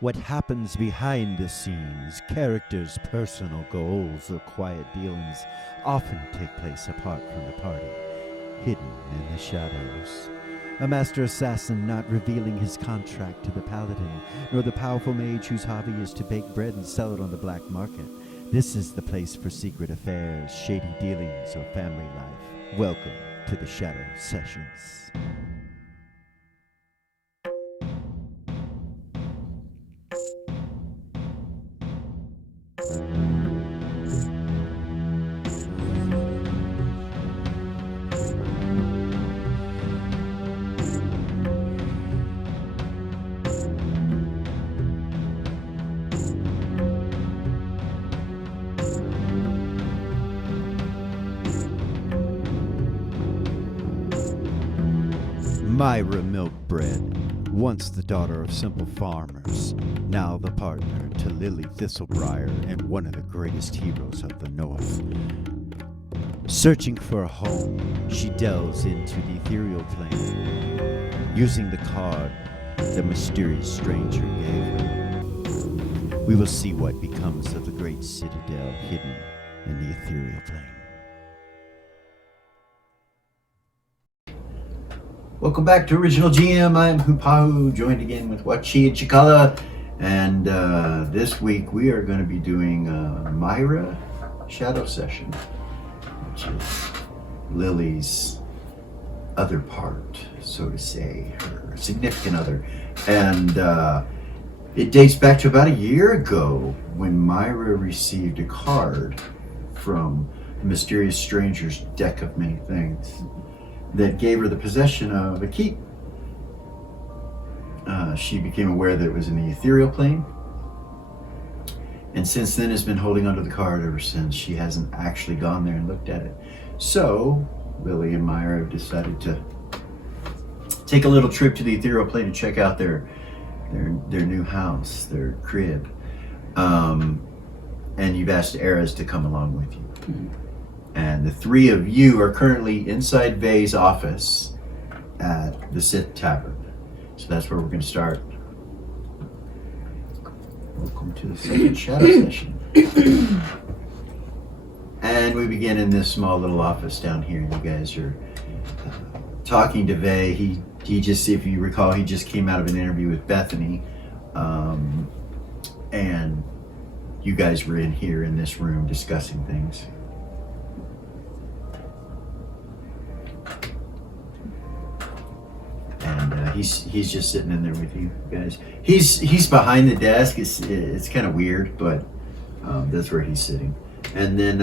what happens behind the scenes, characters' personal goals or quiet dealings often take place apart from the party, hidden in the shadows. A master assassin not revealing his contract to the paladin, nor the powerful mage whose hobby is to bake bread and sell it on the black market. This is the place for secret affairs, shady dealings, or family life. Welcome to the Shadow Sessions. Myra Milkbread, once the daughter of simple farmers, now the partner to Lily Thistlebriar and one of the greatest heroes of the North. Searching for a home, she delves into the ethereal plane, using the card the mysterious stranger gave her. We will see what becomes of the great citadel hidden in the ethereal plane. Welcome back to Original GM. I am Hupahu, joined again with Wachi and Chikala. And this week we are going to be doing Myra Shadow Session, which is Lily's other part, so to say, her significant other. And it dates back to about a year ago when Myra received a card from the mysterious stranger's deck of many things that gave her the possession of a key. She became aware that it was in the ethereal plane, and since then has been holding onto the card ever since. She hasn't actually gone there and looked at it. So Lily and Myra have decided to take a little trip to the ethereal plane to check out their new house, their crib. And you've asked Erez to come along with you. Mm-hmm. And the three of you are currently inside Vay's office at the Sith Tavern. So that's where we're going to start. Welcome to the second Shadow Session. And we begin in this small little office down here. You guys are talking to Vay. He just, if you recall, he just came out of an interview with Bethany. And you guys were in here in this room discussing things. And he's just sitting in there with you guys. He's behind the desk. It's kind of weird, but that's where he's sitting. And then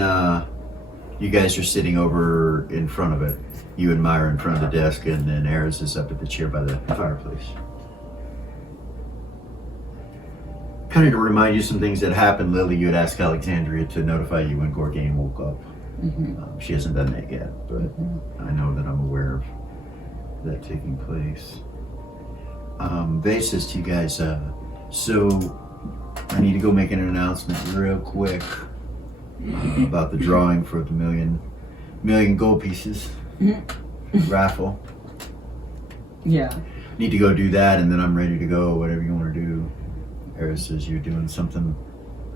you guys are sitting over in front of it. You and Myra in front of the desk, and then Erez is up at the chair by the fireplace. Kind of to remind you some things that happened, Lily, you had asked Alexandria to notify you when Gorgain woke up. Mm-hmm. She hasn't done that yet, but I know that I'm aware of that taking place. Vay says to you guys, so I need to go make an announcement real quick about the drawing for the million gold pieces raffle. Yeah. Need to go do that, and then I'm ready to go, whatever you want to do. Erez says you're doing something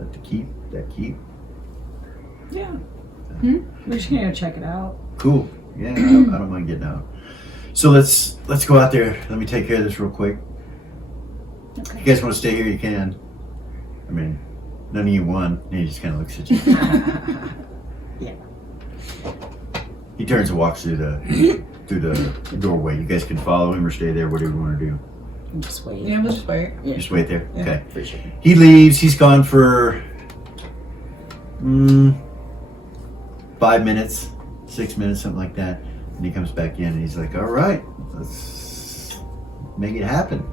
at the keep, Yeah. We're just gonna go check it out. Cool. Yeah, I don't mind getting out. So let's go out there. Let me take care of this real quick. Okay. If you guys want to stay here, you can. I mean, none of you won. And he just kind of looks at you. Yeah. He turns and walks through the doorway. You guys can follow him or stay there, whatever you want to do. Just wait. Yeah, we'll just wait. Yeah. Just wait there? Yeah, okay. for sure. He leaves. He's gone for 5 minutes, 6 minutes, something like that. And he comes back in and he's like, all right, let's make it happen.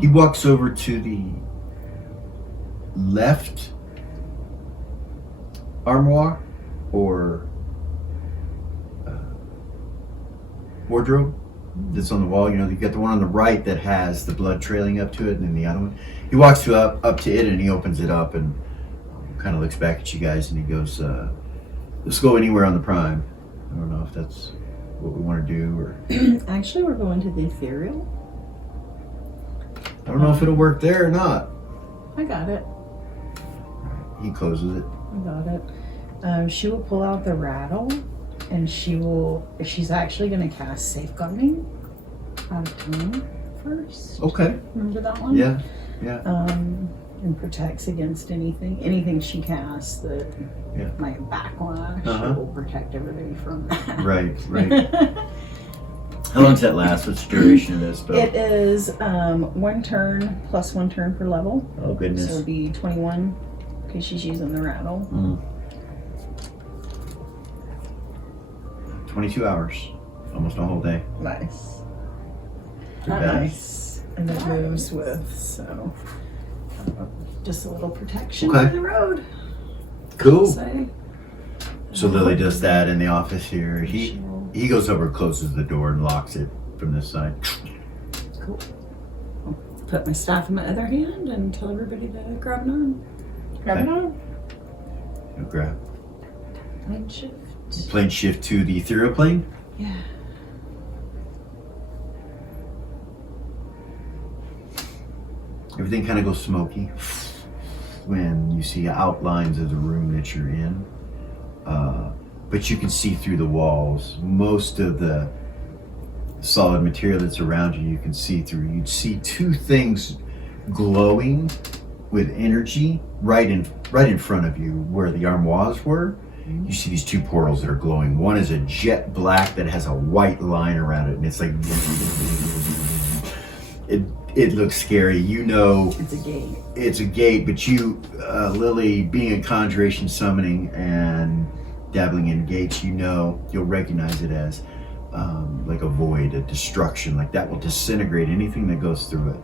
He walks over to the left armoire or wardrobe that's on the wall. You know, you got the one on the right that has the blood trailing up to it, and then the other one. He walks up to it and he opens it up and kind of looks back at you guys and he goes, let's go anywhere on the Prime. I don't know if that's what we want to do or... Actually, we're going to the ethereal. I don't know if it'll work there or not. I got it. He closes it. I got it. She will pull out the rattle, and she's actually going to cast Safeguarding out of time first. Okay. Remember that one? Yeah. And protects against anything she casts that Yeah. might backlash. Uh-huh. It will protect everybody from that. Right. How long does that last? What's the duration of this spell? It is 1 turn plus 1 turn per level. Oh, goodness. So it'll be 21 because she's using the rattle. 22 hours. Almost a whole day. Nice. Too bad. Nice. And it moves with, so just a little protection Okay. for the road. Cool. Say. So Lily does that in the office here. He She'll- goes over, closes the door, and locks it from this side. Cool. I'll put my staff in my other hand and tell everybody to grab an arm. Grab an Okay. arm. He'll grab. Plane shift. Plane shift to the ethereal plane. Yeah. Everything kind of goes smoky when you see outlines of the room that you're in. But you can see through the walls. Most of the solid material that's around you, you can see through. You'd see two things glowing with energy right in front of you where the armoires were. You see these two portals that are glowing. One is a jet black that has a white line around it, and it's like it looks scary. You know It's a gate. it's a gate, but you, Lily, being a conjuration, summoning, and dabbling in gates, you'll recognize it as like a void, a destruction, like that will disintegrate anything that goes through it.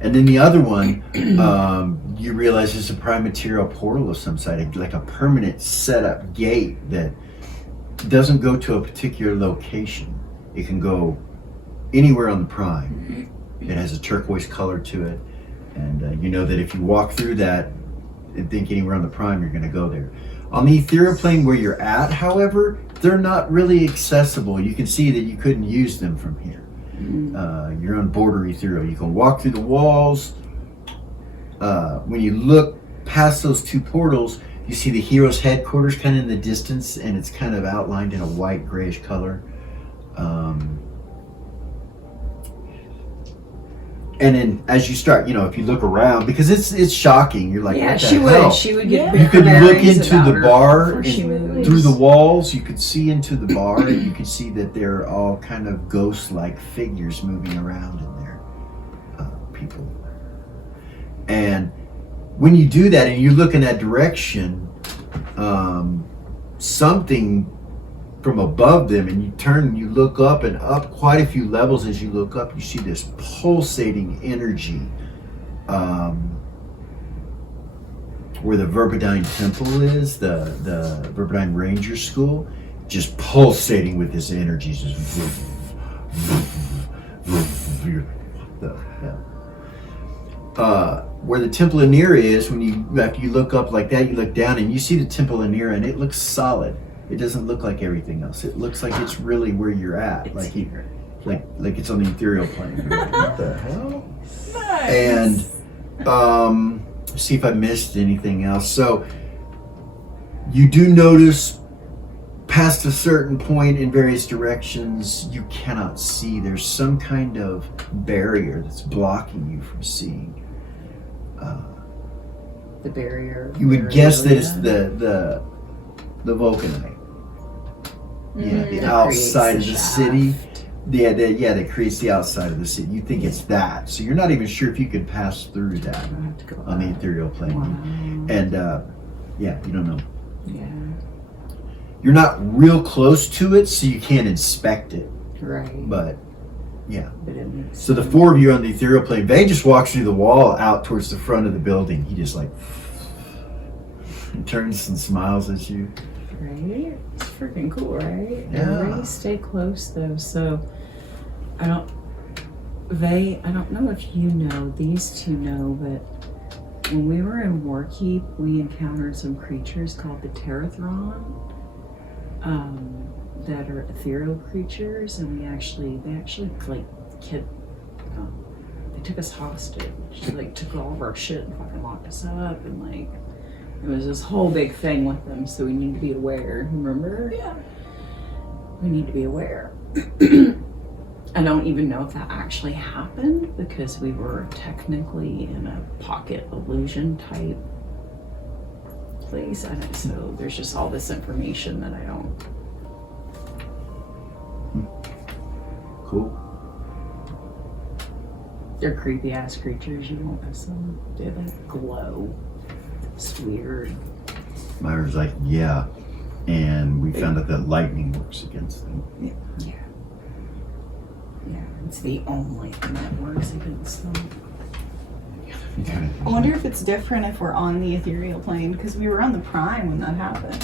And then the other one, you realize it's a prime material portal of some sort, like a permanent setup gate that doesn't go to a particular location. It can go anywhere on the prime. It has a turquoise color to it, and you know that if you walk through that and think anywhere on the prime, you're going to go there. On the ethereal plane where you're at, however, they're not really accessible. You can see that you couldn't use them from here. You're on border ethereal. You can walk through the walls. When you look past those two portals, you see the hero's headquarters kind of in the distance, and it's kind of outlined in a white grayish color. And then as you start, if you look around, because it's shocking. You're like, Yeah, what the she hell? would. She would get. You could look berries into about the her bar before she and moves. through the walls. You could see into the bar, and you could see that they're all kind of ghost-like figures moving around in there, people. And when you do that and you look in that direction, something from above them, and you turn and you look up, and up quite a few levels as you look up, you see this pulsating energy where the Verbidine Temple is, the Verbidine Ranger School, just pulsating with this energy. Just where the Temple of Nera is, after you look up like that, you look down and you see the Temple of Nera, and it looks solid. It doesn't look like everything else. It looks like it's really where you're at, like it's on the ethereal plane. You're like, what the hell? Nice. And see if I missed anything else. So you do notice past a certain point in various directions, you cannot see. There's some kind of barrier that's blocking you from seeing. The barrier. You would guess that it's the Vulcanite. Yeah, the outside of the city. Yeah, that creates the outside of the city. You think it's that, so you're not even sure if you could pass through that on the ethereal plane. Wow. And you don't know. Yeah. You're not real close to it, so you can't inspect it. Right. But yeah. But it makes So the four of you on the ethereal plane, Vay just walks through the wall out towards the front of the building. He just turns and smiles at you. Right? It's freaking cool, right? Yeah. Everybody stay close though. So I don't know if you know, these two know, but when we were in Warkeep, we encountered some creatures called the Terrathron, that are ethereal creatures, and they actually took us hostage. She like took all of our shit and fucking locked us up, and like it was this whole big thing with them. So we need to be aware. Remember? Yeah. We need to be aware. I don't even know if that actually happened because we were technically in a pocket illusion type place. So there's just all this information that I don't. Cool. They're creepy ass creatures. You won't miss them. They like glow. It's weird. Myra's like, yeah. And we found out that lightning works against them. Yeah. Yeah, it's the only thing that works against them. I wonder if it's different if we're on the ethereal plane, because we were on the prime when that happened.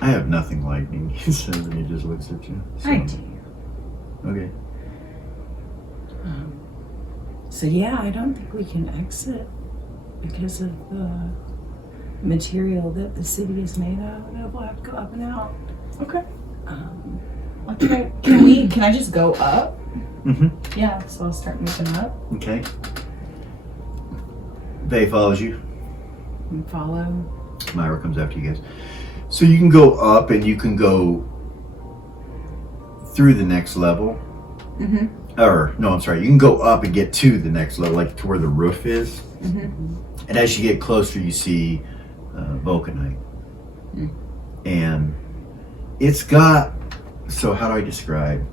I have nothing lightning, he says, and he just looks at you. So. I do. Okay. So yeah, I don't think we can exit because of the material that the city is made out of. We'll have to go up and out. Okay. Can I just go up? Mm-hmm. Yeah, so I'll start moving up. Okay. Vay follows you. And follow. Myra comes after you guys. So you can go up and you can go through the next level. Mm-hmm. Or, no, I'm sorry. You can go up and get to the next level, like to where the roof is. Mm-hmm. And as you get closer, you see Vulcanite. Mm. And it's got, so how do I describe?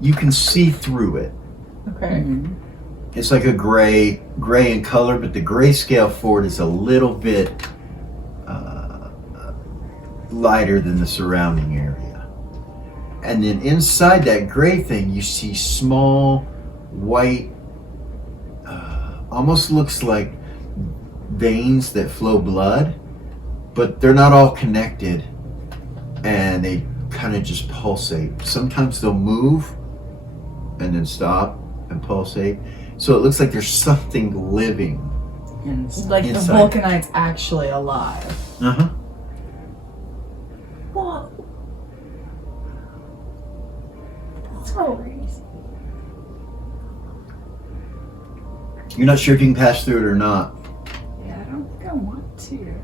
You can see through it. Okay. Mm-hmm. It's like a gray in color, but the grayscale for it is a little bit lighter than the surrounding area. And then inside that gray thing, you see small white, almost looks like veins that flow blood, but they're not all connected, and they kind of just pulsate. Sometimes they'll move and then stop and pulsate. So it looks like there's something living. Like Inside. the Vulcanite's actually alive. Uh-huh. Whoa. That's crazy. You're not sure if you can pass through it or not. Yeah, I don't think I want to.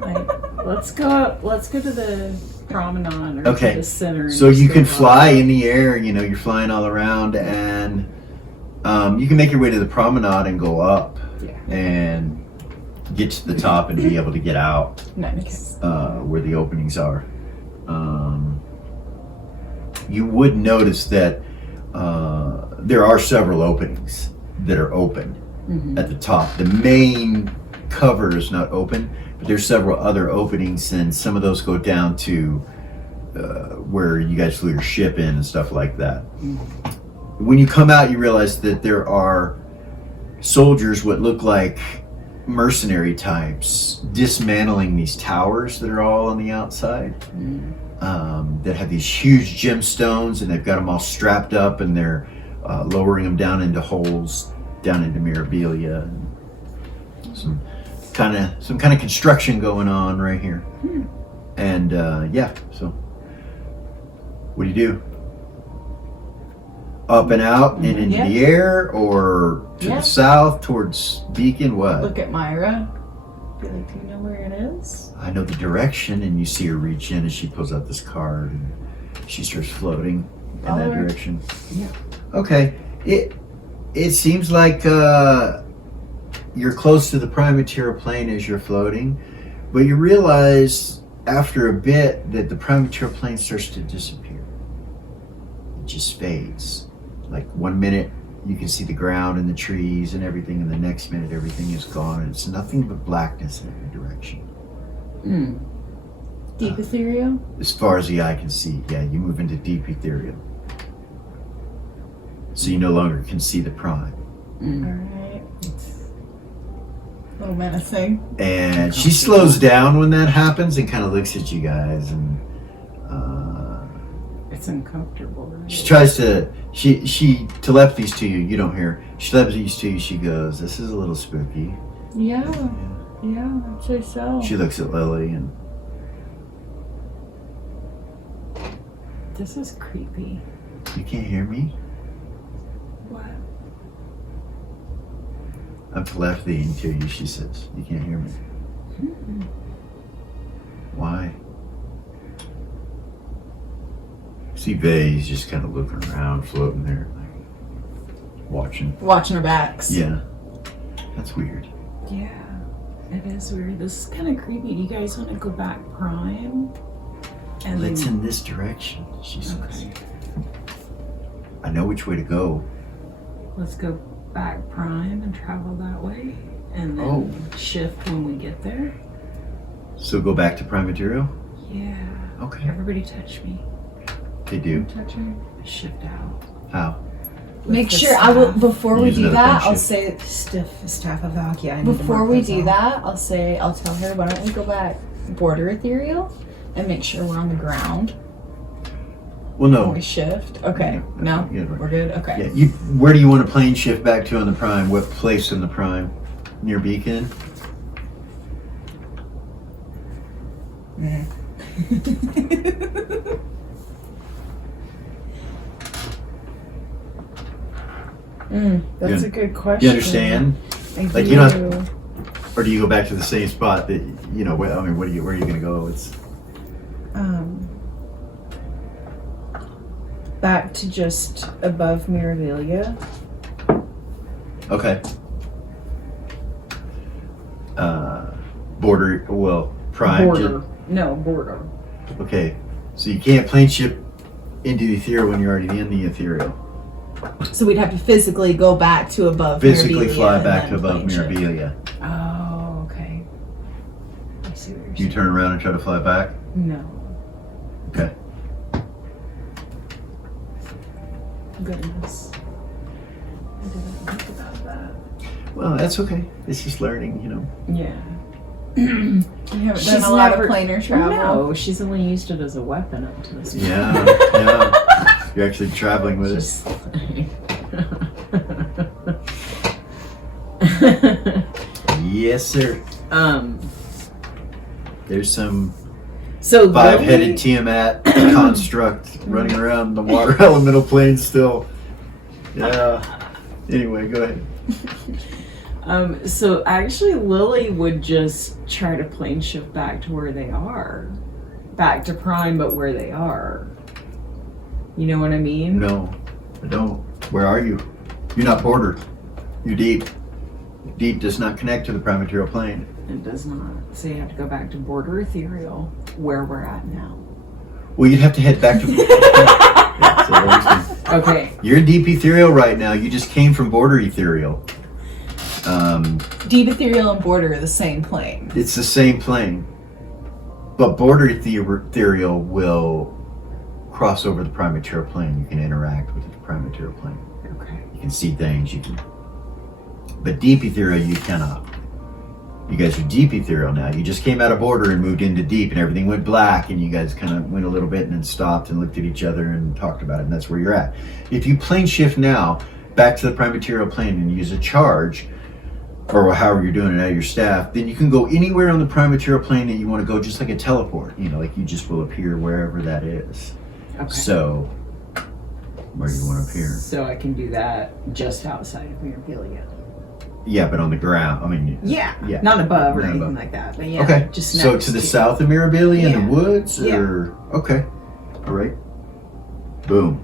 Like, let's go up. Let's go to the promenade or Okay. to the center. and So just you go can up. fly in the air, you know, you're flying all around, and you can make your way to the promenade and go up Yeah. and get to the top and be able to get out Nice. where the openings are. You would notice that there are several openings that are open Mm-hmm. at the top. The main cover is not open, but there's several other openings, and some of those go down to where you guys flew your ship in and stuff like that. When you come out, you realize that there are soldiers, what look like mercenary types, dismantling these towers that are all on the outside, that have these huge gemstones, and they've got them all strapped up, and they're lowering them down into holes, down into mirabilia. And some kind of construction going on right here. And yeah, so what do you do? Up and out and into Yeah. the air, or to Yeah. the south towards Beacon? What? Look at Myra. Be like, do you know where it is? I know the direction, and you see her reach in, and she pulls out this card, and she starts floating in that Follow her. direction. Yeah. Okay. It seems like you're close to the prime material plane as you're floating, but you realize after a bit that the prime material plane starts to disappear. It just fades. Like 1 minute you can see the ground and the trees and everything, and the next minute everything is gone, and it's nothing but blackness in every direction. Deep ethereal? As far as the eye can see, yeah, you move into deep ethereal. So you no longer can see the prime. Alright. A little menacing. And she slows down when that happens and kind of looks at you guys, and It's uncomfortable, right? she tries to, she telepathies to you, you don't hear. She telepathies to you, she goes, "This is a little spooky." Yeah. Yeah, I'd say so. She looks at Lily, and This is creepy. You can't hear me? What? I'm telepathying to you, she says. You can't hear me. Why? See Vay's just kind of looking around, floating there, like, watching. Watching our backs. Yeah. That's weird. Yeah, it is weird. This is kind of creepy. Do you guys want to go back prime? And Let's then- in this direction, she says. Okay. I know which way to go. Let's go back prime and travel that way, and then shift when we get there. So go back to prime material? Yeah. Okay. Everybody touch me. They do. Touch me. Shift out. How? Make the sure I will staff. before we Use do another that. phone I'll shift. say Staff of Valk. Yeah. I need to before mark we those do off. that. I'll tell her. Why don't we go back border ethereal and make sure we're on the ground Well, when no. we shift. Okay. Yeah, No, yeah, right. we're good. Okay. Yeah, you. Where do you want to plane shift back to on the prime? What place in the prime? Near Beacon? That's You- a good question. You understand? I Like, you know- do. Or do you go back to the same spot that you know? I mean, where are you going to go? It's Back to just above Mirabilia. okay. Border. Well, prime. Border. No, border. Okay. So you can't plane shift into the ethereal when you're already in the ethereal. So we'd have to physically go back to above. Physically Mirabilia fly and back then to above plane shift. Mirabilia. Oh, okay. I see what you're You saying. turn around and try to fly back. No. Okay. Goodness. I didn't think about that. Well, that's okay. It's just learning, you know. Yeah. You haven't She's done a lot never- of planar travel. No, she's only used it as a weapon up to this point. Yeah, yeah. You're actually traveling with it. Just Yes, sir. There's some So five-headed Lily- Tiamat construct running around the water elemental plane still. Yeah. Anyway, go ahead. So actually Lily would just try to plane shift back to where they are. Back to Prime, but where they are. You know what I mean? No, I don't. Where are you? You're not bordered. You're deep. Deep does not connect to the prime material plane. It does not. So you have to go back to Border Ethereal, where we're at now. Well, you'd have to head back to. Yeah, so obviously- Okay. You're in deep ethereal right now. You just came from border ethereal. Deep ethereal and border are the same plane. It's the same plane, but border ethereal will cross over the prime material plane. You can interact with the prime material plane. Okay. You can see things. You can, but deep ethereal you cannot. You guys are deep ethereal now. You just came out of border and moved into deep, and everything went black, and you guys kind of went a little bit and then stopped and looked at each other and talked about it, and that's where you're at. If you plane shift now back to the prime material plane and use a charge, or however you're doing it out of your staff, then you can go anywhere on the prime material plane that you want to go, just like a teleport. You know, like you just will appear wherever that is. Okay. So, where you want to appear? So I can do that just outside of Mirabilia. Yeah, but on the ground. I mean, Yeah. Yeah. Not above or Not anything above. like that. But yeah. okay. Just So next to the south of Mirabilia in Yeah. the woods, Yeah. or okay, all right. Boom.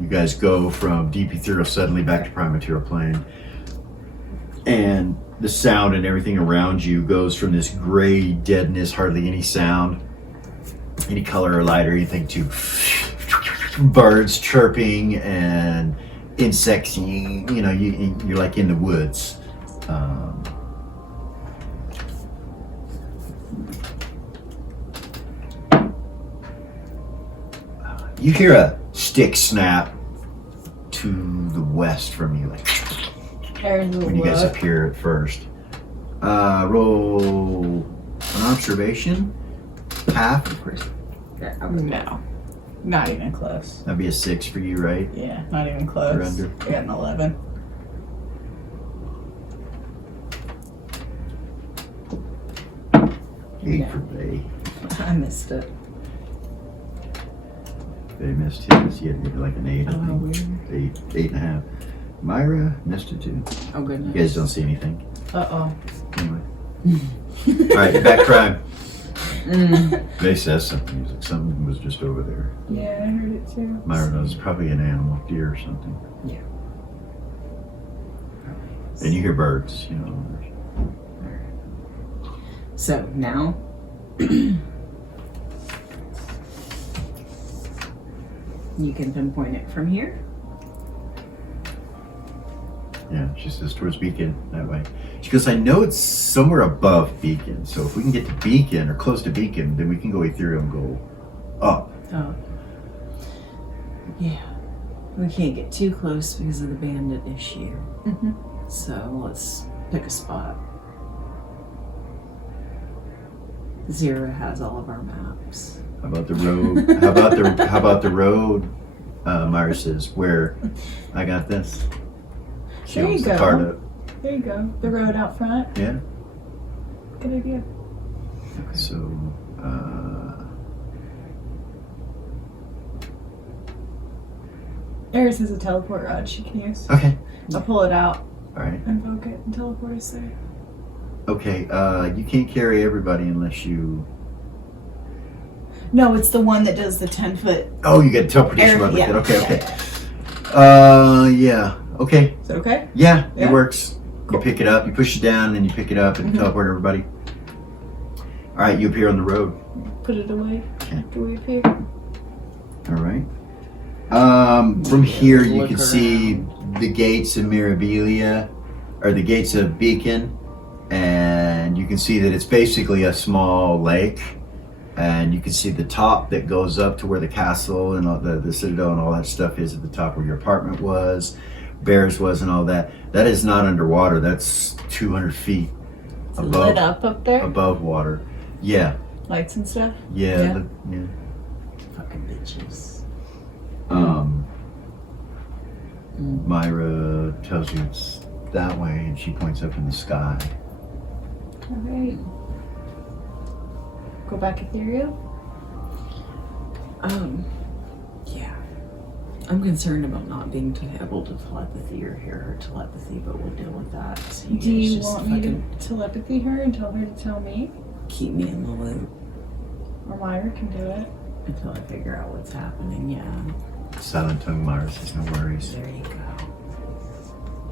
You guys go from deep ethereal suddenly back to prime material plane, and the sound and everything around you goes from this gray deadness, hardly any sound, any color or light or anything, to birds chirping and insects. You know, you're like in the woods. You hear a stick snap to the west from you, like when you guys appear at first. Roll an observation. Half. Yeah, okay. No, not even close. That'd be a 6 for you, right? Yeah, not even close. You're under. I got an 11. Eight Yeah. for Bay. I missed it. They missed his. He had to get like an 8. I Oh, how think. weird. 8.5. Myra missed it too. Oh, goodness. You guys don't see anything. Uh-oh. Anyway. All right, back crime. Mm. They says something. He's like, something was just over there. Yeah, I heard it too. Myra knows it's probably an animal, deer or something. Yeah. And you hear birds, you know. So now, you can pinpoint it from here. Yeah, she says towards Beacon that way. She goes, I know it's somewhere above Beacon. So if we can get to Beacon or close to Beacon, then we can go ethereal and go up. Oh. Yeah. We can't get too close because of the bandit issue. Mm-hmm. So let's pick a spot. Zero has all of our maps. How about the road? How about the road? Myra says, where I got this. She There you owns the go. card up. There you go. The road out front. Yeah. Good idea. So, Eris has a teleport rod she can use. okay. I'll pull it out, All right. invoke it, and teleport us there. Okay. You can't carry everybody unless you. No, it's the one that does the 10-foot. Oh, you get teleportation rod with Yeah. it. Okay. Yeah, Okay. Yeah. Okay. Is that okay? Yeah, Yeah? it works. Cool. You pick it up, you push it down, and you pick it up and Mhm. teleport everybody. All right, you appear on the road. Put it away Okay. after we appear. All right. From here, you Look can see the gates of Mirabilia, or the gates of Beacon, and you can see that it's basically a small lake. And you can see the top that goes up to where the castle and all the citadel and all that stuff is at the top where your apartment was, Bears was, and all that. That is not underwater. That's 200 feet Is it lit up there? above water. Yeah, Lights and stuff? yeah, Yeah. yeah. Fucking bitches. Myra tells you it's that way, and she points up in the sky. Alright. Go back ethereal? Yeah. I'm concerned about not being able to telepathy or hear her telepathy, but we'll deal with that. So Do guys you just want me fucking to telepathy her and tell her to tell me? keep me in the loop Or Myra can do it. until I figure out what's happening? Yeah. Silent tongue Myra says, no worries. There you go.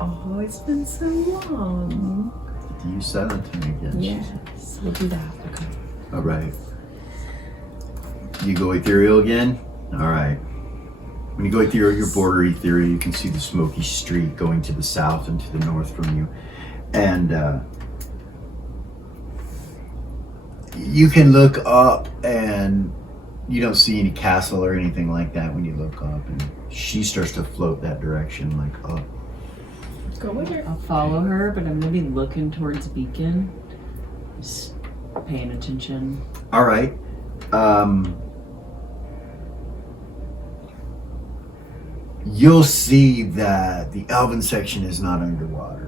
Oh, it's been so long. Do you silent tongue again? Yes, we'll do that. Okay. All right. You go ethereal again? All right. When you go ethereal, your border ethereal, you can see the smoky street going to the south and to the north from you. And you can look up and you don't see any castle or anything like that when you look up. And she starts to float that direction, like up. Go with her. I'll follow her, but I'm gonna be looking towards Beacon. Just paying attention. All right. You'll see that the Elven section is not underwater.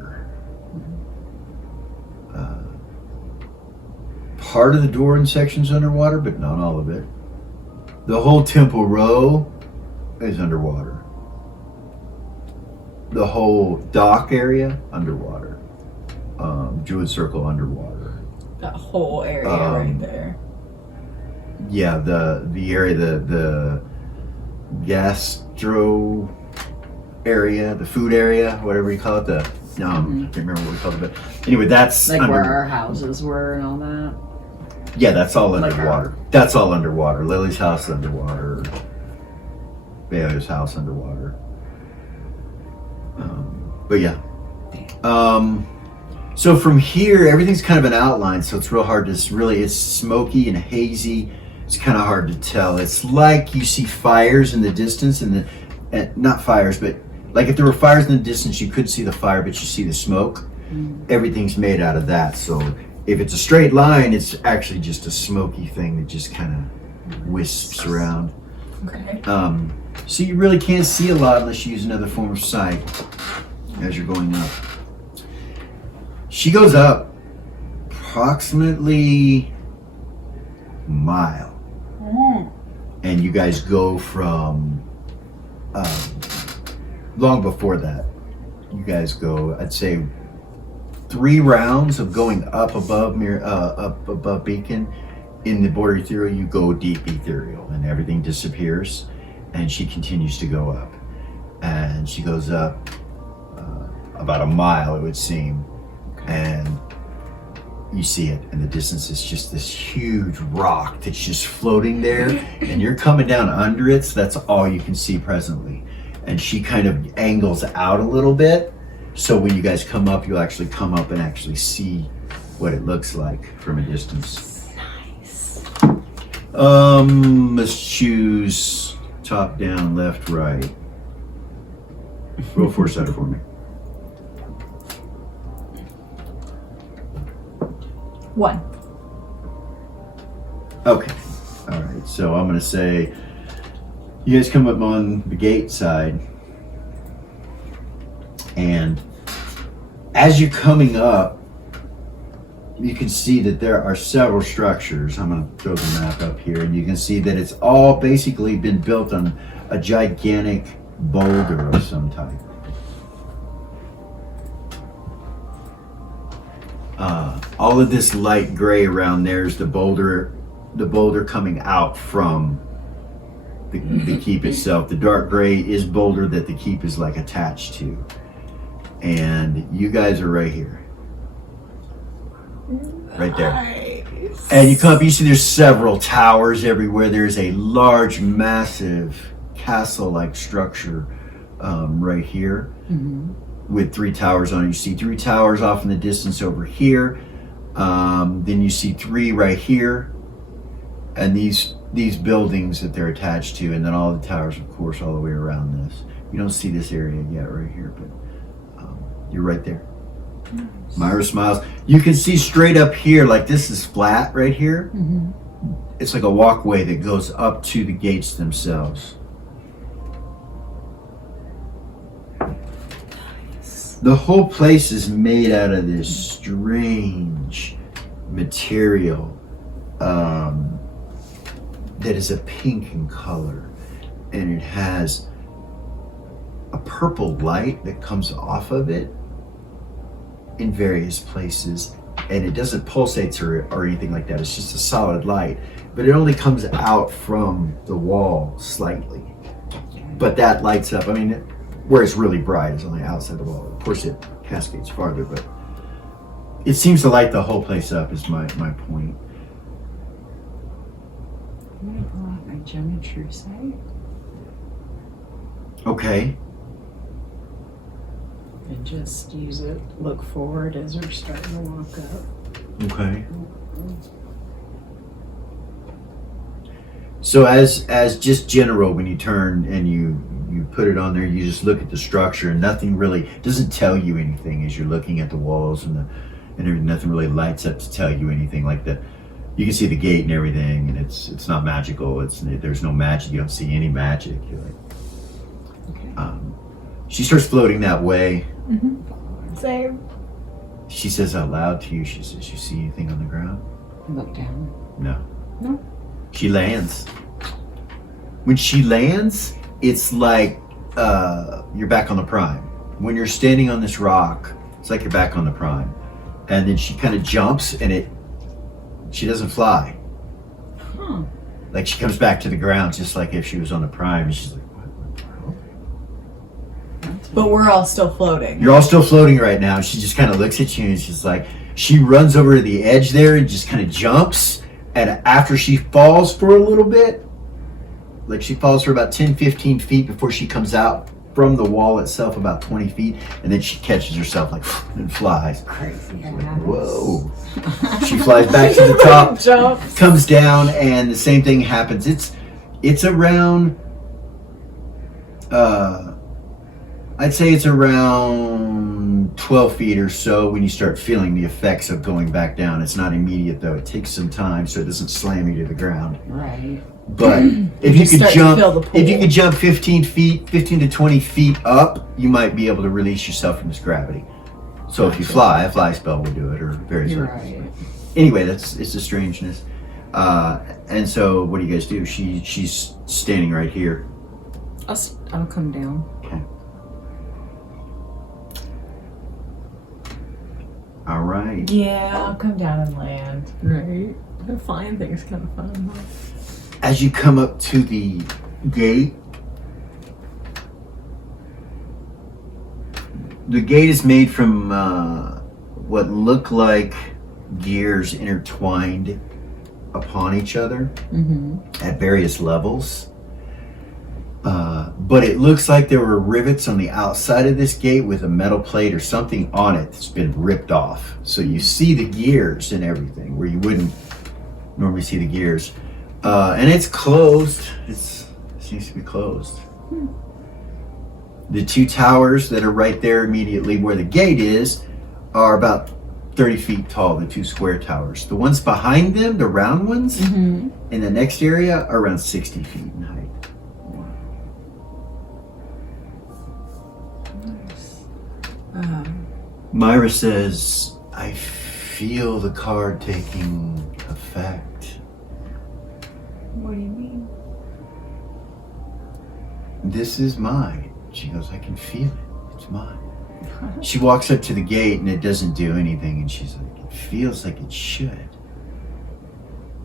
Part of the Doran section's underwater, but not all of it. The whole Temple Row is underwater. The whole dock area, underwater. Druid Circle, underwater. That whole area right there. Yeah, the area, the gastro area, the food area, whatever you call it. I can't remember what we called it, but anyway, that's Like where our houses were and all that. Yeah, that's all Like underwater. That's all underwater. Lily's house underwater. Bailey's house underwater. But yeah. So from here, everything's kind of an outline, so it's real hard to it's smoky and hazy. It's kind of hard to tell. It's like you see fires in the distance, and not fires, but like if there were fires in the distance, you could see the fire, but you see the smoke. Everything's made out of that. So if it's a straight line, it's actually just a smoky thing that just kind of wisps around. Okay. So you really can't see a lot unless you use another form of sight as you're going up. She goes up approximately a mile. and you guys go from long before that. You guys go, I'd say, 3 rounds of going up above Beacon. In the border ethereal, you go deep ethereal, and everything disappears, and she continues to go up, and she goes up about a mile, it would seem, and you see it in the distance. It's just this huge rock that's just floating there, and you're coming down under it, so that's all you can see presently. And she kind of angles out a little bit, so when you guys come up, you'll actually come up and actually see what it looks like from a distance. Nice. Let's choose top, down, left, right. Roll 4-sided for me. 1. Okay. All right. So I'm going to say you guys come up on the gate side, and as you're coming up, you can see that there are several structures. I'm going to throw the map up here, and you can see that it's all basically been built on a gigantic boulder of some type. All of this light gray around there is the boulder coming out from the keep itself. The dark gray is boulder that the keep is like attached to. And you guys are right here. Right there. Nice. And you come up, you see there's several towers everywhere. There's a large, massive castle-like structure right here. Mm-hmm. With 3 towers on it. You see 3 towers off in the distance over here. Then you see 3 right here. And these buildings that they're attached to, and then all the towers, of course, all the way around this. You don't see this area yet right here, but you're right there. Nice. Myra smiles. You can see straight up here, like this is flat right here. Mm-hmm. It's like a walkway that goes up to the gates themselves. The whole place is made out of this strange material that is a pink in color, and it has a purple light that comes off of it in various places, and it doesn't pulsate or anything like that. It's just a solid light, but it only comes out from the wall slightly, but that lights up. I mean, where it's really bright is on the outside of the wall. Of course, it cascades farther, but it seems to light the whole place up is my point. I'm gonna pull out my geometry site Okay. and just use it. Look forward as we're starting to walk up. Okay. So as just general, when you turn and you put it on there, you just look at the structure, and nothing really doesn't tell you anything as you're looking at the walls and everything. Nothing really lights up to tell you anything like that. You can see the gate and everything, and it's not magical. There's no magic. You don't see any magic. You're like, Okay. she starts floating that way. Mm-hmm. Same. She says out loud to you. She says, "You see anything on the ground?" Look down. No. No. She lands. When she lands, it's like you're back on the prime. When you're standing on this rock, it's like you're back on the prime. And then she kind of jumps, and she doesn't fly. Huh. Like she comes back to the ground, just like if she was on the prime. And she's like, "What? But we're all still floating. You're all still floating right now." She just kind of looks at you, and she's like, she runs over to the edge there and just kind of jumps. And after she falls for a little bit, like she falls for about 10, 15 feet before she comes out from the wall itself, about 20 feet, and then she catches herself like and flies. Crazy. Whoa. She flies back to the top, Jumps. comes down, and the same thing happens. It's around, I'd say it's around 12 feet or so when you start feeling the effects of going back down. It's not immediate though. It takes some time so it doesn't slam you to the ground. Right. But if you just could start to jump, feel the pull. if you could jump 15 to 20 feet up, you might be able to release yourself from this gravity. So if you fly, a fly spell will do it, or various You're other things. right. Anyway, it's a strangeness. And so what do you guys do? She's standing right here. I'll come down. Okay. All right. Yeah, I'll come down and land. Right. The flying thing's kind of fun. As you come up to the gate, the gate is made from what look like gears intertwined upon each other at various levels. But it looks like there were rivets on the outside of this gate with a metal plate or something on it that's been ripped off. So you see the gears and everything where you wouldn't normally see the gears. And it's closed. It seems to be closed. The two towers that are right there immediately where the gate is are about 30 feet tall, the two square towers. The ones behind them, the round ones, in the next area are around 60 feet in height. Myra says, I feel the card taking effect. What do you mean? This is mine. She goes, I can feel it. It's mine. She walks up to the gate and it doesn't do anything. And she's like, it feels like it should.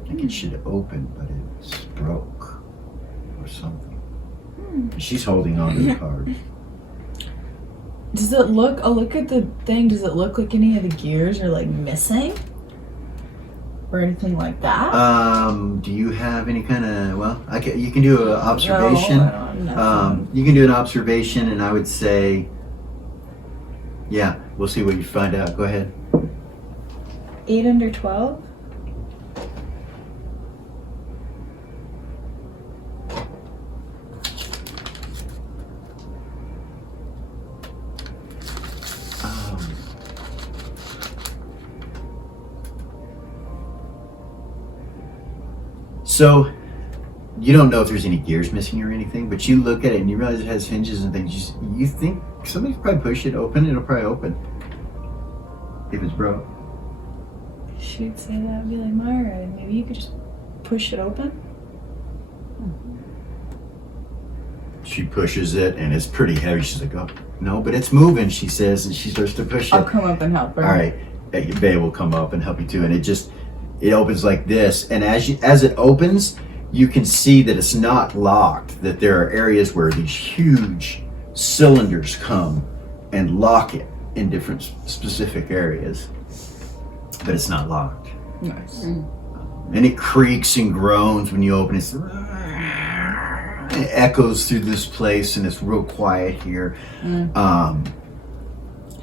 Like it should open, but it's broke or something. She's holding on to the card. Does it look, I'll look at the thing, does it look like any of the gears are like missing? Or anything like that? Do you have any kind of, well, you can do an observation. No, I don't have You can do an observation and I would say, yeah, we'll see what you find out. Go ahead. 8 under 12? So, you don't know if there's any gears missing or anything, but you look at it and you realize it has hinges and things. You think somebody could probably push it open. It'll probably open if it's broke. She'd say that. I'd be like, Myra, maybe you could just push it open? She pushes it and it's pretty heavy. She's like, oh, no, but it's moving, she says, and she starts to push it. I'll come up and help her. All right, Bae will come up and help you too, and it opens like this, and as it opens, you can see that it's not locked, that there are areas where these huge cylinders come and lock it in different specific areas, but it's not locked. Nice. And it creaks and groans when you open it. It echoes through this place, and it's real quiet here.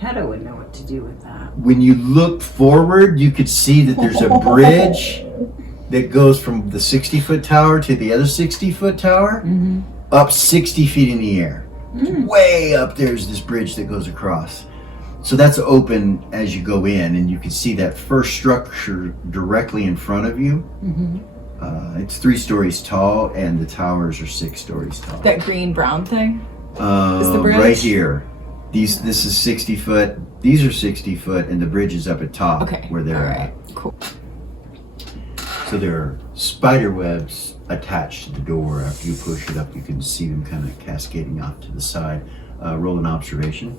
Hedda would know what to do with that. When you look forward, you could see that there's a bridge that goes from the 60-foot tower to the other 60-foot tower, up 60 feet in the air. Way up there's this bridge that goes across. So that's open as you go in, and you can see that first structure directly in front of you. It's 3 stories tall, and the towers are 6 stories tall. That green-brown thing? Is the bridge? Right here. This is 60 foot. These are 60 foot, and the bridge is up at top where they're at. Cool. So there are spider webs attached to the door. After you push it up, you can see them kind of cascading off to the side. Roll an observation.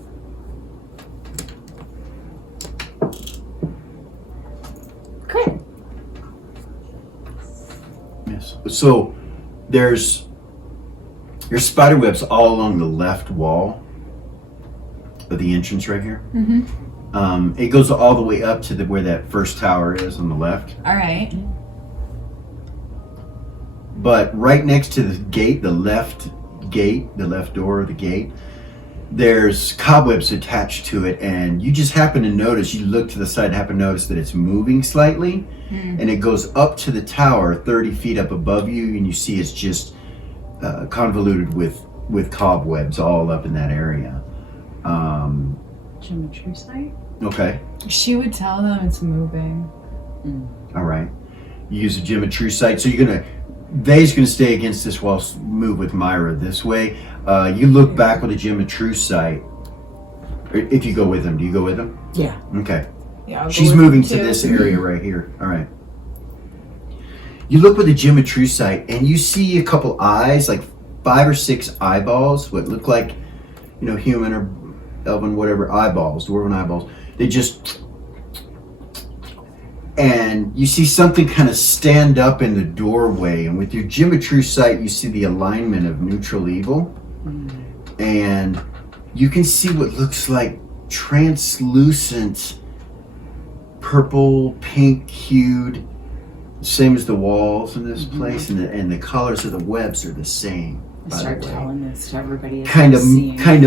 Great. Yes. So there's spider webs all along the left wall of the entrance right here. It goes all the way up to where that first tower is on the left. All right. But right next to the gate, the left door of the gate, there's cobwebs attached to it, and you just happen to notice, you look to the side and happen to notice that it's moving slightly, and it goes up to the tower 30 feet up above you, and you see it's just convoluted with cobwebs all up in that area. Geometry site? Okay. She would tell them it's moving. All right. You use a geometry site, so Vay's gonna stay against this wall, move with Myra this way. You look back with a geometry site. If you go with him, do you go with him? Yeah. Okay. Yeah. I'll go She's with moving them to too. this area right here. All right. You look with a geometricite and you see a couple eyes, like 5 or 6 eyeballs, what look like, human or elven, whatever, eyeballs, dwarven eyeballs. They just, and you see something kind of stand up in the doorway, and with your geometricite, you see the alignment of neutral evil, and you can see what looks like translucent, purple, pink hued, same as the walls in this place, and the colors of the webs are the same. I start telling this to everybody. Kind of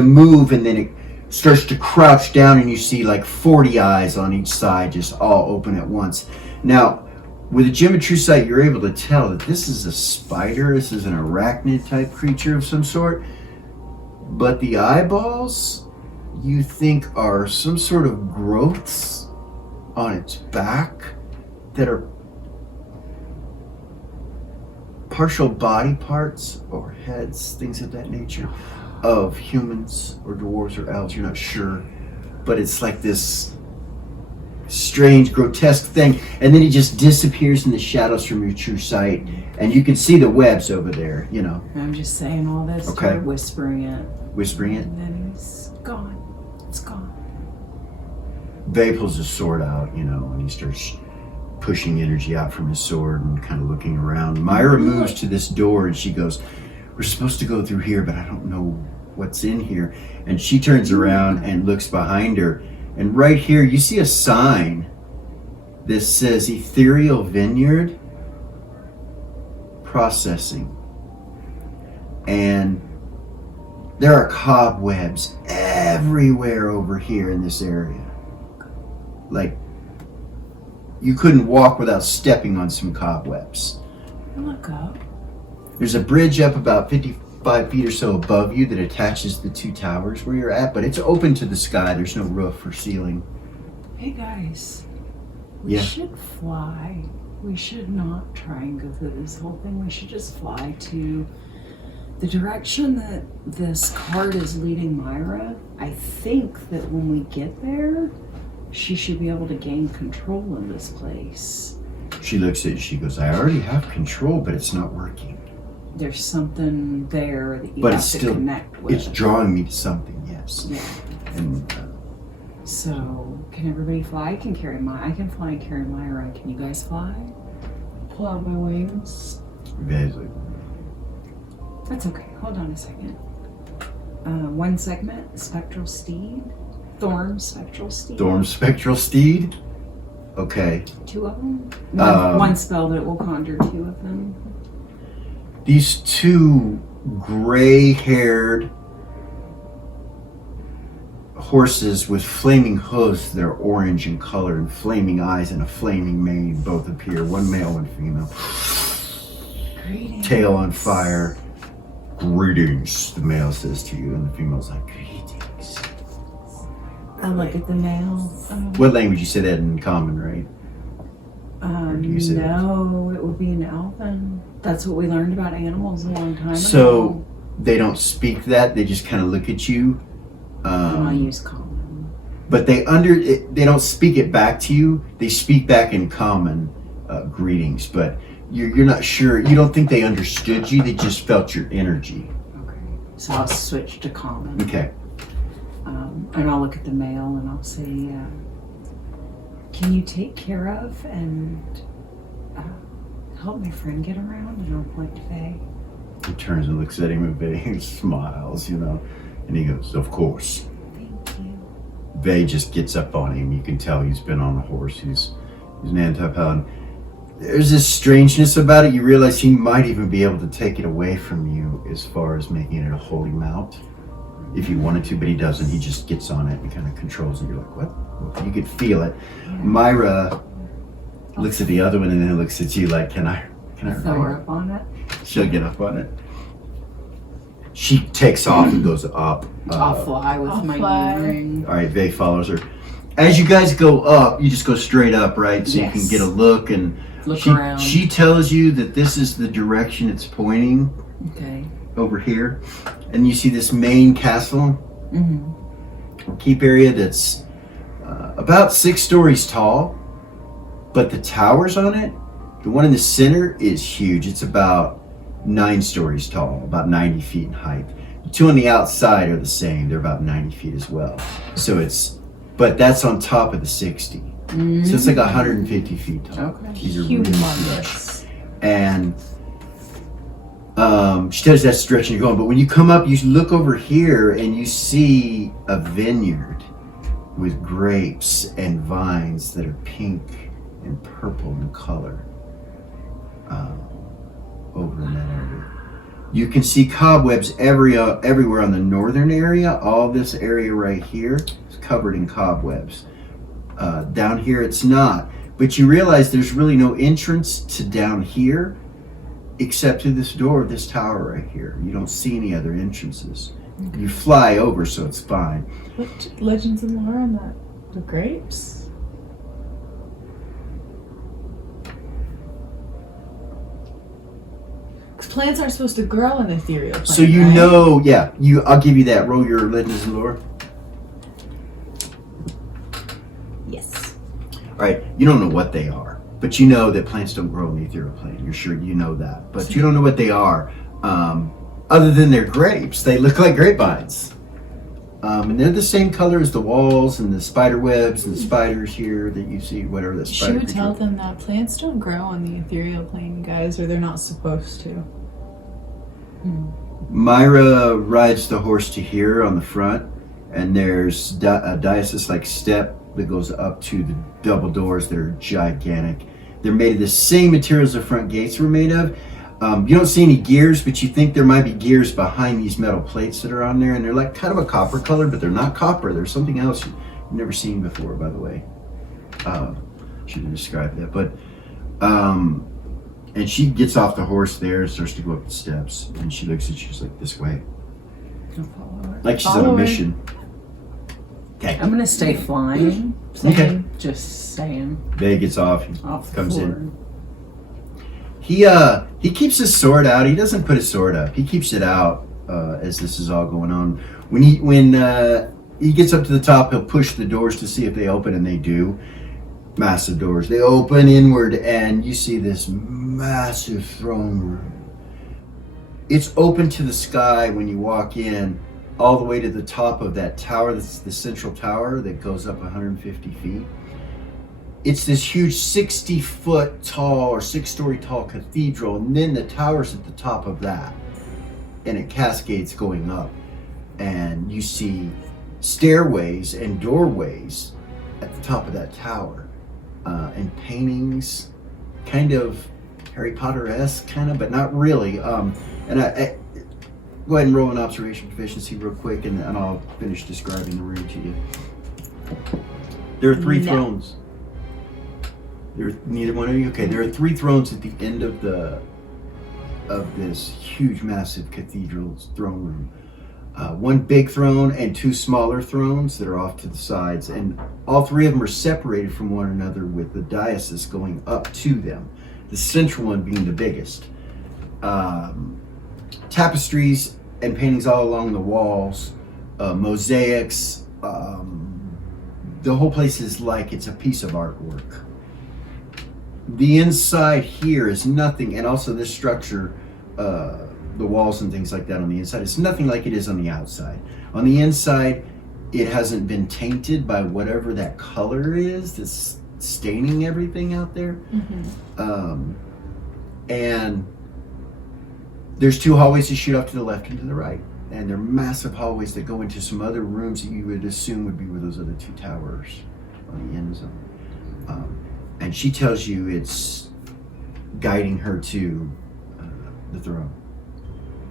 move, and then it starts to crouch down, and you see like 40 eyes on each side, just all open at once. Now, with a geometricite, you're able to tell that this is a spider. This is an arachnid type creature of some sort. But the eyeballs, you think, are some sort of growths on its back that are partial body parts or heads, things of that nature, of humans or dwarves or elves. You're not sure, but it's like this strange, grotesque thing, and then it just disappears in the shadows from your true sight, and you can see the webs over there. I'm just saying all this, Okay. whispering it, and then he's gone. It's gone. Vay pulls his sword out, and he starts pushing energy out from his sword and kind of looking around. Myra moves to this door and she goes, "We're supposed to go through here, but I don't know what's in here." And she turns around and looks behind her. And right here, you see a sign that says Ethereal Vineyard Processing. And there are cobwebs everywhere over here in this area. Like, you couldn't walk without stepping on some cobwebs. Look up. There's a bridge up about 55 feet or so above you that attaches the 2 towers where you're at, but it's open to the sky. There's no roof or ceiling. Hey guys, we should fly. We should not try and go through this whole thing. We should just fly to the direction that this card is leading Myra. I think that when we get there, she should be able to gain control in this place. She looks at you, she goes, "I already have control, but it's not working." There's something there that you But have it's to still, connect with. it's drawing me to something, yes. Yeah. And So, can everybody fly? I can fly and carry Myra. Can you guys fly? Pull out my wings. Vay's like, That's okay. Hold on a second. 1 segment, Spectral Steed. Thorm Spectral Steed. Thorm Spectral Steed? Okay. 2 of them? Um, One spell that will conjure 2 of them. These 2 gray-haired horses with flaming hooves that are orange in color and flaming eyes and a flaming mane both appear. One male, one female. Greetings. Tail on fire. "Greetings," the male says to you, and the female's like, "Greetings." I look at the male. What language? You said that in common, right? do you say that? No, it would be an elven. That's what we learned about animals a long time ago. So they don't speak that, they just kind of look at you. And I use common. But they don't speak it back to you. They speak back in common greetings, but you're not sure. You don't think they understood you. They just felt your energy. Okay. So I'll switch to common. Okay. And I'll look at the male and I'll say, can you take care of and help my friend get around? And I'll point to Faye. He turns and looks at him and Vay smiles, and he goes, "Of course." Thank you. Vay just gets up on him. You can tell he's been on a horse. He's an anti-paladin. There's this strangeness about it. You realize he might even be able to take it away from you as far as making it a holy mount if he wanted to, but he doesn't. He just gets on it and kind of controls it. You're like, what? Well, you could feel it. Yeah. Myra looks at the other one and then looks at you like, can I Throw her up on it. She'll get up on it. She takes off and goes up. I'll fly with I'll my fly. ring. All right, Vay follows her. As you guys go up, you just go straight up, right? So Yes. you can get a look, and Look around. she tells you that this is the direction it's pointing Okay. over here. And you see this main castle, Mm-hmm. or keep area that's about 6 stories tall, but the towers on it The one in the center is huge. It's about 9 stories tall, about 90 feet in height. The 2 on the outside are the same. They're about 90 feet as well. So but that's on top of the 60. So it's like 150 feet tall. Okay. These are really huge. Humongous. And she tells you that's the direction you're going. But when you come up, you look over here and you see a vineyard with grapes and vines that are pink and purple in color over in that area. You can see cobwebs everywhere on the northern area. All this area right here is covered in cobwebs. Down here it's not. But you realize there's really no entrance to down here except through this door of this tower right here. You don't see any other entrances. Okay. You fly over, so it's fine. What legends and lore on that? The grapes? Because plants aren't supposed to grow in ethereal plane, So you right? know, yeah, I'll give you that. Roll your legends and lore. Yes. All right, you don't know what they are, but you know that plants don't grow in the ethereal plane. You're sure you know that, but you don't know what they are. Other than they're grapes, they look like grapevines. And they're the same color as the walls and the spider webs and the spiders here that you see, whatever that She spider would tell creature- them that plants don't grow on the ethereal plane, you guys, or they're not supposed to. Myra rides the horse to here on the front, and there's a diocese-like step that goes up to the double doors that are gigantic. They're made of the same materials the front gates were made of. You don't see any gears, but you think there might be gears behind these metal plates that are on there, and they're like kind of a copper color, but they're not copper. There's something else you've never seen before, by the way. Should have described that, but and she gets off the horse there and starts to go up the steps, and she looks at you, she's like, this way, I'll follow her. like she's on Follow a her. mission. Okay. I'm gonna stay flying. Okay. Just saying. Vay gets off, Off the comes floor. in. He keeps his sword out. He doesn't put his sword up. He keeps it out as this is all going on. When he gets up to the top, he'll push the doors to see if they open, and they do. Massive doors. They open inward, and you see this massive throne room. It's open to the sky when you walk in, all the way to the top of that tower. That's the central tower that goes up 150 feet. It's this huge 60-foot tall or 6-story tall cathedral, and then the tower's at the top of that, and it cascades going up, and you see stairways and doorways at the top of that tower, and paintings, kind of Harry Potter-esque, kind of, but not really. And I go ahead and roll an observation proficiency real quick, and I'll finish describing the room to you. There are 3 thrones. Neither one of you? Okay, there are 3 thrones at the end of this huge, massive cathedral's throne room. 1 big throne and 2 smaller thrones that are off to the sides, and all 3 of them are separated from one another with the diocese going up to them, the central one being the biggest. Tapestries and paintings all along the walls, mosaics. The whole place is like it's a piece of artwork. The inside here is nothing, and also this structure, the walls and things like that on the inside, it's nothing like it is on the outside. On the inside, it hasn't been tainted by whatever that color is that's staining everything out there. And there's 2 hallways that shoot off to the left and to the right, and they're massive hallways that go into some other rooms that you would assume would be where those other 2 towers on the ends of them. And she tells you it's guiding her to the throne.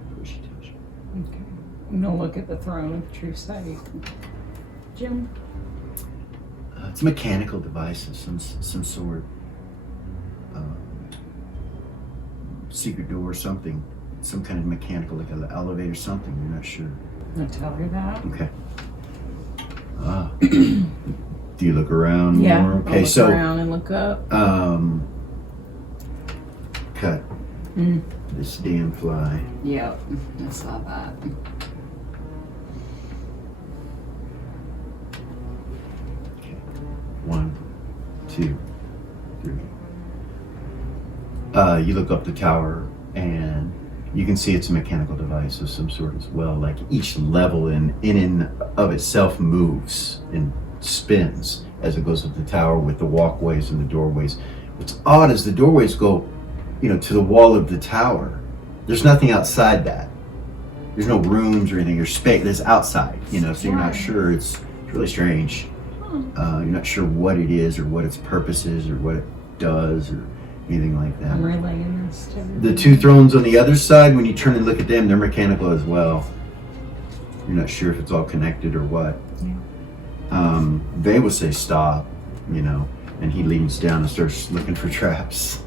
That's what she tells you. Okay. I'm gonna look at the throne with true sight. Jim. It's a mechanical device of some sort. Secret door or something. Some kind of mechanical, like an elevator, something. You're not sure. I tell her that. Okay. Do you look around Yeah. more? I'll Okay, look so around and look up. cut this damn fly. Yep. I saw that. Okay. 1, 2, 3. You look up the tower and you can see it's a mechanical device of some sort as well. Like each level in and of itself moves and spins as it goes up the tower with the walkways and the doorways. What's odd is the doorways go, to the wall of the tower. There's nothing outside that. There's no rooms or anything. There's space that's outside, so you're not sure. It's really strange. You're not sure what it is or what its purpose is or what it does or anything like that. I'm relaying this to The two thrones on the other side, when you turn and look at them, they're mechanical as well. You're not sure if it's all connected or what. Yeah. They will say stop, and he leans down and starts looking for traps.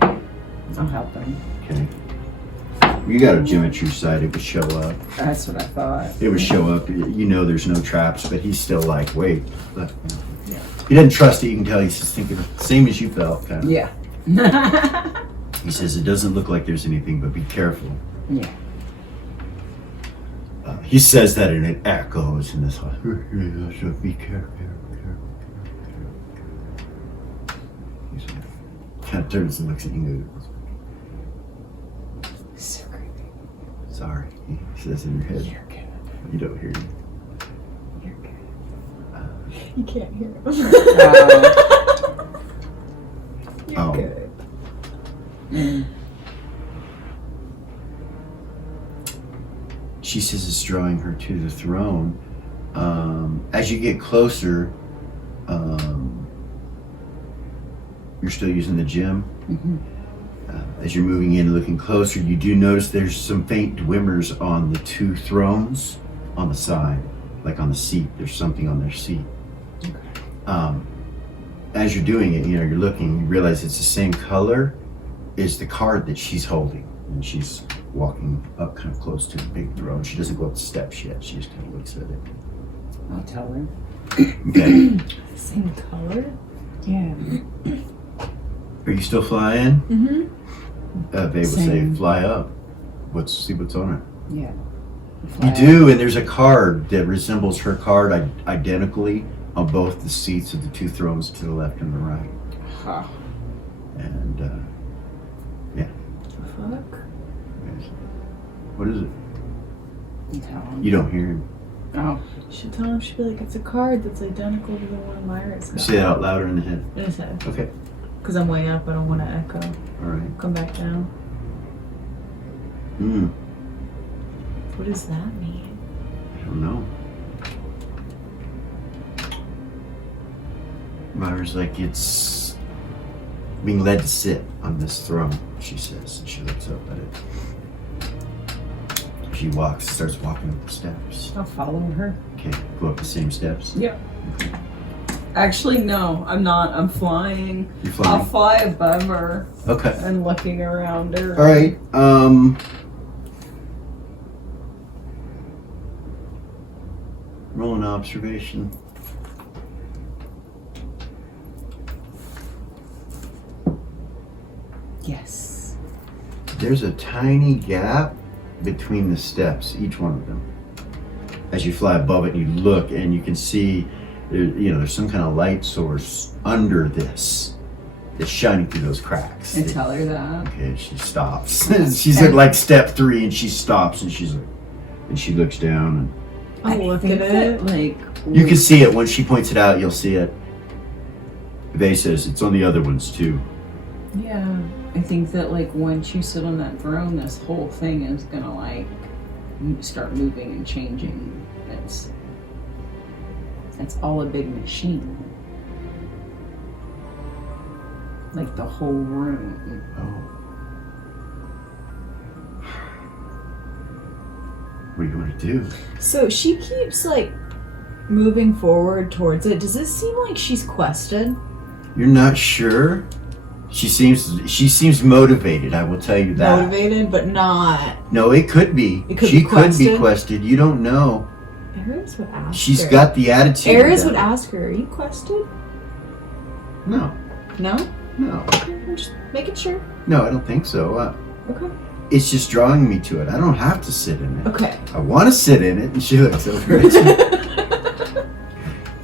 I'll help him. Okay. You got a gem at your side, it would show up. That's what I thought. It would show up. There's no traps, but he's still like, wait. Look. He doesn't trust it, you can tell he's just thinking the same as you felt, kind of. Yeah. He says, it doesn't look like there's anything, but be careful. Yeah. He says that and it echoes in this one. Be careful. He kind of turns and looks at you. So creepy. Sorry, he says in your head. You're good. You don't hear him. You're good. You can't hear him. You're Oh. good. She says it's drawing her to the throne. As you get closer, you're still using the gem. Mm-hmm. As you're moving in and looking closer, you do notice there's some faint glimmers on the two thrones on the side, like on the seat. There's something on their seat. Okay. As you're doing it, you're looking, you realize it's the same color as the card that she's holding. And she's walking up kind of close to the big throne. She doesn't go up the steps yet. She just kind of looks at it. I'll tell her. Okay. Same color? Yeah. Are you still flying? Mm-hmm. They will say, Same. fly up. See what's on it. Yeah. You do, and there's a card that resembles her card identically on both the seats of the two thrones to the left and the right. Huh. And, Fuck. what is it? You tell him. You don't hear him. Oh. Should tell him, she'd be like, it's a card that's identical to the one Myra's got. Say it out louder in the head. In his head. Okay. Because I'm way up, I don't want to echo. All right. Come back down. What does that mean? I don't know. Myra's like, it's being led to sit on this throne, she says, and she looks up at it. She starts walking up the steps. I'll follow her. Okay, go up the same steps. Yep. Actually, no, I'm not. I'm flying. You're flying. I'll fly above her Okay. and looking around her. All right. Roll an observation. Yes. There's a tiny gap between the steps, each one of them. As you fly above it, you look and you can see there's some kind of light source under this that's shining through those cracks. I tell her that. Okay, she stops. She's at like step 3 and she stops and she looks down and I'll look think at it. that, like, you can see it. When she points it out, you'll see it. Vay says it's on the other ones too. Yeah. I think that, like, once you sit on that throne, this whole thing is gonna, like, start moving and changing. It's all a big machine. Like the whole room. Oh. What do you want to do? So she keeps like moving forward towards it. Does it seem like she's quested? You're not sure? She seems motivated, I will tell you that. Motivated, but not. No, it could be. It could she be quested? could be quested. You don't know. Ares would ask She's her. got the attitude. Ares about would it. ask her, are you quested? No, No? no, Okay, I'm just making sure. no. I don't think so. Okay. It's just drawing me to it. I don't have to sit in it. Okay. I want to sit in it, and she looks over at you.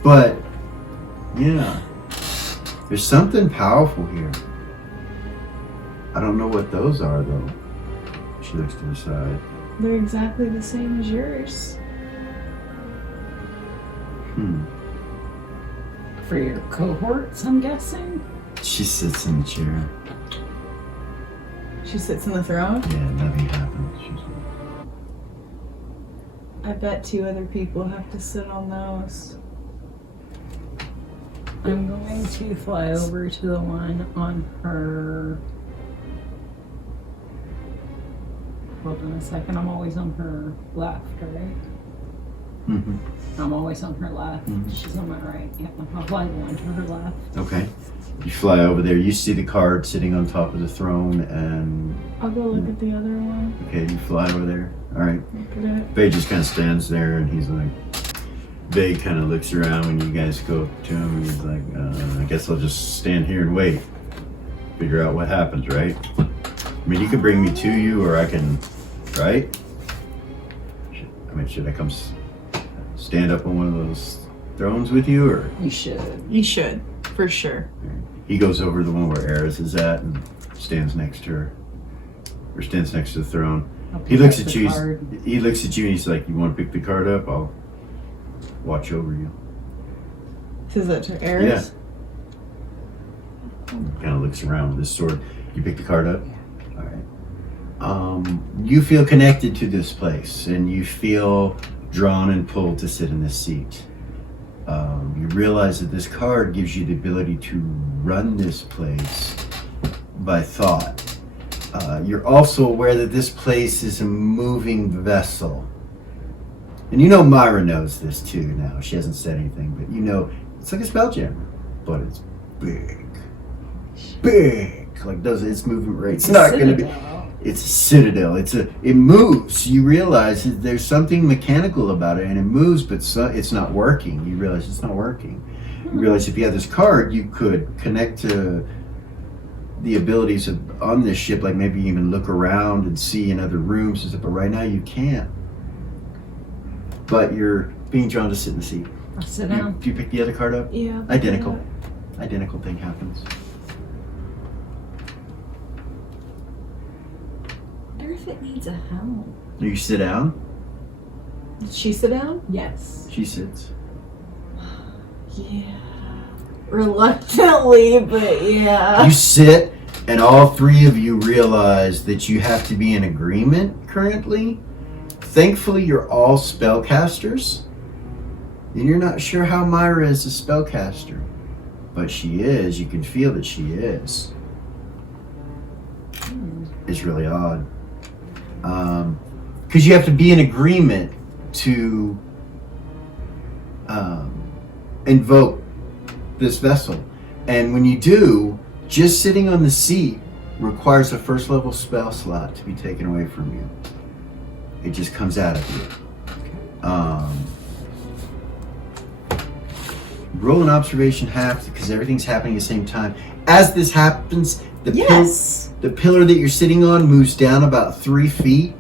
But yeah, there's something powerful here. I don't know what those are, though. She looks to the side. They're exactly the same as yours. For your cohorts, I'm guessing? She sits in the chair. She sits in the throne. Yeah, nothing happens. I bet 2 other people have to sit on those. I'm going to fly over to the one on her. Hold on a second. I'm always on her left, right? Mm-hmm. I'm always on her left. She's on my right. Yeah, I'll fly the one to her left. Okay. You fly over there. You see the card sitting on top of the throne, and I'll go look at the other one. okay, you fly over there. All right. Look at it. Vay just kind of stands there, and he's like, Vay kind of looks around when you guys go up to him, and he's like, I guess I'll just stand here and wait. Figure out what happens, right? I mean, you can bring me to you, or I can, right? I mean, should I come stand up on one of those thrones with you, or? You should. You should, for sure. He goes over to the one where Eris is at and stands next to her, or stands next to the throne. He looks at you. He looks at you and he's like, "You want to pick the card up? I'll watch over you." Says that to Eris? Yeah. Kind of looks around with his sword. You pick the card up? All right. You feel connected to this place, and you feel drawn and pulled to sit in this seat. You realize that this card gives you the ability to run this place by thought. You're also aware that this place is a moving vessel. And you know Myra knows this too now. She hasn't said anything, but you know it's like a spelljammer, but it's big. Big. Like its movement rate. It's not going to be. It's a citadel. It moves. You realize that there's something mechanical about it, and it moves, but it's not working. You realize it's not working. You realize if you had this card, you could connect to the abilities on this ship, like maybe even look around and see in other rooms and stuff. But right now, you can't. But you're being drawn to sit in the seat. I'll sit down. Do you pick the other card up? Yeah. Identical. Identical thing happens. If it needs a helm. You sit down. Did she sit down? Yes. She sits. Yeah. Reluctantly, but yeah. You sit, and all 3 of you realize that you have to be in agreement currently. Thankfully, you're all spellcasters, and you're not sure how Myra is a spellcaster, but she is. You can feel that she is. It's really odd. Because you have to be in agreement to invoke this vessel. And when you do, just sitting on the seat requires a 1st level spell slot to be taken away from you. It just comes out of you. Roll an observation half because everything's happening at the same time. As this happens, the pillar that you're sitting on moves down about 3 feet,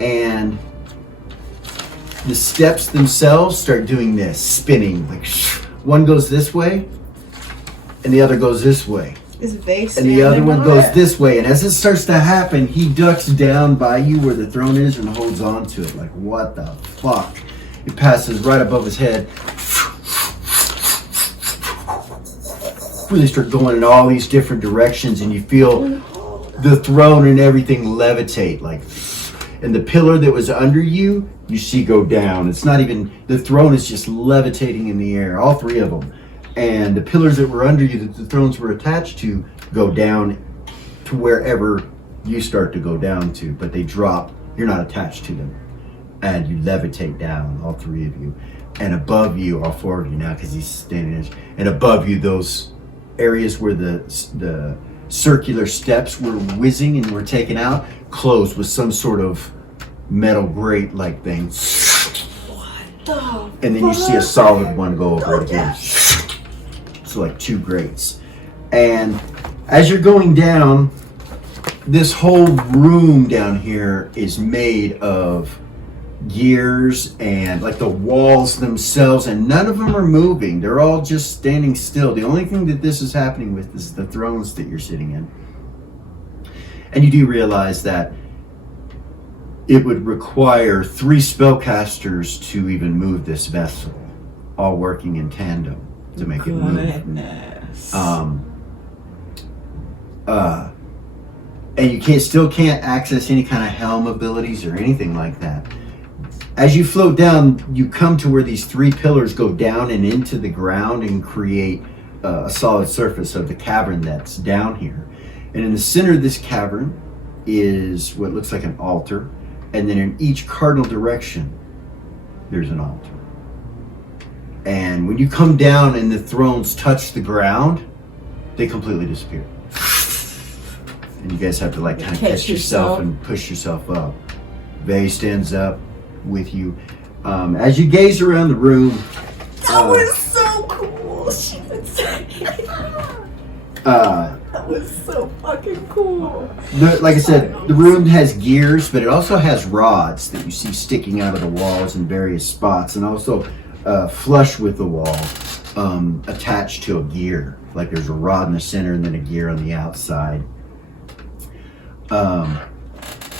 and the steps themselves start doing this, spinning. Like one goes this way, and the other goes this way, Is Vay and the other one goes this way. And as it starts to happen, he ducks down by you where the throne is and holds on to it. Like, what the fuck? It passes right above his head. They start going in all these different directions, and you feel the throne and everything levitate, like, and the pillar that was under you, you see go down. It's not even, the throne is just levitating in the air, all 3 of them. And the pillars that were under you, that the thrones were attached to, go down to wherever you start to go down to, but they drop, you're not attached to them. And you levitate down, all 3 of you. And above you, all 4 of you now, because he's standing there, and above you, those areas where the circular steps were whizzing and were taken out, closed with some sort of metal grate like thing. What the? And then you see a solid one go over it again. So like 2 grates. And as you're going down, this whole room down here is made of gears and like the walls themselves, and none of them are moving. They're all just standing still. The only thing that this is happening with is the thrones that you're sitting in. And you do realize that it would require 3 spellcasters to even move this vessel, all working in tandem to make it move. Goodness. And you still can't access any kind of helm abilities or anything like that. As you float down, you come to where these 3 pillars go down and into the ground and create a solid surface of the cavern that's down here. And in the center of this cavern is what looks like an altar. And then in each cardinal direction, there's an altar. And when you come down and the thrones touch the ground, they completely disappear. And you guys have to like kind of catch yourself and push yourself up. Vay stands up with you. As you gaze around the room, That was so cool. She would say. That was so fucking cool. Like I said, the room has gears, but it also has rods that you see sticking out of the walls in various spots, and also flush with the wall, attached to a gear. Like there's a rod in the center and then a gear on the outside. Are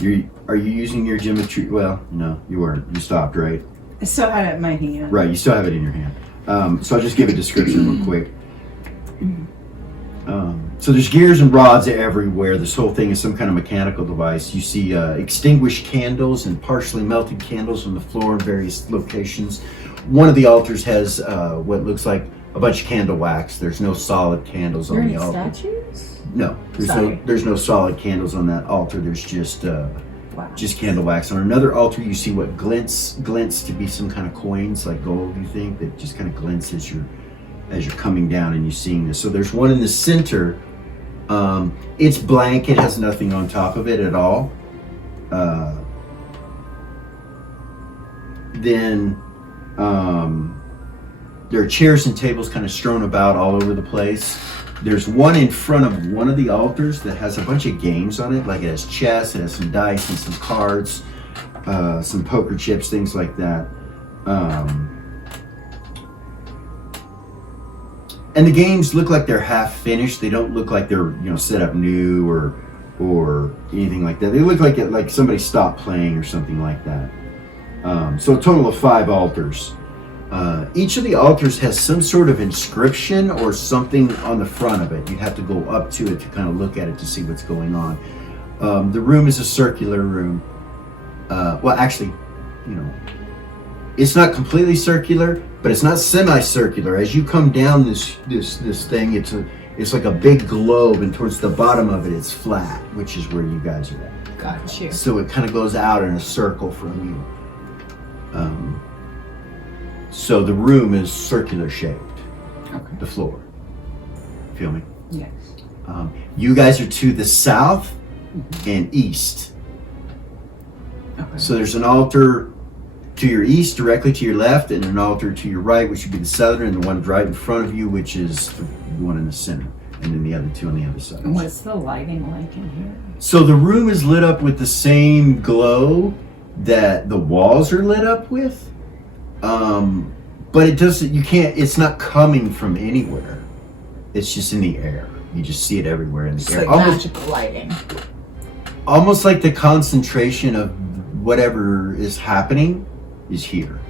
you using your geometry? Well, no, you weren't. You stopped, right? I still had it in my hand. Right, you still have it in your hand. So I'll just give a description real quick. So there's gears and rods everywhere. This whole thing is some kind of mechanical device. You see extinguished candles and partially melted candles on the floor in various locations. One of the altars has what looks like a bunch of candle wax. There's no solid candles on the altar. Statues? No, there's no solid candles on that altar. There's just candle wax. On another altar, you see what glints to be some kind of coins, like gold. You think that just kind of glints as you're coming down and you're seeing this. So there's one in the center. It's blank. It has nothing on top of it at all. Then there are chairs and tables kind of strewn about all over the place. There's one in front of one of the altars that has a bunch of games on it, like it has chess, it has some dice and some cards, some poker chips, things like that. And the games look like they're half finished. They don't look like they're set up new or anything like that. They look like somebody stopped playing or something like that. So a total of 5 altars. Each of the altars has some sort of inscription or something on the front of it. You have to go up to it to kind of look at it to see what's going on. The room is a circular room. Well, actually, it's not completely circular, but it's not semi-circular. As you come down this thing, it's like a big globe, and towards the bottom of it, it's flat, which is where you guys are at. Got you. So it kind of goes out in a circle from you. So the room is circular shaped. Okay. The floor. Feel me? Yes. You guys are to the south and east. Okay. So there's an altar to your east, directly to your left, and an altar to your right, which would be the southern, and the one right in front of you, which is the one in the center, and then the other 2 on the other side. And what's the lighting like in here? So the room is lit up with the same glow that the walls are lit up with, but it's not coming from anywhere. It's just in the air. You just see it everywhere in the air. Like magical lighting. Almost like the concentration of whatever is happening is here.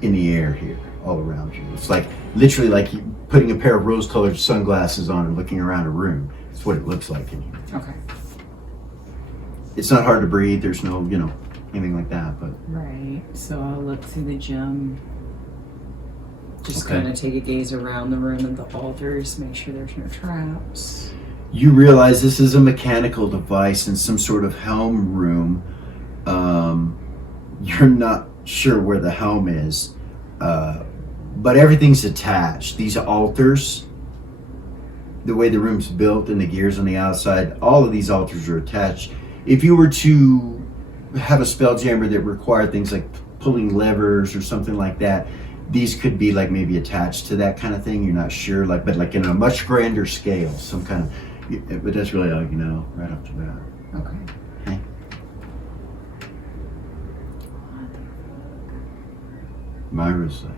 In the air here, all around you. It's like literally like you putting a pair of rose-colored sunglasses on and looking around a room. That's what it looks like in here. Okay. It's not hard to breathe. There's no, anything like that. But Right. So I'll look through the gem. Just Okay. kind of take a gaze around the room and the altars, make sure there's no traps. you realize this is a mechanical device in some sort of helm room. You're not sure where the helm is, but everything's attached. These altars, the way the room's built and the gears on the outside, all of these altars are attached. If you were to have a spelljammer that required things like pulling levers or something like that, these could be like maybe attached to that kind of thing. You're not sure, but like in a much grander scale, some kind of. But that's really all you know right off the bat. Okay. Myra's like,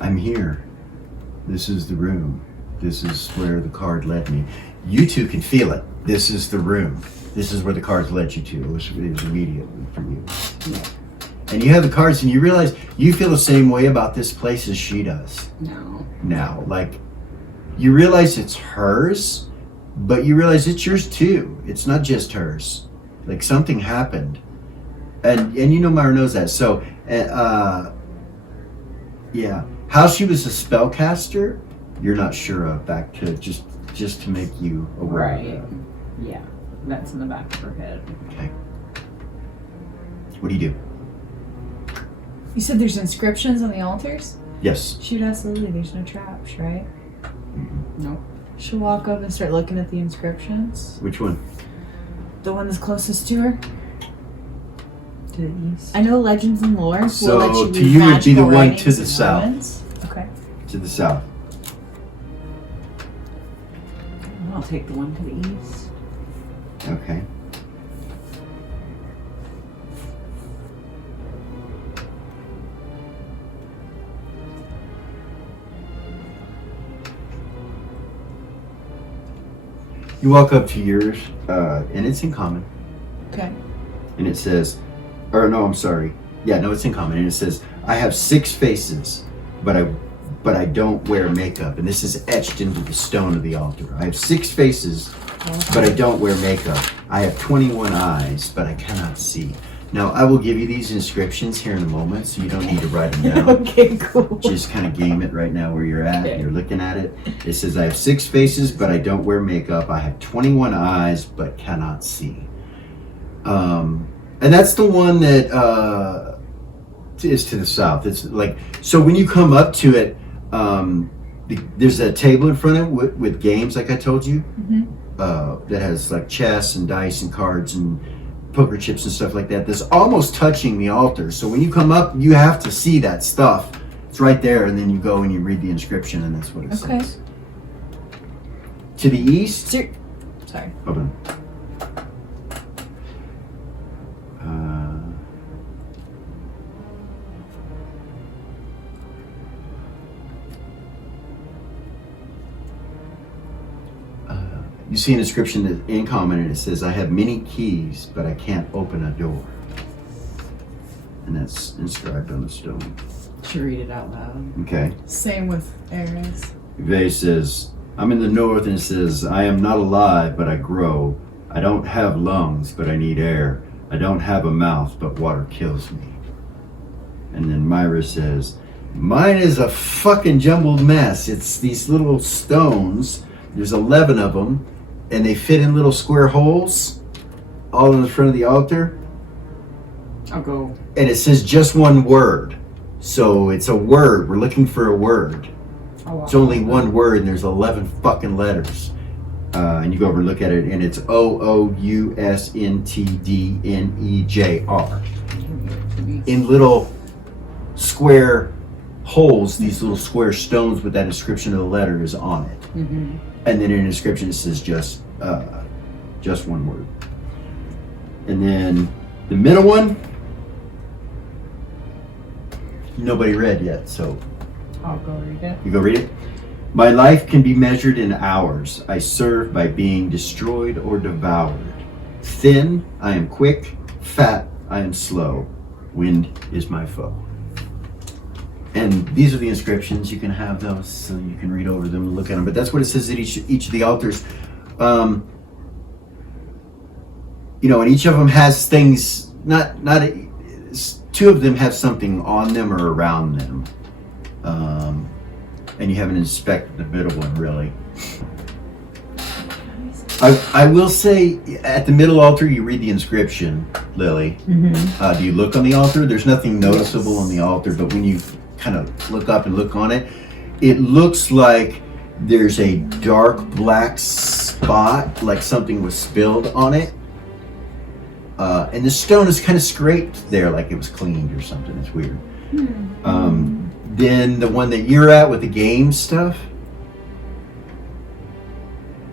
I'm here. This is the room. This is where the card led me. You two can feel it. This is the room. This is where the cards led you to. It was immediately for you. Yeah. And you have the cards and you realize you feel the same way about this place as she does. No. Now, like, you realize it's hers, but you realize it's yours too. It's not just hers. Like, something happened. And you know Myra knows that. So, yeah. How she was a spellcaster, you're not sure of, back to just to make you aware of Right. that. Yeah. That's in the back of her head. Okay. What do you do? You said there's inscriptions on the altars? Yes. Shoot, ask Lily, there's no traps, right? Nope. She'll walk up and start looking at the inscriptions. Which one? The one that's closest to her. To the east. I know legends and lore. So, will let you to read you would be the magical one writings to the and south. ruins. Okay. To the south. I'll take the one to the east. Okay. You walk up to yours, and it's in common. Okay. And it says, or no, I'm sorry. Yeah, no, it's in common. And it says, I have 6 faces, but I don't wear makeup. And this is etched into the stone of the altar. I have 6 faces, but I don't wear makeup. I have 21 eyes, but I cannot see. Now, I will give you these inscriptions here in a moment, so you don't need to write them down. Okay, cool. Just kind of game it right now where you're at. Okay. You're looking at it. It says, I have 6 faces, but I don't wear makeup. I have 21 eyes, but cannot see. And that's the one that is to the south. It's like, so when you come up to it, there's a table in front of it with games, like I told you, that has like chess and dice and cards and poker chips and stuff like that. That's almost touching the altar. So when you come up, you have to see that stuff. It's right there, and then you go and you read the inscription, and that's what it Okay. says. To the east. Sorry. Hold on. You see an inscription that in common, and it says, I have many keys, but I can't open a door. And that's inscribed on the stone. Should read it out loud. Okay. Same with Aries. Vay says, I'm in the north, and it says, I am not alive, but I grow. I don't have lungs, but I need air. I don't have a mouth, but water kills me. And then Myra says, mine is a fucking jumbled mess. It's these little stones. There's 11 of them, and they fit in little square holes all in the front of the altar. I'll go. And it says just one word. So it's a word. We're looking for a word. It's only one word, and there's 11 fucking letters. And you go over and look at it, and it's OOUSNTDNEJR. In little square holes, these little square stones with that inscription of the letter is on it. Mm-hmm. And then in an inscription it says just one word. And then the middle one, nobody read yet, so I'll go read it. you go read it. My life can be measured in hours. I serve by being destroyed or devoured. Thin, I am quick. Fat, I am slow. Wind is my foe. And these are the inscriptions. You can have those so you can read over them and look at them. But that's what it says at each of the altars. And each of them has things, two of them have something on them or around them. And you haven't inspected the middle one, really. I will say, at the middle altar, you read the inscription, Lily. Mm-hmm. Do you look on the altar? There's nothing noticeable on the altar, but when you kind of look up and look on it, it looks like there's a dark black spot, like something was spilled on it. And the stone is kind of scraped there, like it was cleaned or something. It's weird. Then the one that you're at with the game stuff,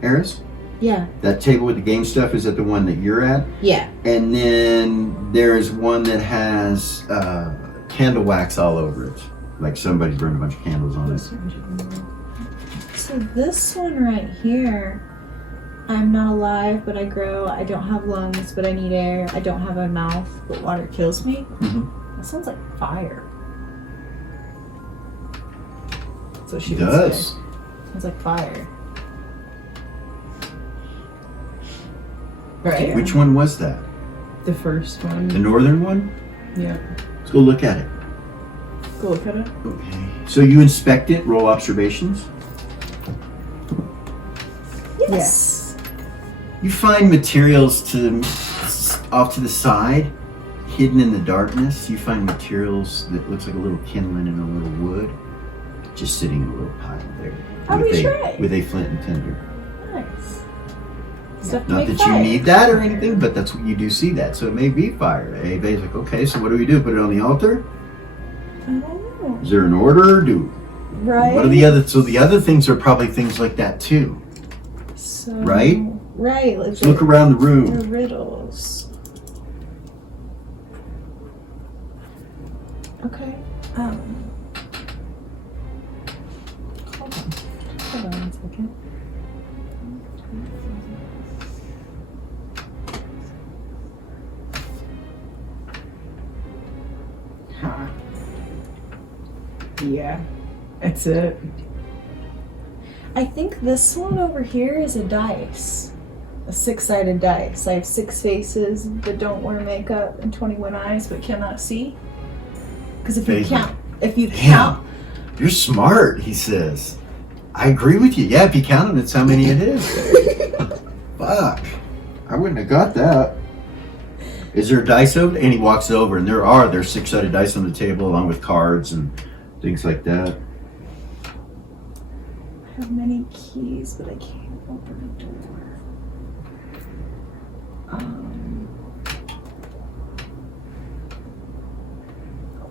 Eris? Yeah. That table with the game stuff, is that the one that you're at? Yeah. And then there's one that has candle wax all over it. Like somebody burned a bunch of candles on it. So this one right here, I'm not alive, but I grow. I don't have lungs, but I need air. I don't have a mouth, but water kills me. Mm-hmm. That sounds like fire. That's what she It would does. say. Sounds like fire. Right? Which one was that? The first one. The northern one? Yeah. Let's go look at it. Go look at it. Okay. So you inspect it, roll observations. Yes. You find materials off to the side, hidden in the darkness. You find materials that looks like a little kindling and a little wood, just sitting in a little pile there. How with we a, try? with a flint and tinder. Nice. Stuff to Not make that fire. you need that or anything, but that's what you do see that. So it may be fire. Everybody's like, okay, so what do we do? Put it on the altar? I don't know. Is there an order? Right. What are the other? So the other things are probably things like that too. So, Right? Right. Like Let's look around the room. they're riddles. Okay. Hold on. Hold on a second. Huh. Yeah. That's it. I think this one over here is a dice. A 6-sided dice. I have 6 faces that don't wear makeup and 21 eyes but cannot see. Because if you Faces. count, Damn, count, you're smart, he says. I agree with you. Yeah, if you count them, it's how many it is. Fuck. I wouldn't have got that. Is there a dice over? And he walks over, and there's 6-sided dice on the table along with cards and things like that. I have many keys, but I can't open a door.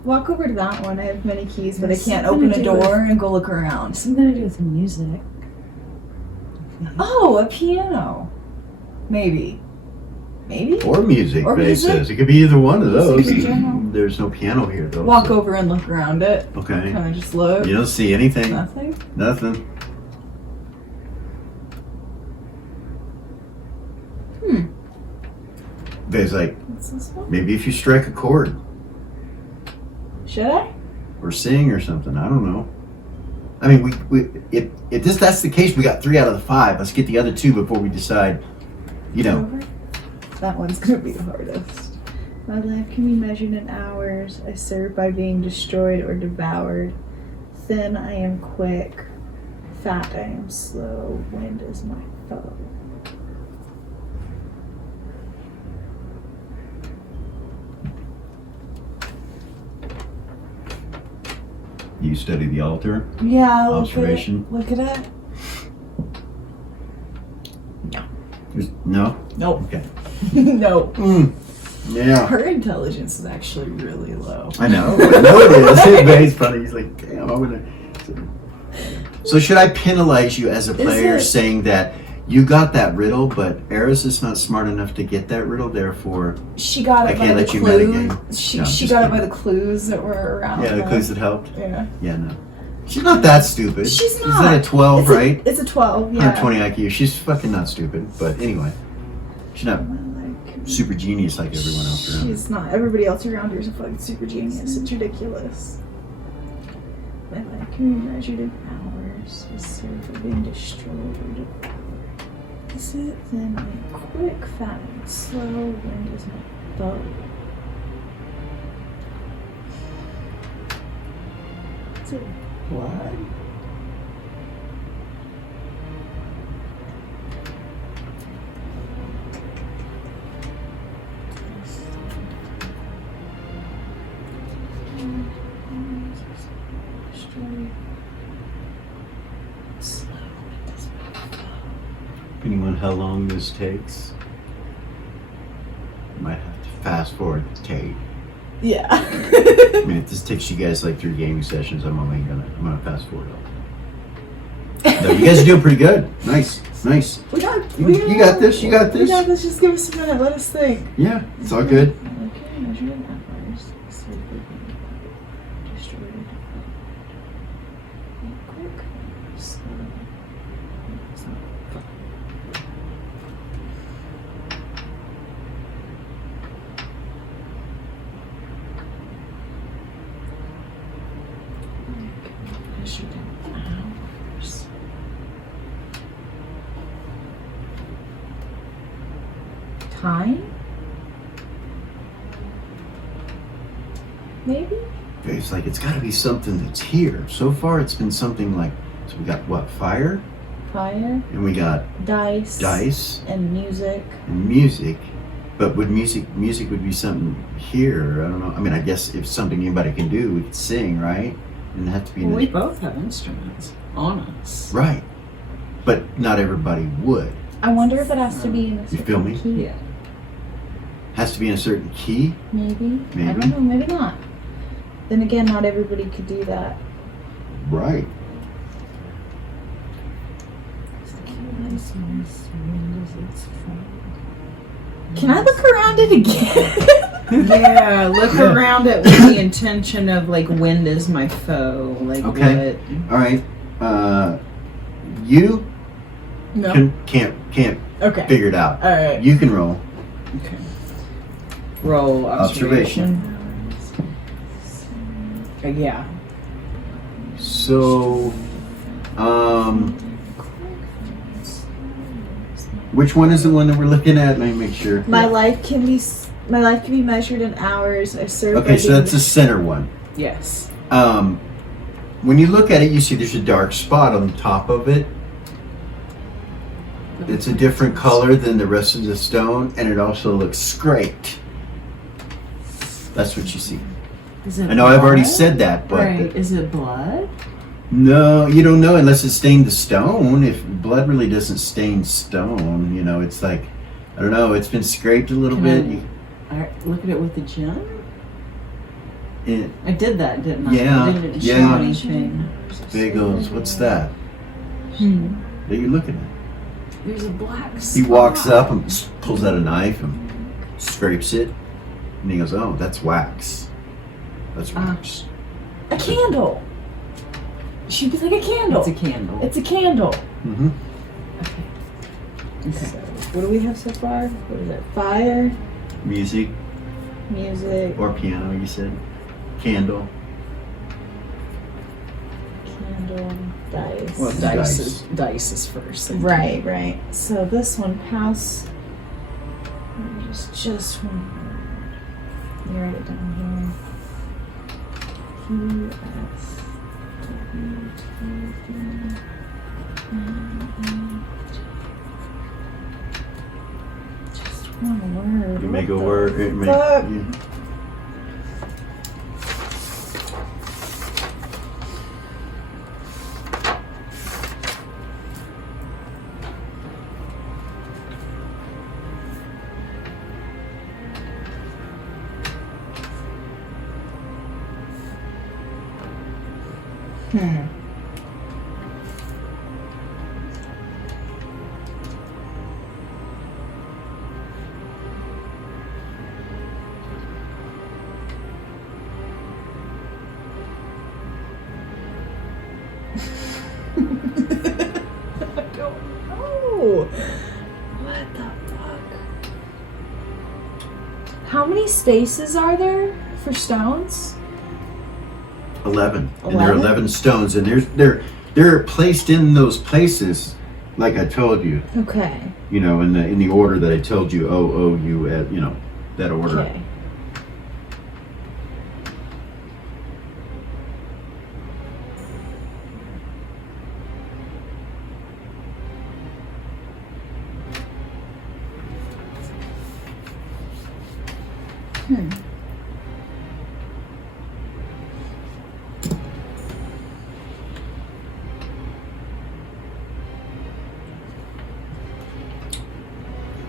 Walk over to that one. I have many keys, but I There's can't something open to a do door and go look around. Something to do with music. Oh, a piano. Maybe. Maybe? Or music, Or but he music. says. It could be either one of those. Music in general. There's no piano here, though. Walk so- over and look around it. Okay. Kind of just look. You don't see anything. Nothing. Nothing. There's like, What's this one? maybe if you strike a chord Should I? or sing or something. I don't know. I mean, if that's the case, we got 3 out of the 5. Let's get the other 2 before we decide, Over? That one's gonna be the hardest. My life can be measured in hours. I serve by being destroyed or devoured. Thin, I am quick. Fat, I am slow. Wind is my foe. You study the altar. Yeah, Observation. Look at it. No? Nope. Okay. No. Yeah. Her intelligence is actually really low. I know it is. But he's funny. He's like, damn, I'm gonna. So should I penalize you as a player, it- saying that you got that riddle, but Eris is not smart enough to get that riddle, therefore, She got I it by can't the let you clues. metagame. She No, I'm she just got it by kidding. the clues that were around. yeah, the her. clues that helped. Yeah. Yeah, no, she's not that stupid. She's She's not. at a 12, right? It's a 12. Yeah. 120 IQ. She's fucking not stupid, but anyway, she's not super genius like everyone else around. She's not. Everybody else around her is a fucking super genius. It's ridiculous. My life can be measured in hours. I serve for being destroyed. Is it? Then I'm quick, fat, and slow. Wind is my bow. Is it blood? Depending on how long this takes, you might have to fast forward the tape. Yeah. I mean, if this takes you guys like 3 gaming sessions, I'm gonna fast forward. No, you guys are doing pretty good. Nice. We got You got this. You got We this. got this. Just give us a minute. Let us think. Yeah, it's all good. Okay, measured in hours. Distributed. Quick. Measured in hours. Time? Maybe? It's like it's got to be something that's here. So far, it's been something like, so we got what, fire, Fire, and we got dice, and music. and music. But would music would be something here? I don't know. I mean, I guess if something anybody can do, we could sing, right? And have to be in Well, we this, both have instruments on us. right. But not everybody would. I wonder if it has to be in a You feel me? key. Yeah. Has to be in a certain key. Maybe. I Maybe. don't know. Maybe not. Then again, not everybody could do that. Right. Can I look around it again? Yeah, look around it with the intention of like, wind is my foe. Like, Okay. All right. You No. can't Okay. figure it out. All right. You can roll. what? Okay. Roll observation. Yeah. So, which one is the one that we're looking at? Let me make sure. My life can be measured in hours. I serve. Okay, so that's the center one. Yes. When you look at it, you see there's a dark spot on the top of it. It's a different color than the rest of the stone, and it also looks scraped. That's what you see. Is it I know I've already blood? said that, but Right. Is it blood? no, you don't know unless it stained the stone. If blood really doesn't stain stone, you know, it's like, I don't know, it's been scraped a little Can bit. I- Alright, look at it with the gem. It, I did that, didn't I? Yeah, I didn't show yeah. anything. bagels, what's that? Hmm. That you're looking at? There's a black He walks up and pulls out a knife and scrapes it, and he goes, "Oh, that's wax. That's wax." A candle. She'd be like a candle. It's a candle. It's a candle. Mm-hmm. Okay. So, what do we have so far? What is it? Fire, Music music, or piano, you said. Candle. candle, dice. Well, Dice. dice is first. Right, right. So this one, house. Just one word. You write it down here. Just one word. You make a What the word. It make, fuck? yeah. I don't know. What the fuck? How many spaces are there for stones? 11. And there are 11? 11 stones, and they're placed in those places, like I told you. Okay. You know, in the order that I told you. O U, you know, that order. Okay.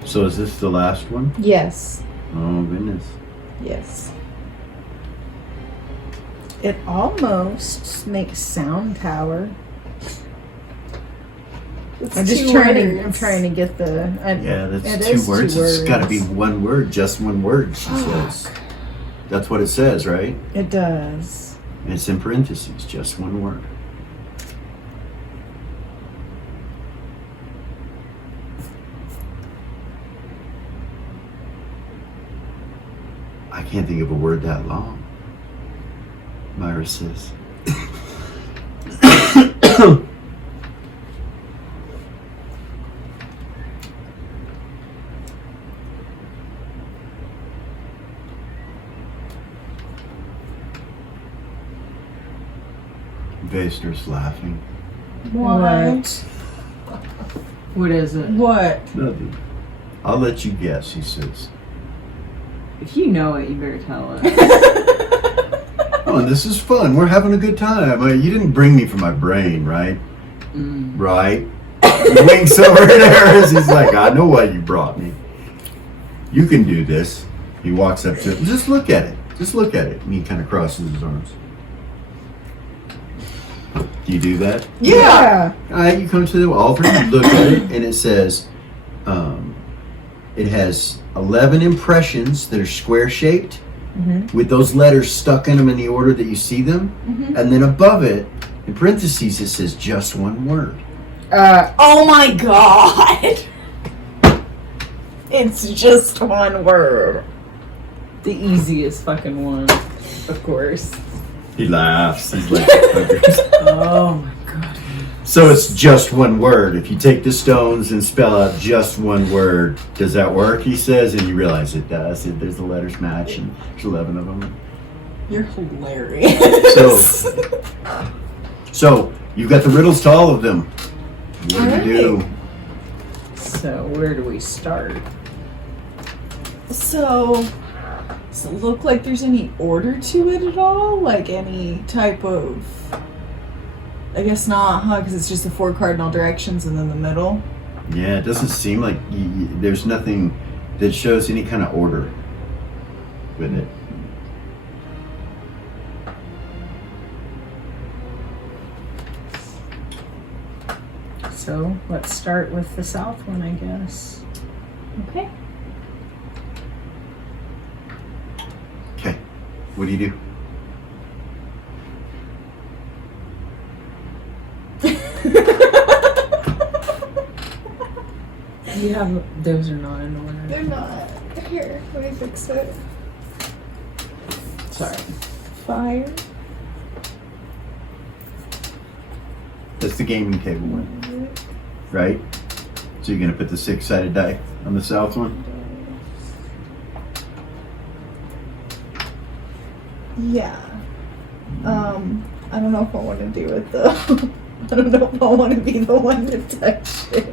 So is this the last one? Yes. Oh goodness. Yes. It almost makes sound tower. It's I'm just two trying to. words. I'm trying to get the. Yeah, that's It two is words. two It's got to be words. one word, just one word, she says. That's what it says, right? It does. And it's in parentheses, just one word. I can't think of a word that long, Myra says. Vay starts laughing. What? What is it? What? Nothing. I'll let you guess, he says. If you know it, you better tell us. Oh, and this is fun. We're having a good time. You didn't bring me for my brain, right? Right? He winks over at Harris. He's like, I know why you brought me. You can do this. He walks up to it. Just look at it. Just look at it. And he kind of crosses his arms. Do you do that? Yeah. All right, you come to the altar, you look at it, and it says, it has 11 impressions that are square-shaped with those letters stuck in them in the order that you see them. And then above it, in parentheses, it says just one word. Oh my god! It's just one word. The easiest fucking one, of course. He laughs. He's like, Oh my god. so it's just one word. If you take the stones and spell out just one word, does that work? He says, and you realize it does. There's the letters match, and there's 11 of them. You're hilarious. So you've got the riddles to all of them. What do you do? So where do we start? So, does it look like there's any order to it at all? Like any type of... I guess not, huh? Because it's just the 4 cardinal directions and then the middle. Yeah, it doesn't seem like there's nothing that shows any kind of order with it. So let's start with the south one, I guess. Okay. Okay, what do you do? You have those are not in order. They're not. Here, let me fix it. Sorry. Fire. That's the gaming table one, right? So you're gonna put the 6-sided die on the south one? Yeah. I don't know if I want to do it though. I don't know if I want to be the one to touch it.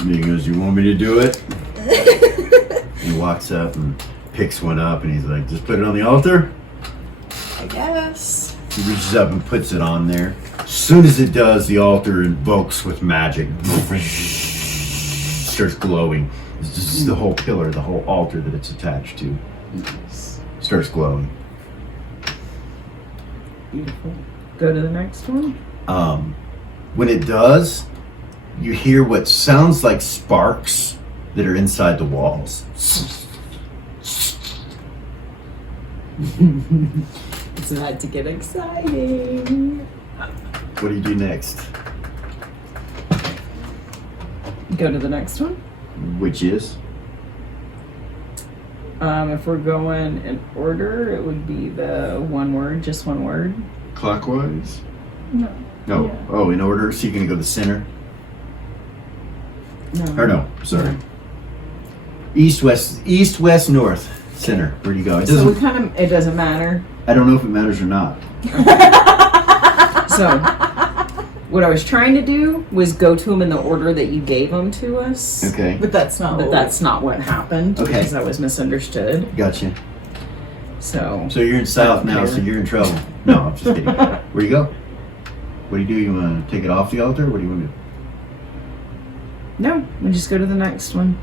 And he goes, you want me to do it? He walks up and picks one up and he's like, just put it on the altar? I guess. He reaches up and puts it on there. As soon as it does, the altar invokes with magic. Starts glowing. This is the whole pillar, the whole altar that it's attached to. Starts glowing. Beautiful. Go to the next one. When it does, you hear what sounds like sparks that are inside the walls. It's about to get exciting. What do you do next? Go to the next one. Which is? If we're going in order, it would be the one word, just one word. Clockwise? No. No. Yeah. Oh, in order? So you're going to go to the center? No. Or no, sorry. East, west, north. Center. Where do you go? It So doesn't, we kind of, it doesn't matter. I don't know if it matters or not. So what I was trying to do was go to them in the order that you gave them to us. Okay. But that's not. But what that's not what happened Okay. because I was misunderstood. Gotcha. So So you're in south now, so you're in trouble. No, I'm just kidding. Where you go? What do you do? You want to take it off the altar? What do you want to do? no, we just go to the next one.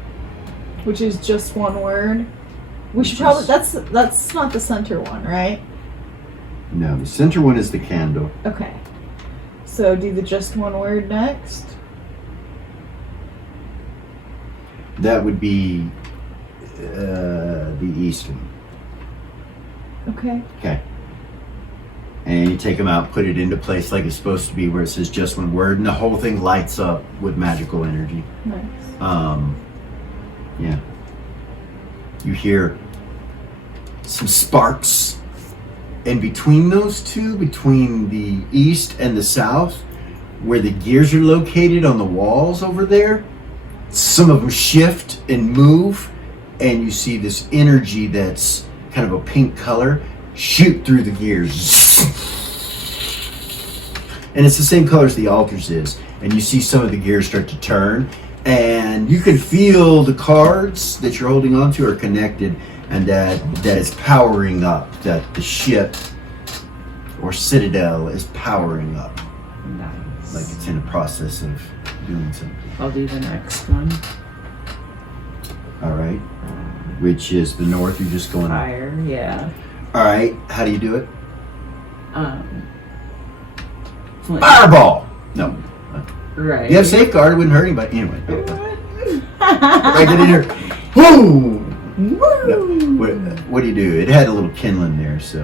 Which is just one word. We Which should probably. is- That's not the center one, right? No, the center one is the candle. Okay. So do the just one word next. That would be the east one. Okay. Okay. And you take them out, put it into place like it's supposed to be, where it says just one word, and the whole thing lights up with magical energy. Nice. Yeah. You hear some sparks, and between those two, between the east and the south, where the gears are located on the walls over there, some of them shift and move, and you see this energy that's kind of a pink color shoot through the gears. And it's the same color as the altars is. And you see some of the gears start to turn, and you can feel the cards that you're holding on to are connected, and that is powering up, that the ship or citadel is powering up. Nice. Like it's in a process of doing something. I'll do the next one. All right. Which is the north, you're just going up. Fire, yeah. All right, how do you do it? Flint. Fireball! No. Right. You have safeguard, it wouldn't hurt anybody. Anyway. Right, get in here. Woo! No, what do you do? It had a little kindling there, so.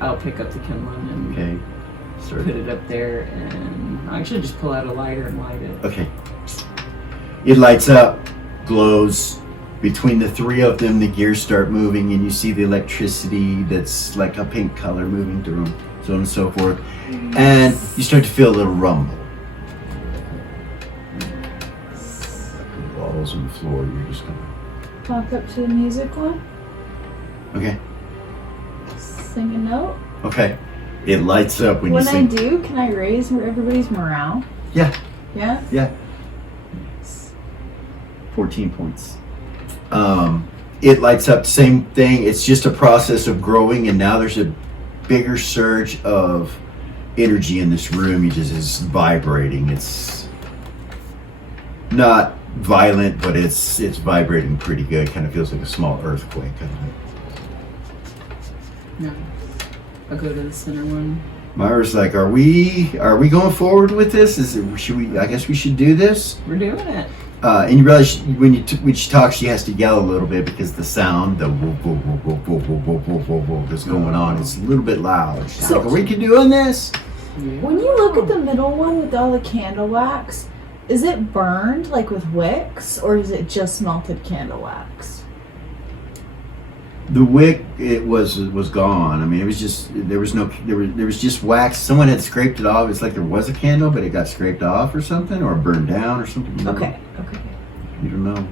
I'll pick up the kindling and Okay. Start. put it up there, and I actually just pull out a lighter and light it. Okay. It lights up, glows. Between the three of them, the gears start moving, and you see the electricity that's like a pink color moving through them, so on and so forth. And you start to feel a little rumble. Balls on the floor, you're just going. Walk up to the music one. Okay. Sing a note. Okay. It lights up when you When I sing. do, can I raise everybody's morale? Yeah. Yeah? Yeah. 14 points. It lights up, same thing. It's just a process of growing, and now there's a bigger surge of energy in this room. It's vibrating. It's not violent, but it's vibrating pretty good. Kind of feels like a small earthquake. No. I'll go to the center one. Myra's like, are we going forward with this? Should we? I guess we should do this. We're doing it. And you realize when she talks, she has to yell a little bit because the sound, the woo, woo, woo, woo, woo, woo, woo, woo, woo, woo, that's going on, is a little bit loud. She's So- like, are we doing this? When you look at the middle one with all the candle wax, is it burned like with wicks, or is it just melted candle wax? The wick, it was gone. I mean, it was just there was just wax. Someone had scraped it off. It's like there was a candle, but it got scraped off or something, or burned down or something. You don't Okay, know. okay. You don't know.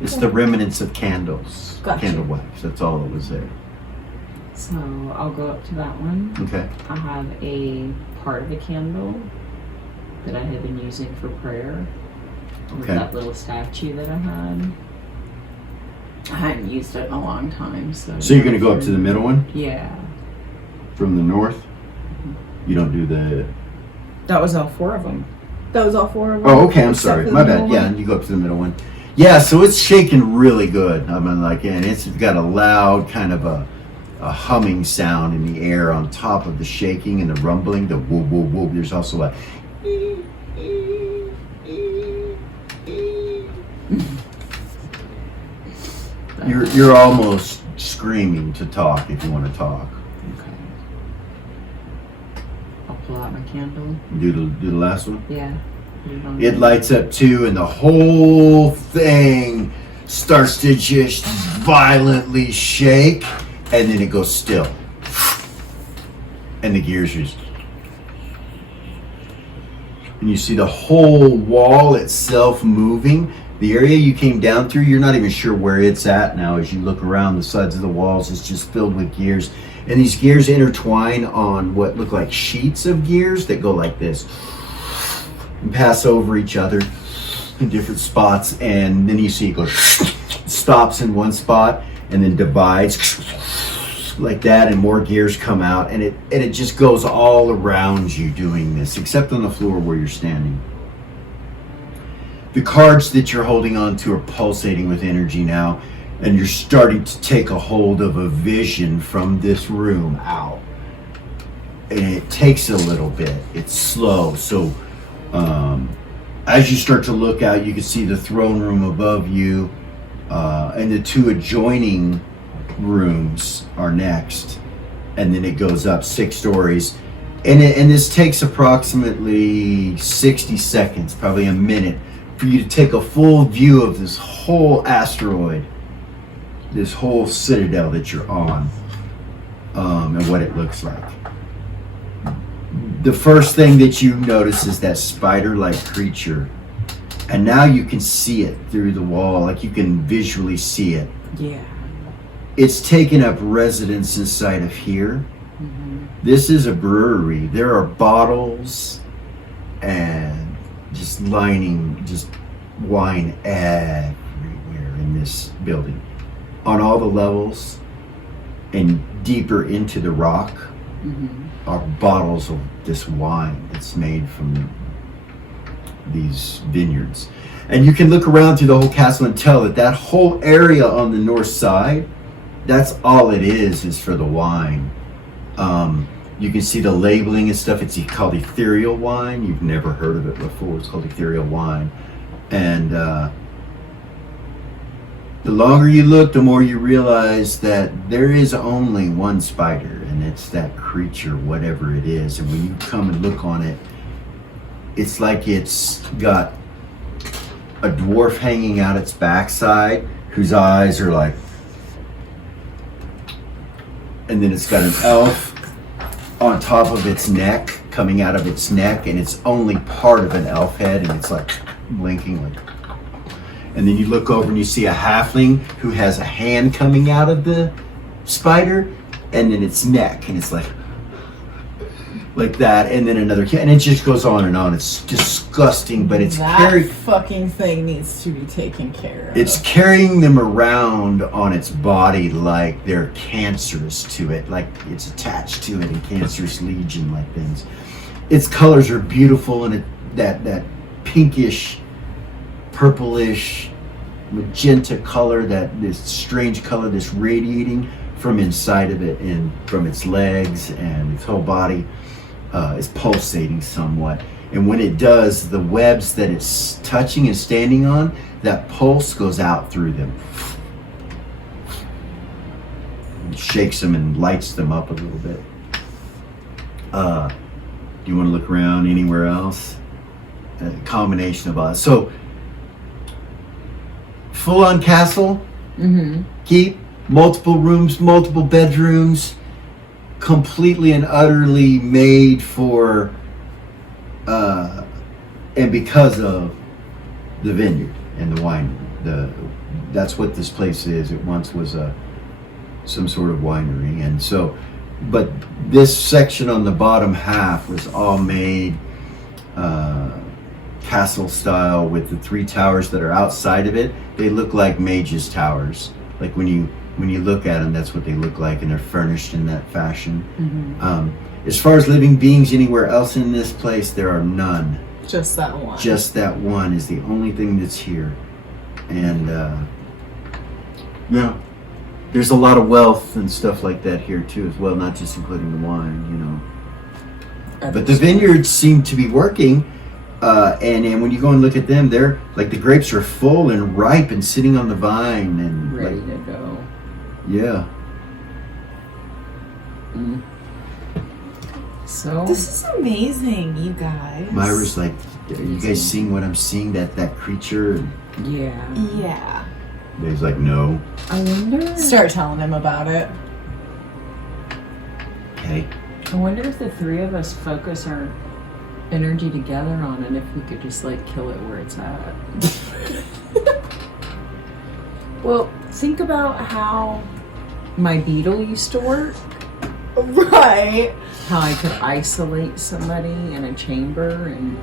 It's the remnants of candles. Gotcha. Candle wax. That's all that was there. So I'll go up to that one. Okay. I have a part of a candle that I had been using for prayer. With Okay. that little statue that I had. I hadn't used it in a long time, so. So you're gonna go up to the middle one Yeah. from the north. You don't do the. That was all 4 of them. That was all 4 of them? Oh, okay. I'm except sorry. for the My bad. middle Yeah, one? you go up to the middle one. Yeah, so it's shaking really good. I mean, like, and it's got a loud kind of a humming sound in the air on top of the shaking and the rumbling, the whoop, whoop, whoop. There's also a. You're almost screaming to talk if you want to talk. Okay. I'll pull out my candle. Do the last one. Yeah. It lights up too, and the whole thing starts to just violently shake, and then it goes still. And the gears just. And you see the whole wall itself moving. The area you came down through, you're not even sure where it's at now. As you look around the sides of the walls, it's just filled with gears. And these gears intertwine on what look like sheets of gears that go like this. And pass over each other in different spots, and then you see it goes stops in one spot and then divides like that, and more gears come out, and it just goes all around you doing this, except on the floor where you're standing. The cards that you're holding on to are pulsating with energy now, and you're starting to take a hold of a vision from this room out. And it takes a little bit. It's slow, so as you start to look out, you can see the throne room above you, and the two adjoining rooms are next, and then it goes up 6 stories, and this takes approximately 60 seconds, probably a minute, for you to take a full view of this whole asteroid, this whole citadel that you're on, and what it looks like. The first thing that you notice is that spider-like creature, and now you can see it through the wall, like you can visually see it. Yeah. It's taken up residence inside of here. Mm-hmm. This is a brewery. There are bottles and just lining, just wine everywhere in this building. On all the levels and deeper into the rock are bottles of this wine that's made from these vineyards. And you can look around through the whole castle and tell that that whole area on the north side, that's all it is for the wine. You can see the labeling and stuff. It's called ethereal wine. You've never heard of it before. It's called ethereal wine. And the longer you look, the more you realize that there is only one spider, and it's that creature, whatever it is. And when you come and look on it, it's like it's got a dwarf hanging out its backside, whose eyes are like, and then it's got an elf on top of its neck, coming out of its neck, and it's only part of an elf head, and it's like blinking like. And then you look over and you see a halfling who has a hand coming out of the spider, and then its neck, and it's like that, and then another, and it just goes on and on. It's disgusting, but it's that fucking thing needs to be taken care of. It's carrying them around on its body like they're cancerous to it, like it's attached to it in cancerous legion-like things. Its colors are beautiful, and that pinkish, purplish, magenta color, this strange color that's radiating from inside of it and from its legs and its whole body is pulsating somewhat. And when it does, the webs that it's touching and standing on, that pulse goes out through them. It shakes them and lights them up a little bit. Do you want to look around anywhere else? A combination of us. So, full-on castle, keep, multiple rooms, multiple bedrooms, completely and utterly made for, and because of the vineyard and the wine. That's what this place is. It once was some sort of winery, and so, but this section on the bottom half was all made castle style with the 3 towers that are outside of it. They look like mages' towers. Like when you look at them, that's what they look like, and they're furnished in that fashion. As far as living beings anywhere else in this place, there are none. Just that one. Just that one is the only thing that's here. And yeah, there's a lot of wealth and stuff like that here too as well, not just including the wine, you know. But the vineyards seem to be working. And when you go and look at them, they're like the grapes are full and ripe and sitting on the vine and Ready like, to go. yeah. So This is amazing, you guys. Myra's like, are you guys seeing what I'm seeing? That creature? And yeah. Yeah. Dave's like, no. I wonder. Start telling him about it. Okay. I wonder if the 3 of us focus our energy together on it, if we could just like kill it where it's at. Well, think about how my beetle used to work. Right. How I could isolate somebody in a chamber and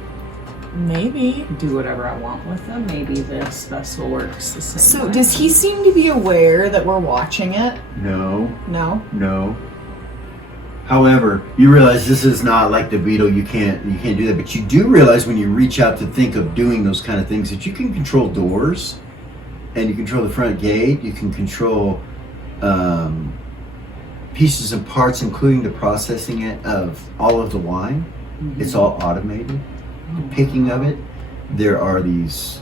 Maybe. do whatever I want with them. Maybe this vessel works the same So way. does he seem to be aware that we're watching it? No. No? However, you realize this is not like the beetle. You can't do that. But you do realize when you reach out to think of doing those kind of things that you can control doors, and you control the front gate. You can control pieces and parts, including the processing of all of the wine. It's all automated. The picking of it. there are these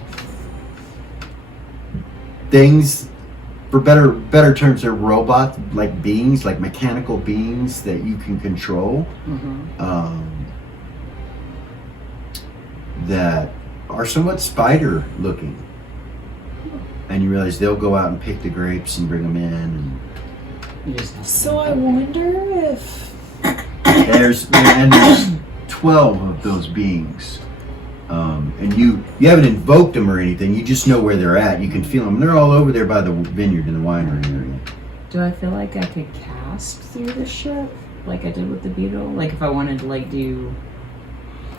things, for better terms, they're robot like beings, like mechanical beings that you can control, that are somewhat spider looking. And you realize they'll go out and pick the grapes and bring them in. And You just have to So I do wonder if there's 12 of those beings. And you haven't invoked them or anything. You just know where they're at. You can feel them. They're all over there by the vineyard and the winery area. Do I feel like I could cast through the ship like I did with the beetle? Like if I wanted to like do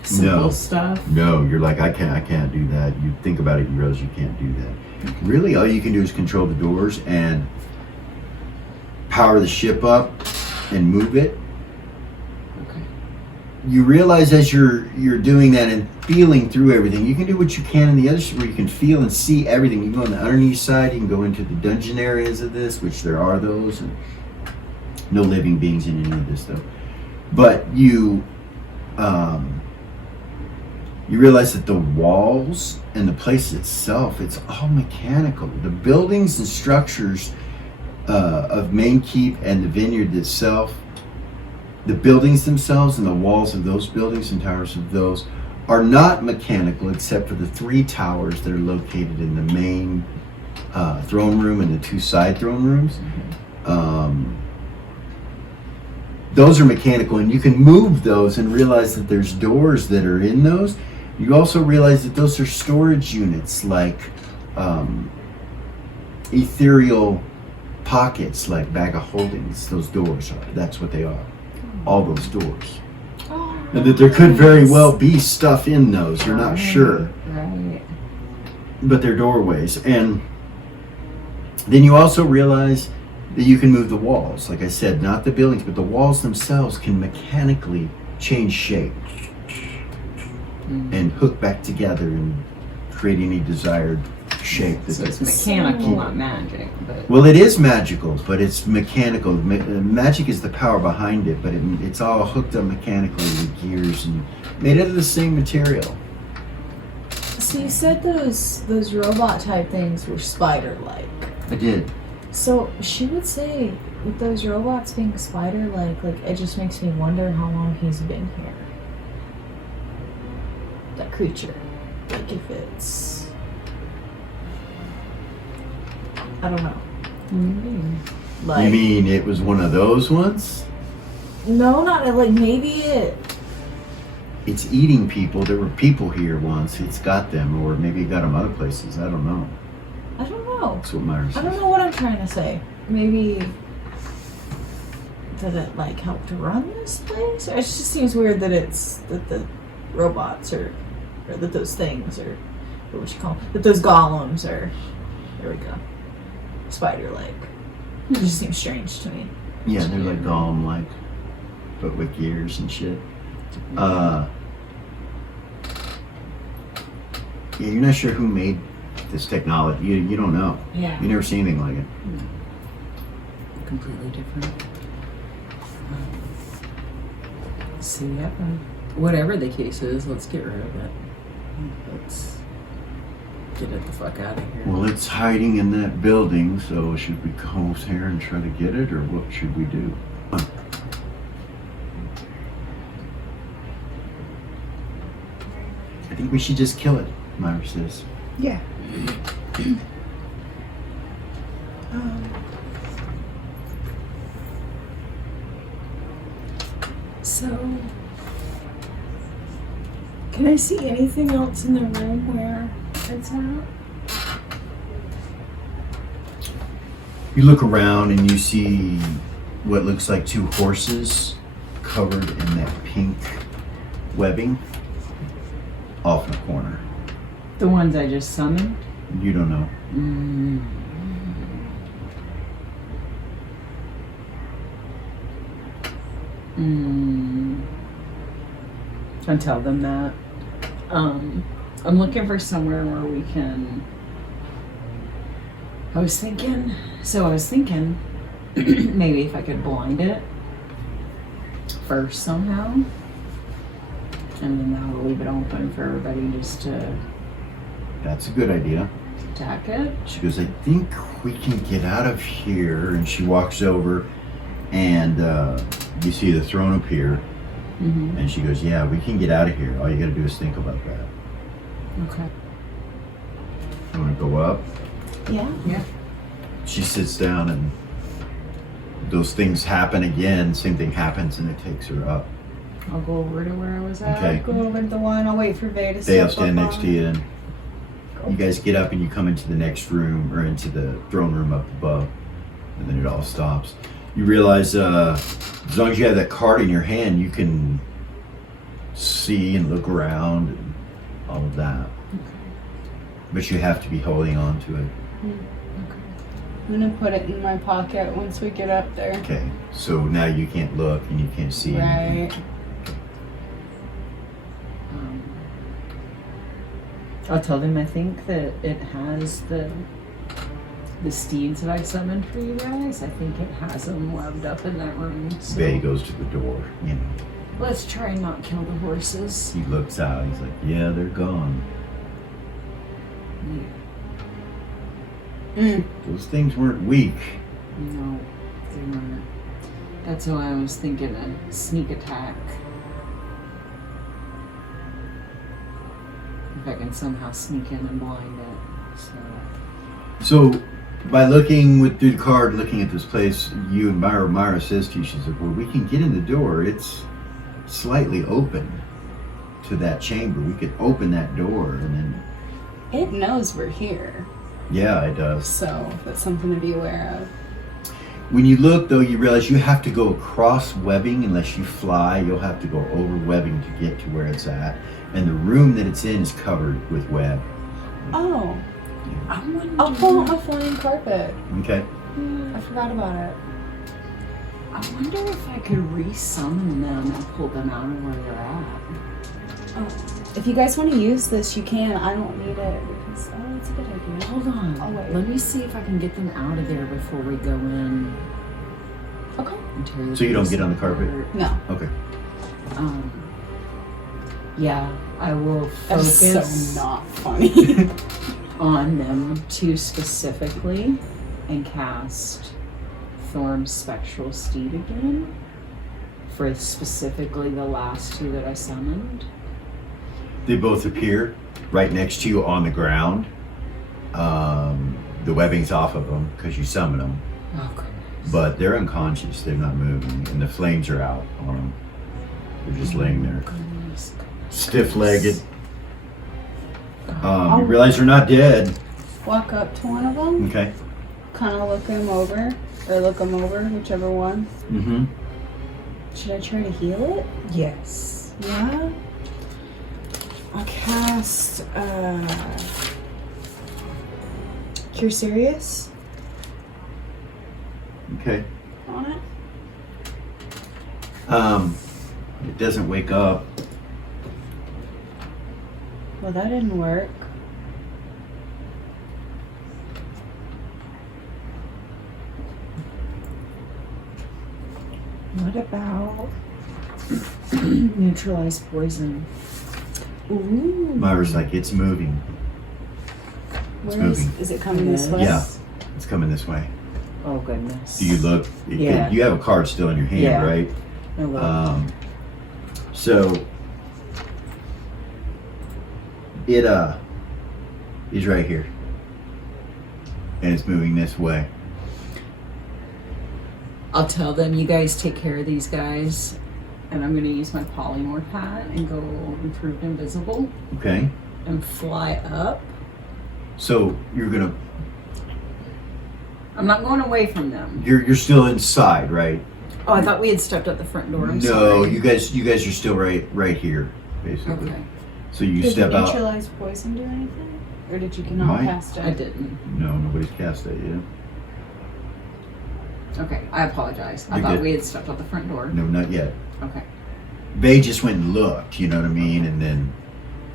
simple No. stuff? No, you're like, I can't do that. You think about it, you realize you can't do that. Really, all you can do is control the doors and power the ship up and move it. Okay. You realize as you're doing that and feeling through everything, you can do what you can in the other where you can feel and see everything. You can go on the underneath side, you can go into the dungeon areas of this, which there are those, and no living beings in any of this though. But you realize that the walls and the place itself, it's all mechanical. The buildings and structures of Main Keep and the vineyard itself, the buildings themselves and the walls of those buildings and towers of those are not mechanical except for the 3 towers that are located in the main throne room and the 2 side throne rooms. Those are mechanical, and you can move those and realize that there's doors that are in those. You also realize that those are storage units, like ethereal pockets, like bag of holdings. Those doors are. That's what they are. All those doors. And that there could very well be stuff in those. You're not sure. Right. But they're doorways. And then you also realize that you can move the walls. Like I said, not the buildings, but the walls themselves can mechanically change shape and hook back together and create any desired shape. So it's mechanical, not magic. But Well, it is magical, but it's mechanical. Magic is the power behind it, but it's all hooked up mechanically with gears and made out of the same material. So you said those robot type things were spider-like. I did. So she would say with those robots being spider-like, like it just makes me wonder how long he's been here. That creature. Like if it's, I don't know. Like You mean it was one of those ones? no, not like maybe It's eating people. There were people here once. It's got them, or maybe it got them other places. I don't know. I don't know. That's what Myra I says. don't know what I'm trying to say. Maybe did it like help to run this place? Or it just seems weird that it's that the robots or that those things or what you call them, that those golems are. There we go. Spider-like. It just seems strange to me. Yeah, they're like golem-like, but with gears and shit. Yeah, you're not sure who made this technology. You don't know. yeah, You never seen anything like it. completely different. So yeah, whatever the case is, let's get rid of it. Let's get it the fuck out of here. Well, it's hiding in that building, so should we go here and try to get it, or what should we do? I think we should just kill it, Myra says. Yeah. So can I see anything else in the room where it's at? You look around and you see what looks like 2 horses covered in that pink webbing off in a corner. The ones I just summoned? You don't know. And tell them that. I'm looking for somewhere where we can. I was thinking maybe if I could blind it first somehow, and then I'll leave it open for everybody just to that's a good idea. Attack it. She goes, I think we can get out of here. And she walks over and you see the throne appear. Mm-hmm. And she goes, yeah, we can get out of here. All you gotta do is think about that. Okay. You wanna go up? Yeah. Yeah. She sits down and those things happen again. Same thing happens and it takes her up. I'll go over to where I was at. Okay. Go over to the one. I'll wait for Vay to They'll step stand up next on to you and you guys get up and you come into the next room or into the throne room up above. And then it all stops. You realize as long as you have that card in your hand, you can see and look around and all of that. Okay. But you have to be holding on to it. Okay. I'm gonna put it in my pocket once we get up there. Okay, so now you can't look and you can't see anything. Right. I'll tell them I think that it has the steeds that I summoned for you guys. I think it has them webbed up in that room. So Bay goes to the door, you know. let's try and not kill the horses. He looks out, he's like, yeah, they're gone. Those things weren't weak. No, they weren't. That's why I was thinking a sneak attack. If I can somehow sneak in and blind it. So, by looking through the card, looking at this place, you and Myra says to you, she's like, well, we can get in the door. It's slightly open to that chamber. We could open that door and then, It knows we're here, yeah, it does. so that's something to be aware of. When you look, though, you realize you have to go across webbing. Unless you fly, you'll have to go over webbing to get to where it's at. And the room that it's in is covered with web. Oh, I wonder. I'll pull out my flying carpet. Okay. I forgot about it. I wonder if I could resummon them and pull them out of where they're at. Oh. If you guys want to use this, you can. I don't need it because it's a good idea. Hold on. I'll wait. Let me see if I can get them out of there before we go in. Okay. And tear the So you don't place get on the carpet? apart. No, Okay. Yeah, I will that's focus so not funny. on them two specifically and cast Thorm's Spectral Steed again for specifically the last two that I summoned. They both appear right next to you on the ground. The webbing's off of them because you summon them, Oh, goodness. but they're unconscious. They're not moving, and the flames are out on them. They're just laying there, Goodness. stiff-legged. You realize they're not dead. Walk up to one of them, Okay. kind of look them over, whichever one. Mm-hmm. Should I try to heal it? Yes. Yeah. I'll cast Cure Serious Okay. on it. It doesn't wake up. Well, that didn't work. What about neutralize poison? Ooh. Myra's like, it's moving. It's Where moving. is it coming this way? Yeah. It's coming this way. Oh goodness. Do you look? Yeah. You have a card still in your hand, Yeah. right? I will. So it is right here, and it's moving this way. I'll tell them you guys take care of these guys, and I'm gonna use my polymorph hat and go improved invisible Okay. and fly up. So you're gonna I'm not going away from them. you're still inside, right? Oh, I thought we had stepped out the front door. I'm No, sorry. you guys are still right here, basically. Okay, So you Did step out. neutralize poison do anything? Or did you not Might. cast it? I didn't. No, nobody's cast that yet. Okay, I apologize. I You're thought good. we had stepped out the front door. No, not yet. Okay. They just went and looked, you know what I mean? And then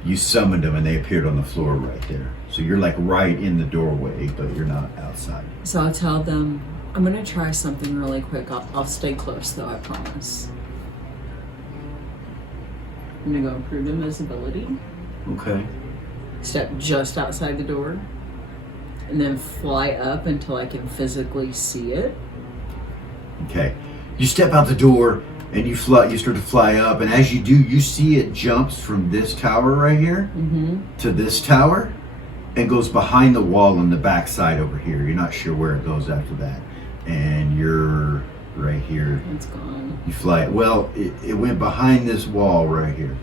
you summoned them and they appeared on the floor right there. So you're like right in the doorway, but you're not outside. So I'll tell them I'm gonna try something really quick. I'll stay close though, I promise. I'm gonna go improve invisibility. Okay. step just outside the door, and then fly up until I can physically see it. Okay. You step out the door and you start to fly up, and as you do, you see it jumps from this tower right here to this tower and goes behind the wall on the back side over here. You're not sure where it goes after that. And you're right here. It's gone. You fly it. Well, it went behind this wall right here.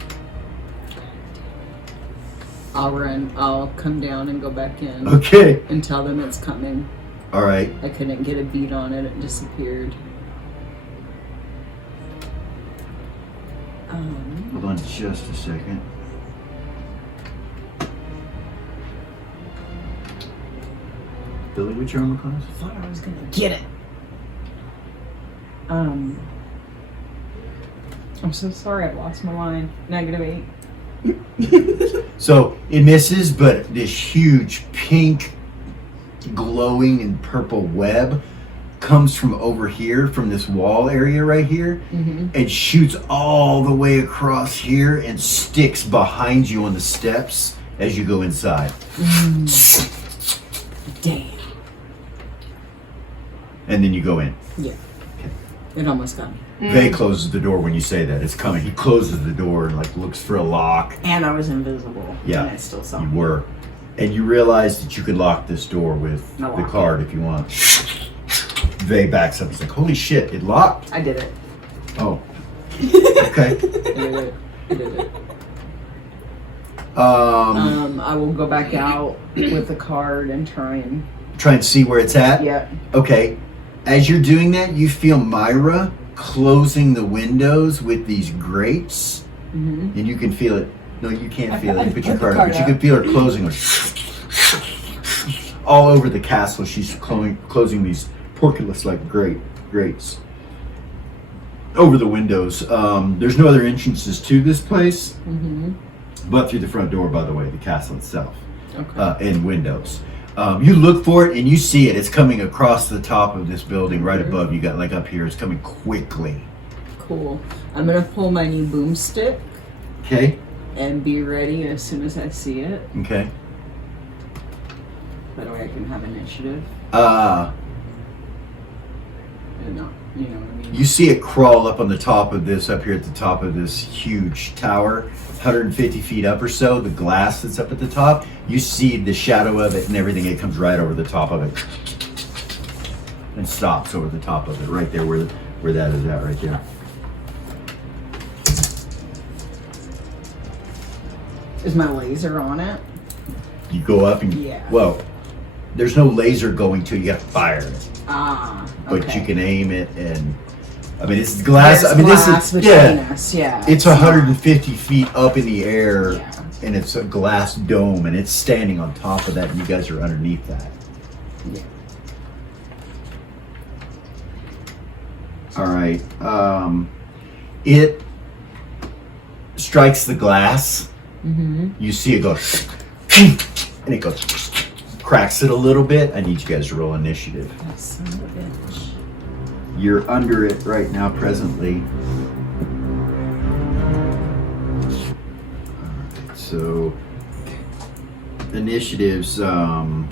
I'll run. I'll come down and go back in Okay. and tell them it's coming. All right. I couldn't get a beat on it. It disappeared. Hold on just a second. Billy, what's your armor class? I thought I was gonna get it. I'm so sorry. I lost my line. -8. So it misses, but this huge pink, glowing and purple web comes from over here, from this wall area right here, and shoots all the way across here and sticks behind you on the steps as you go inside. Damn. And then you go in. Yeah. It almost got me. Vay closes the door when you say that. It's coming. He closes the door and like looks for a lock. And I was invisible. Yeah. And I still saw You me. were. And you realize that you could lock this door with I the locked card if you want. Vay backs up. He's like, holy shit, it locked. I did it. Oh. Okay. I did it. I did it. I will go back out with the card and try and. Try and see where it's at. Yeah. Okay. As you're doing that, you feel Myra closing the windows with these grates, and you can feel it. No, you can't feel it. You put your card up, but you can feel her closing them. All over the castle. She's closing these porculus-like grates over the windows. There's no other entrances to this place, but through the front door, by the way, the castle itself, and windows. You look for it and you see it. It's coming across the top of this building right above you. Got like up here. It's coming quickly. Cool. I'm gonna pull my new boomstick Okay. and be ready as soon as I see it. Okay. That way I can have initiative. And not, you know what I mean? You see it crawl up on the top of this, up here at the top of this huge tower, 150 feet up or so, the glass that's up at the top. You see the shadow of it and everything. It comes right over the top of it and stops over the top of it, right there where that is at, right there. Is my laser on it? You go up and, Yeah. well, there's no laser going to it. You got to fire it. Ah, But okay. you can aim it, and I mean, it's glass. There's I mean, glass this is between us, yeah. It's 150 feet up in the air, Yeah. and it's a glass dome, and it's standing on top of that, and you guys are underneath that. Yeah. All right. It strikes the glass. You see it go, and it goes, cracks it a little bit. I need you guys to roll initiative. That son of a bitch. You're under it right now, presently. Alright, so initiatives, 15.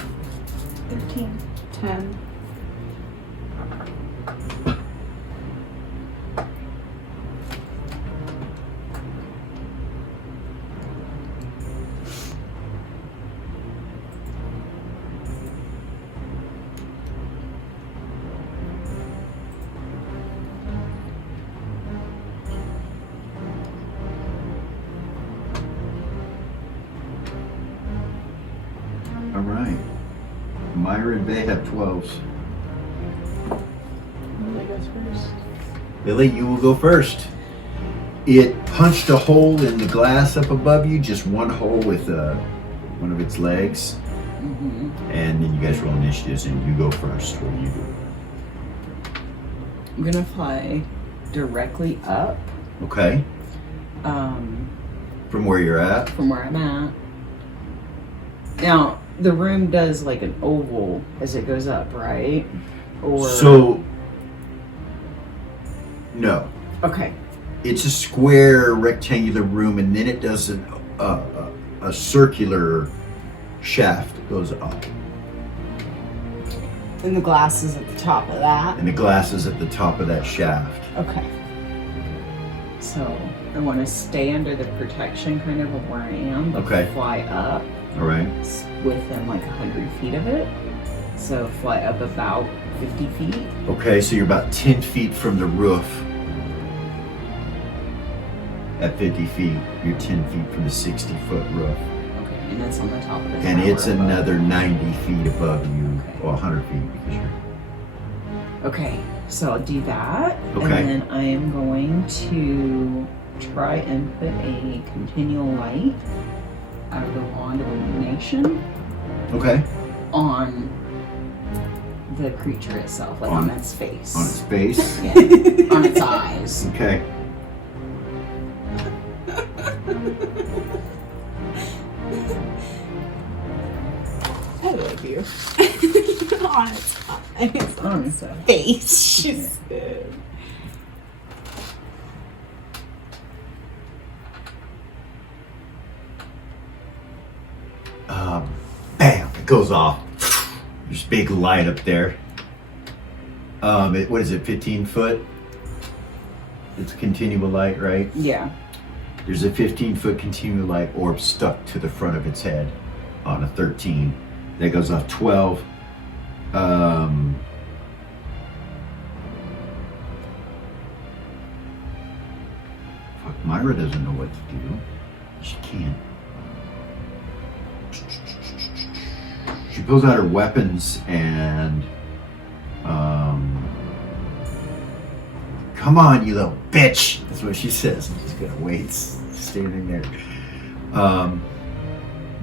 10. all right. Myra and Bay have 12s. Billy goes first. Billy, you will go first. It punched a hole in the glass up above you, just one hole with one of its legs. And then you guys roll initiatives and you go first. What do you do? I'm gonna fly directly up Okay. From where you're at. from where I'm at. Now, the room does like an oval as it goes up, right? Or So, no. okay. It's a square rectangular room, and then it does a circular shaft that goes up, And the glass is at the top of that. and the glass is at the top of that shaft. Okay. So I want to stay under the protection kind of where I am, but Okay. fly up All right. within like 100 feet of it. So fly up about 50 feet. Okay, so you're about 10 feet from the roof. At 50 feet, you're 10 feet from the 60-foot roof. Okay, and that's on the top of the And tower it's above. another 90 feet above you, Okay. or 100 feet because you're... Okay, so I'll do that. Okay. And then I am going to try and put a continual light out of the wand of illumination Okay. on the creature itself, like on its face. On its face. Yeah, on its eyes. Okay. I love you. On its eyes. On its eyes. Face. She's good. Bam! It goes off. There's a big light up there. What is it, 15 foot? It's a continual light, right? Yeah. There's a 15-foot continual light orb stuck to the front of its head on a 13. That goes off 12. Fuck, Myra doesn't know what to do. She can't. She pulls out her weapons and come on, you little bitch! That's what she says. I'm just gonna wait, standing there.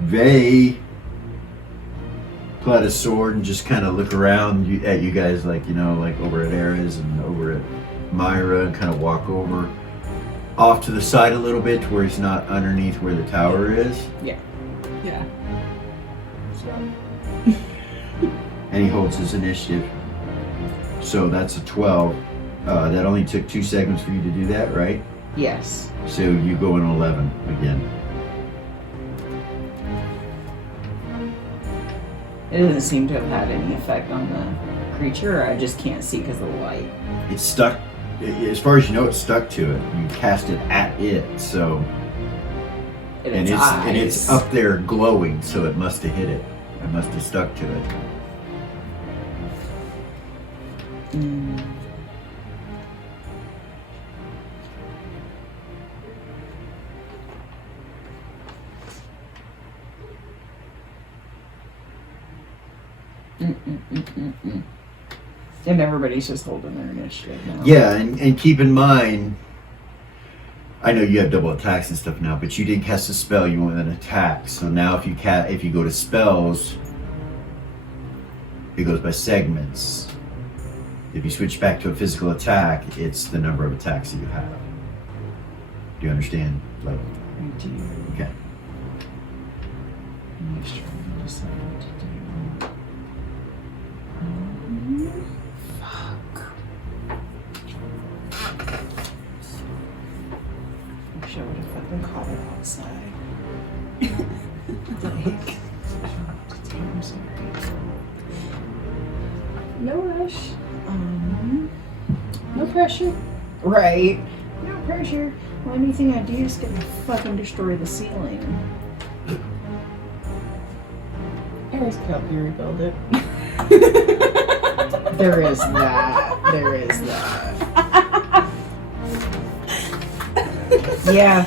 They pull out a sword and just kind of look around at you guys, like, you know, like over at Ares and over at Myra, and kind of walk over off to the side a little bit to where he's not underneath where the tower is. Yeah. Yeah. And he holds his initiative. So that's a 12. That only took 2 seconds for you to do that, right? Yes. So you go in 11 again. It doesn't seem to have had any effect on the creature, or I just can't see because of the light. It's stuck. As far as you know, it's stuck to it. You cast it at it, so and it's up there glowing, so it must have hit it. It must have stuck to it. Mm. And everybody's just holding their initiative now. Yeah, and keep in mind, I know you have double attacks and stuff now, but you did cast a spell. You want an attack. So now if you go to spells, it goes by segments. If you switch back to a physical attack, it's the number of attacks that you have. Do you understand? Like, I do. okay. Make sure I decide what to do. Fuck. I wish I would have fucking caught it outside. Like, I'm sorry. No rush. No pressure. Right. No pressure. Well, anything I do is gonna fucking destroy the ceiling. Ares could help you rebuild it. There is that. There is that. Yeah.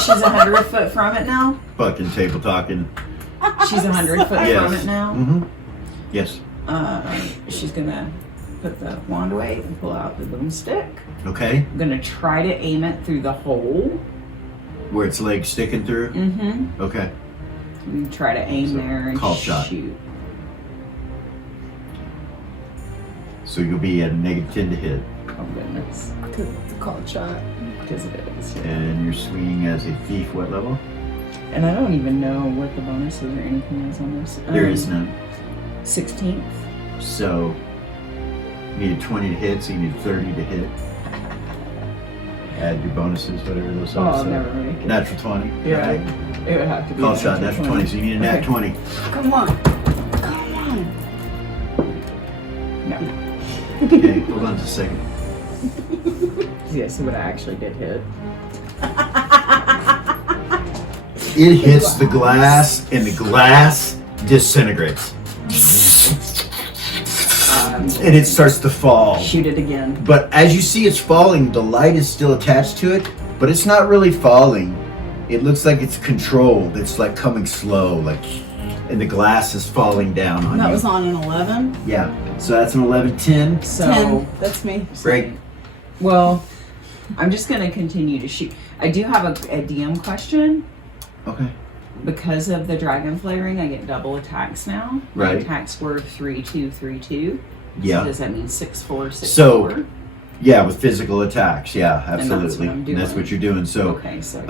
She's 100 foot from it now. Fucking table talking. She's 100 foot Yes. from it now. Mm-hmm. Yes. She's gonna put the wand away and pull out the boomstick. Okay. I'm gonna try to aim it through the hole. Where its legs sticking through. Mm-hmm. Okay. And try to aim So, there and call shot. shoot. So you'll be at a -10 to hit, Oh goodness. The called shot. Because it is. Yeah. and you're swinging as a thief. What level? And I don't even know what the bonuses or anything is on this. There is none. 16th. So you need a 20 to hit, so you need 30 to hit. add your bonuses, whatever those Oh, are. I'll so never make it. natural 20. Yeah, Okay. it would have to be. Call shot, natural 20. So you need a nat Okay. 20. Come on. Come on. No. Okay, hold on just a second. Yes, it would actually did hit. It hits the glass, and the glass disintegrates. And it starts to fall. Shoot it again. But as you see it's falling, the light is still attached to it, but it's not really falling. It looks like it's controlled. It's like coming slow, like, and the glass is falling down on That you. was on an 11. Yeah, so that's an 11-10. So 10. That's me. Break. Well, I'm just gonna continue to shoot. I do have a DM question. Okay. Because of the dragon flaring, I get double attacks now. My Right. attacks were 3-2, 3-2. Yeah. So does that mean 6-4, 6-4? So, yeah, with physical attacks, yeah, that's absolutely. what I'm And that's doing. what you're doing. So, Okay, so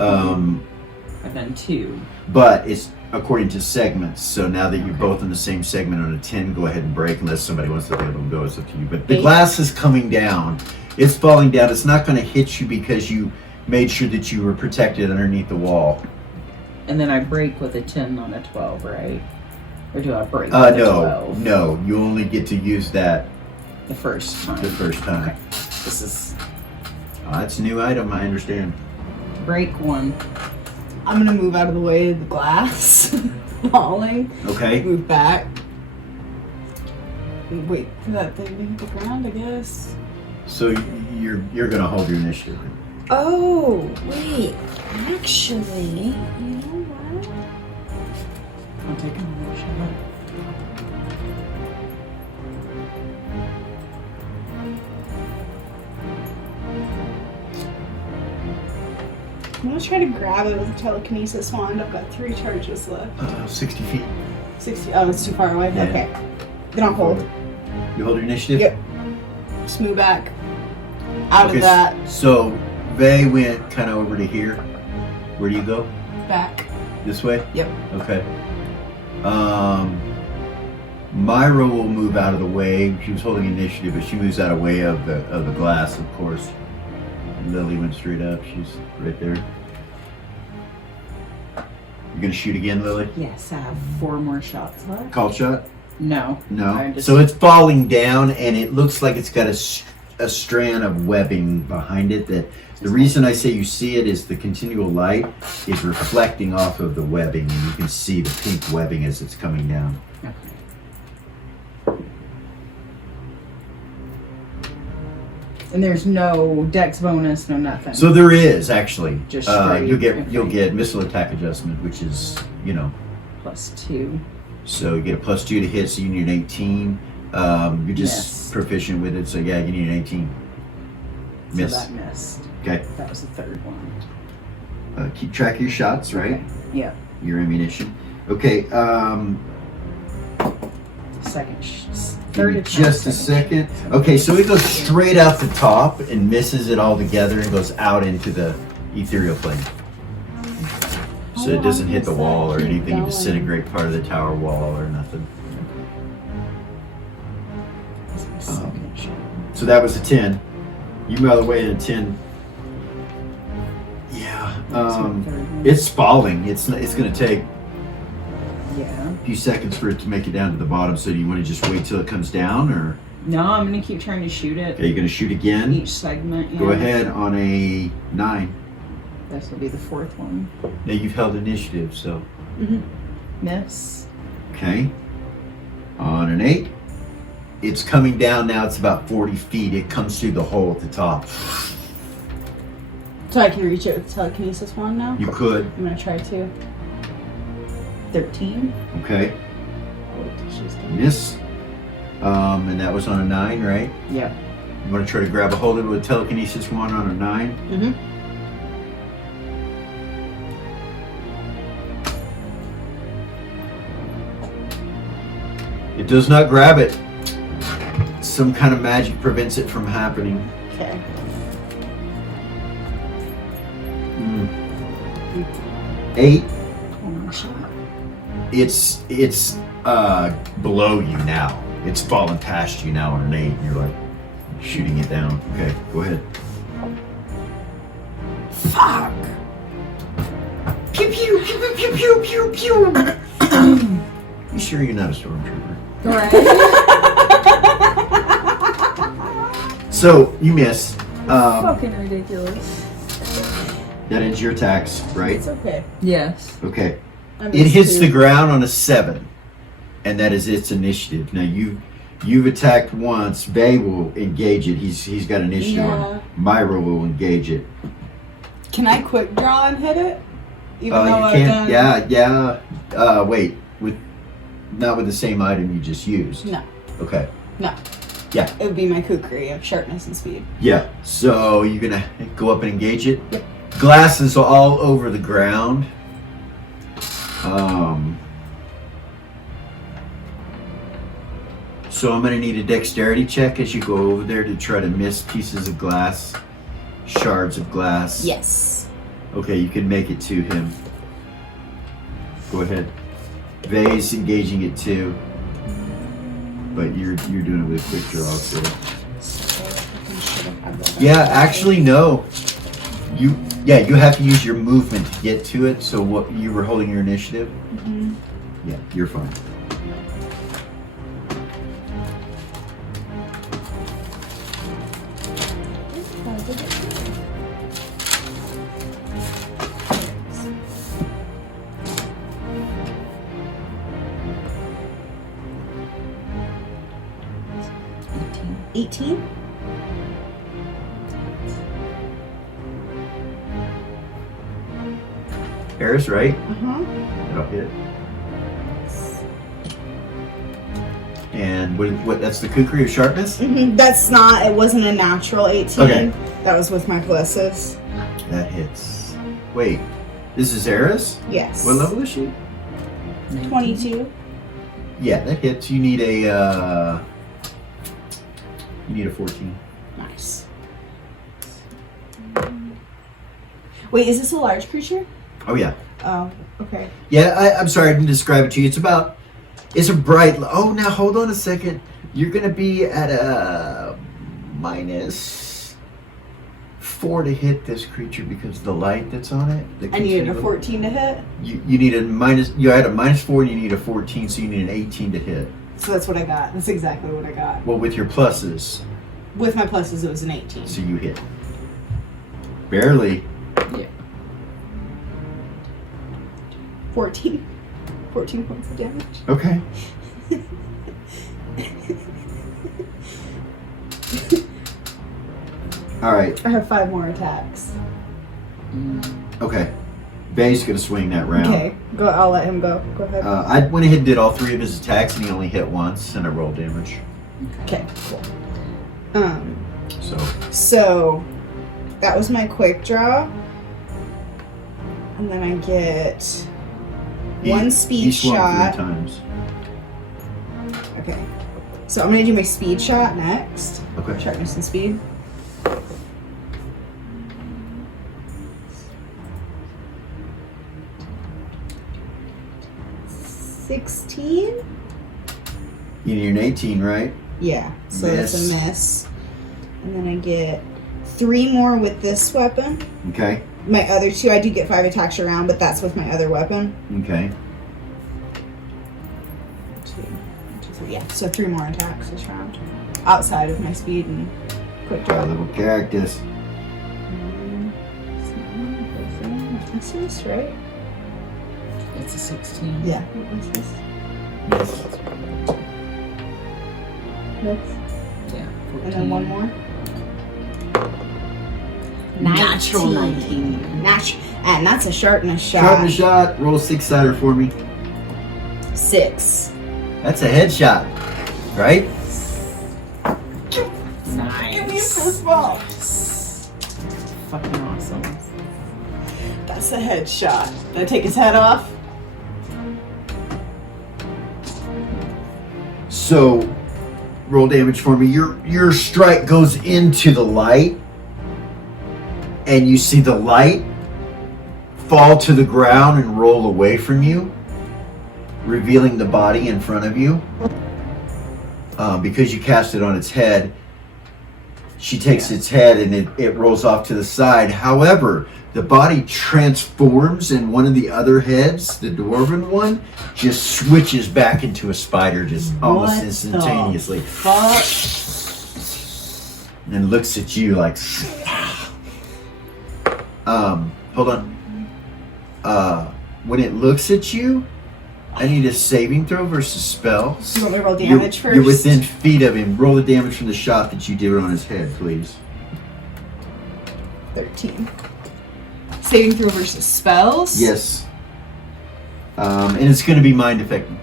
I've done 2. but it's according to segments. So now that you're both in the same segment on a 10, go ahead and break unless somebody wants to let them go. It's up to you. But the 8. glass is coming down. It's falling down. It's not going to hit you because you made sure that you were protected underneath the wall. And then I break with a 10 on a 12, right? Or do I break with a No, 12 no. You only get to use that the first time? the first time. Okay. This is That's a new item. I understand. break 1. I'm gonna move out of the way of the glass falling. Okay. Move back. Wait for that thing to hit the ground, I guess. So you're going to hold your initiative. Oh, wait. Actually, you know what? I'll take another shot. I'm gonna try to grab it with a telekinesis wand. I've got 3 charges left. 60 feet. 60. Oh, it's too far away. Yeah. Okay. Then I'll hold. You hold your initiative? Yep. Just move back. Out Okay, of that. So they went kind of over to here. Where do you go? Back. This way? Yep. Okay. Myra will move out of the way. She was holding initiative, but she moves out of the way of the glass, of course. Lily went straight up. She's right there. You're gonna shoot again, Lily? Yes, I have 4 more shots left. Call shot? No. No. I just- So it's falling down, and it looks like it's got a strand of webbing behind it. That the reason I say you see it is the continual light is reflecting off of the webbing, and you can see the pink webbing as it's coming down. Okay. And there's no dex bonus, no nothing. So there is actually. Just straight, You'll okay. get missile attack adjustment, which is +2. so you get a +2 to hit, so you need an 18. You're just Miss. proficient with it, so yeah, you need an 18. Miss. So that missed. Okay. That was the 3rd one. Keep track of your shots, right? Okay. Yeah. Your ammunition. Okay. Second. Give Third me attempt. just a second. Okay, so it goes straight out the top and misses it all together and goes out into the ethereal plane. So it doesn't hit the wall or anything, disintegrate part of the tower wall or nothing. Second shot. So that was a 10. You move out of the way in a 10. Yeah. That was my 3rd one. It's falling. It's going to take Yeah. a few seconds for it to make it down to the bottom. So do you want to just wait till it comes down, or No, I'm gonna keep trying to shoot it. okay, you're going to shoot again? Each segment. Yeah. Go ahead on a 9. This will be the 4th one. Now you've held initiative, so Miss. okay. On an 8, it's coming down now. It's about 40 feet. It comes through the hole at the top. So I can reach it with the telekinesis wand now? You could, I'm gonna try to. 13. okay. Oh, wait till she's done. Miss. And that was on a 9, right? Yep. You want to try to grab a hold of it with telekinesis wand on a 9? Mm-hmm. It does not grab it. Some kind of magic prevents it from happening. Okay. 8. One more shot. It's below you now. It's fallen past you now on an 8, and you're like shooting it down. Okay, go ahead. Fuck. Pew pew pew pew pew pew pew. You sure you're not a stormtrooper? Right. So you miss. Fucking ridiculous. That ends your attacks, right? It's okay. Yes. Okay. I It missed hits two. the ground on a 7, and that is its initiative. Now you've attacked once. Bay will engage it. He's got initiative. Yeah. Myra will engage it. Can I quick draw and hit it? Even though You I've can't. done. Yeah. Wait. Not with the same item you just used. No. Okay. No. Yeah. It would be my kukri of sharpness and speed. Yeah. So you're gonna go up and engage it. Yep. Glass is all over the ground. So I'm gonna need a dexterity check as you go over there to try to miss pieces of glass, shards of glass. Yes. Okay, you can make it to him. Go ahead. Vay's engaging it too, but you're doing it with a quick draw. So. Yeah, actually no. You have to use your movement to get to it. So what you were holding your initiative? Mm-hmm. Yeah, you're fine. $18. Harris, right? Uh-huh. That'll hit. And what? That's the kukri of sharpness. That's not, it wasn't a natural 18. Okay. That was with my pluses. That hits. Wait, this is Eris? Yes. What level is she? 22. Yeah, that hits. You need a 14. Nice. Wait, is this a large creature? Oh yeah. Oh, okay. Yeah, I'm sorry I didn't describe it to you. It's a bright. Oh, now hold on a second. You're gonna be at a -4 to hit this creature because of the light that's on it. I needed a 14 to hit, You need a minus. You had a -4 and you need a 14, so you need an 18 to hit. so that's what I got. That's exactly what I got. Well, with your pluses, With my pluses, it was an 18. so you hit. Barely. 14 points of damage. Okay. All right. I have 5 more attacks. Okay. Bay's gonna swing that round. Okay, go. I'll let him go. Go ahead. I went ahead and did all 3 of his attacks, and he only hit once, and I rolled damage. Okay, cool. So So that was my quick draw, and then I get one speed he swung shot. 3 times. Okay, so I'm gonna do my speed shot next. Okay. Sharpness and speed. $16? You need an 18, right? Yeah, so that's Miss. a miss. And then I get 3 more with this weapon. Okay. My other 2, I do get 5 attacks around, but that's with my other weapon. Okay. 2, 3, yeah, so 3 more attacks this round. Outside of my speed and quick draw. Little characters. This is right? It's a 16. Yeah. What's this? Yes. This. Yeah. And then 1 more. Natural 19. And that's a sharpness shot. Sharpness shot. Roll a 6-sider for me. 6. That's a headshot, right? Nice. Give me a fist bump. Fucking awesome. That's a headshot. Did I take his head off? So, roll damage for me. Your strike goes into the light, and you see the light fall to the ground and roll away from you, revealing the body in front of you. Because you cast it on its head, She takes its head and it rolls off to the side. However, the body transforms and one of the other heads, the dwarven one, just switches back into a spider just almost What instantaneously. Fuck. And looks at you like hold on. When it looks at you, I need a saving throw versus spells. You want me to roll damage first? You're within feet of him. Roll the damage from the shot that you did on his head, please. 13. Saving throw versus spells? Yes. And it's going to be mind affecting.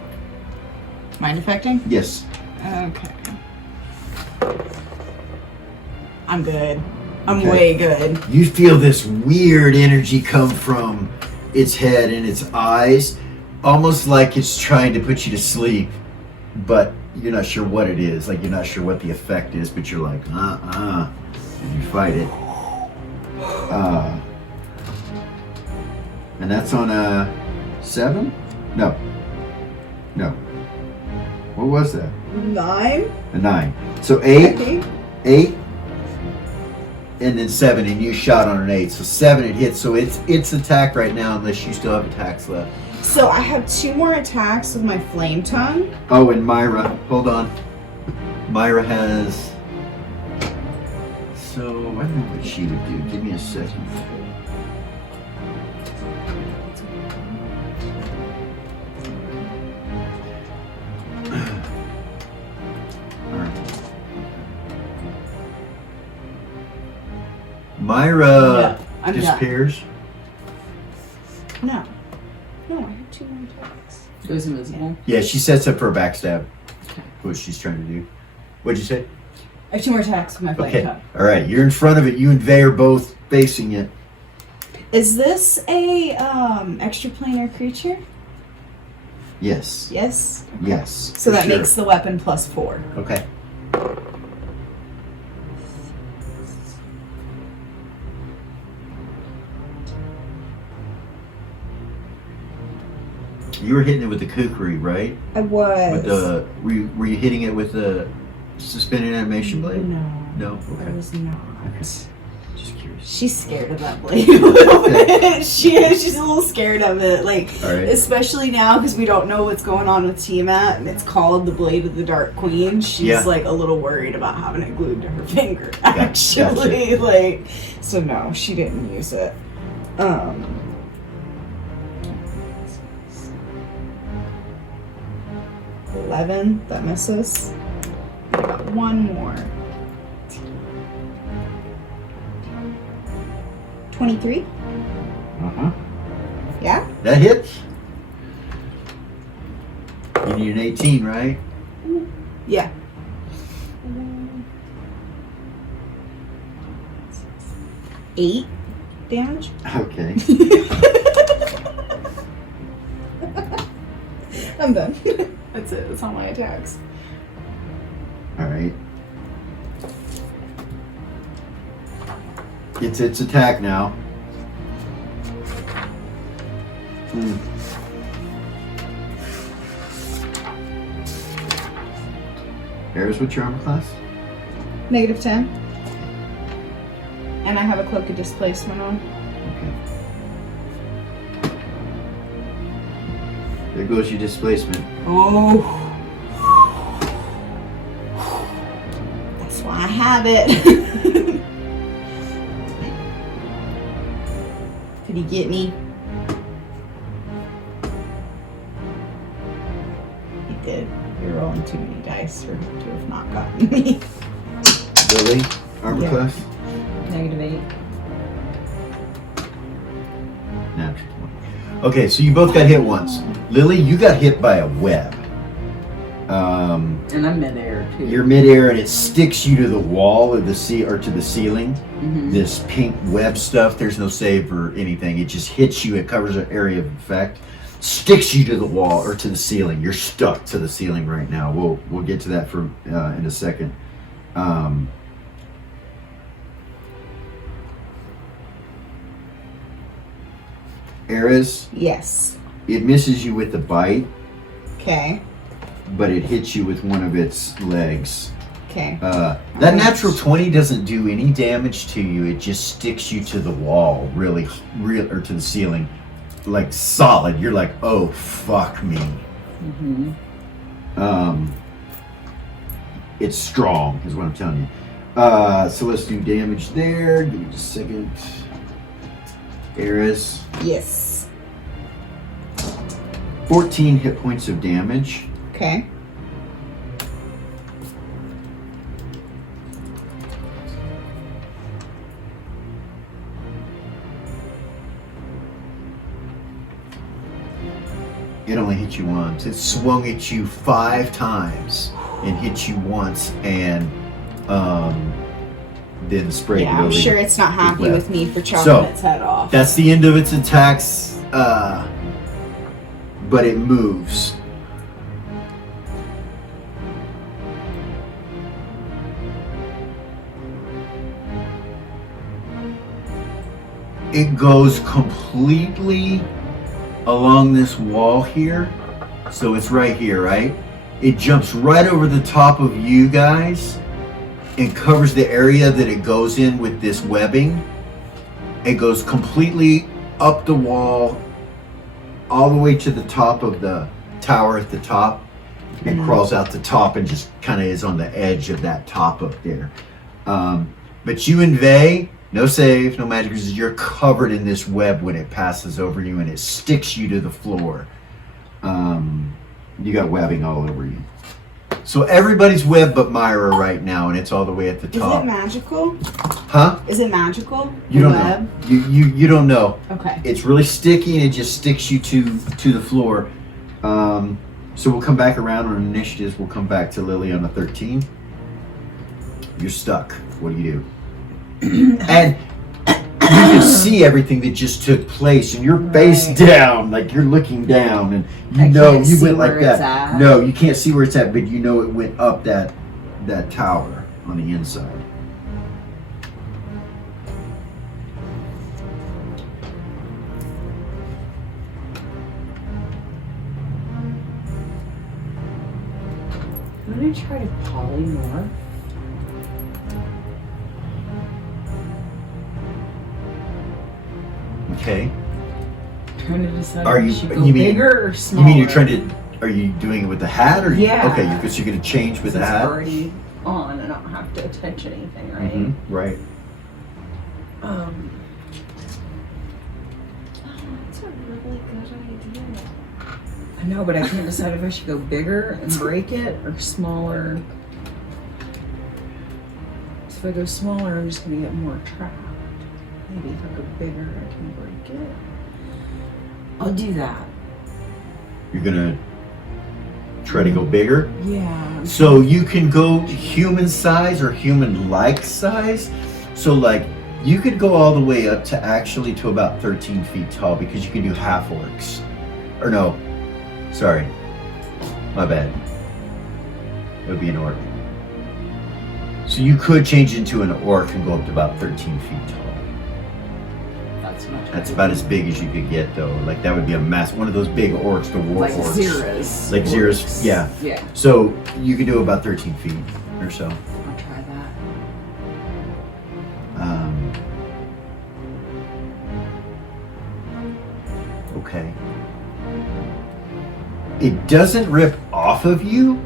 Mind affecting? Yes. Okay. I'm good. I'm Okay. way good. You feel this weird energy come from its head and its eyes, almost like it's trying to put you to sleep, but you're not sure what it is. Like, you're not sure what the effect is, but you're like, and you fight it. And that's on a 7? No. What was that? 9? A 9. So I 8, think. 8, and then 7, and you shot on an 8. So 7 it hits. So it's attack right now, unless you still have attacks left. So I have 2 more attacks with my flame tongue. Oh, and Myra, hold on. Myra has. So I don't know what she would do. Give me a second. Myra I'm done. disappears. No, I have 2 more attacks. Goes invisible. Yeah, she sets up for a backstab. Okay. What she's trying to do. What'd you say? I have 2 more attacks with my flame Okay. tongue. All right. You're in front of it. You and Vay are both facing it. Is this a extraplanar creature? Yes. Yes. Yes. So for that sure. makes the weapon +4. Okay. You were hitting it with the kukri, right? I was. With the were you hitting it with the suspended animation blade? No. No. I Okay. was not. Just curious. She's scared of that blade a little bit. She's a little scared of it, like All right. especially now because we don't know what's going on with Tiamat, and it's called the Blade of the Dark Queen. She's Yeah. like a little worried about having it glued to her finger. Gotcha. Actually, like, so no, she didn't use it. 11, that misses. I got 1 more. 23? Uh-huh. Yeah? That hits. You need an 18, right? Yeah. Eight damage. Okay. I'm done. That's it. That's all my attacks. All right. It's its attack now. Eris, what's your armor class? -10. And I have a cloak of displacement on. Okay. There goes your displacement. Oh. That's why I have it. Could he get me? He did. You're rolling too many dice for him to have not gotten me. Lily, armor Yeah. class? -8. Natural 20. Okay, so you both got hit once. Lily, you got hit by a web. And I'm midair too. You're midair and it sticks you to the wall of the or to the ceiling. Mhm. This pink web stuff, there's no save or anything. It just hits you. It covers an area of effect. Sticks you to the wall or to the ceiling. You're stuck to the ceiling right now. We'll get to that for in a second. Eris, Yes. it misses you with the bite, Okay. but it hits you with one of its legs. Okay. That natural 20 doesn't do any damage to you. It just sticks you to the wall, really, or to the ceiling, like solid. You're like, oh, fuck me. It's strong, is what I'm telling you. So let's do damage there. Give me just a second. Eris. Yes. 14 hit points of damage. Okay. It only hit you once. It swung at you 5 times and hit you once, and then sprayed Yeah, it I'm over sure you. it's not happy left. with me for chopping So, its head off. That's the end of its attacks, but it moves. It goes completely along this wall here. So it's right here, right? It jumps right over the top of you guys and covers the area that it goes in with this webbing. It goes completely up the wall, all the way to the top of the tower at the top, and crawls out the top and just kind of is on the edge of that top up there. But you and Vey, no save, no magic resist, you're covered in this web when it passes over you and it sticks you to the floor. You got webbing all over you. So everybody's webbed but Myra right now, and it's all the way at the Is it top. magical? Huh? Is it magical? You The don't web? know. You don't know. Okay. It's really sticky and it just sticks you to the floor. So we'll come back around on initiatives. We'll come back to Lily on the 13. You're stuck. What do you do? And you can see everything that just took place, and you're face down, like you're looking down, and you I know can't you see went like where it's that. at. No, you can't see where it's at, but you know it went up that tower on the inside. I'm gonna try to polymorph. Okay. Trying to decide Are if you- I should go you mean- bigger or You smaller. mean you're trying to? Are you doing it with the hat, or Yeah. Okay, because you're gonna change with the It's hat. already on. I don't have to touch anything, right? Mhm, right. That's a really good idea. I know, but I can't decide if I should go bigger and break it or smaller. So if I go smaller, I'm just gonna get more trapped. Maybe if I go bigger, I can break it. I'll do that. You're gonna try to go bigger. Yeah. So you can go human size or human-like size. So like you could go all the way up to actually to about 13 feet tall, because you can do half orcs. Or no, sorry, my bad. It would be an orc. So you could change into an orc and go up to about 13 feet tall. That's about as big as you could get, though. Like that would be a mass, one of those big orcs, the war Like orcs. Xeras. Like Xeras, yeah. Yeah. So you could do about 13 feet or so. I'll try that. Okay. It doesn't rip off of you,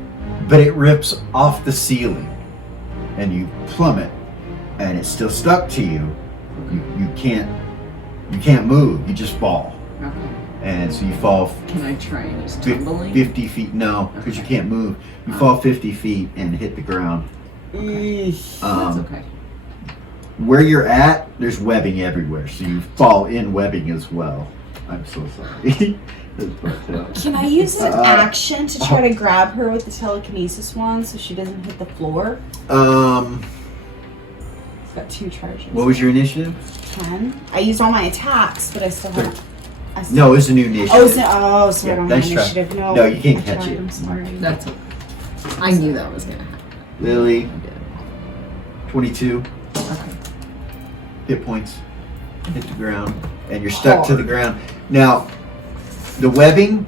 but it rips off the ceiling, and you plummet, and it's still stuck to you. You can't move. You just fall, Okay. and so you fall Can I try and use fif- tumbling? 50 feet. No, because you can't move. You fall 50 feet and hit the ground. That's Um, okay. Where you're at, there's webbing everywhere, so you fall in webbing as well. I'm so sorry. That's fucked up. Can I use an Uh, action to try to grab her with the telekinesis wand so she doesn't hit the floor? It's got 2 charges. What was your initiative? 10. I used all my attacks, but I still have. No, it's a new initiative. Oh, so Yeah, I don't nice have try. initiative. No, No, you can't I catch tried, it. I'm sorry. That's okay. I knew that was gonna happen. Lily, 22 Okay. hit points. Hit the ground, and you're stuck to the ground. Now, the webbing,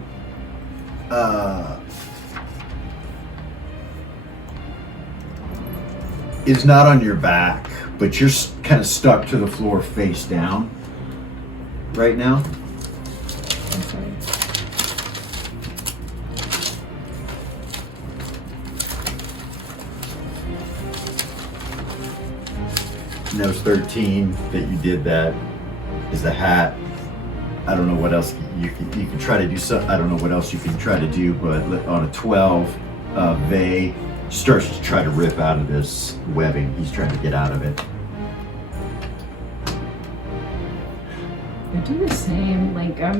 is not on your back, but you're kind of stuck to the floor face down right now. I'm sorry. And that was 13 that you did that. Is the hat. I don't know what else you can try to do. I don't know what else you can try to do, but on a 12, Vey starts to try to rip out of this webbing. He's trying to get out of it. I do the same. Like I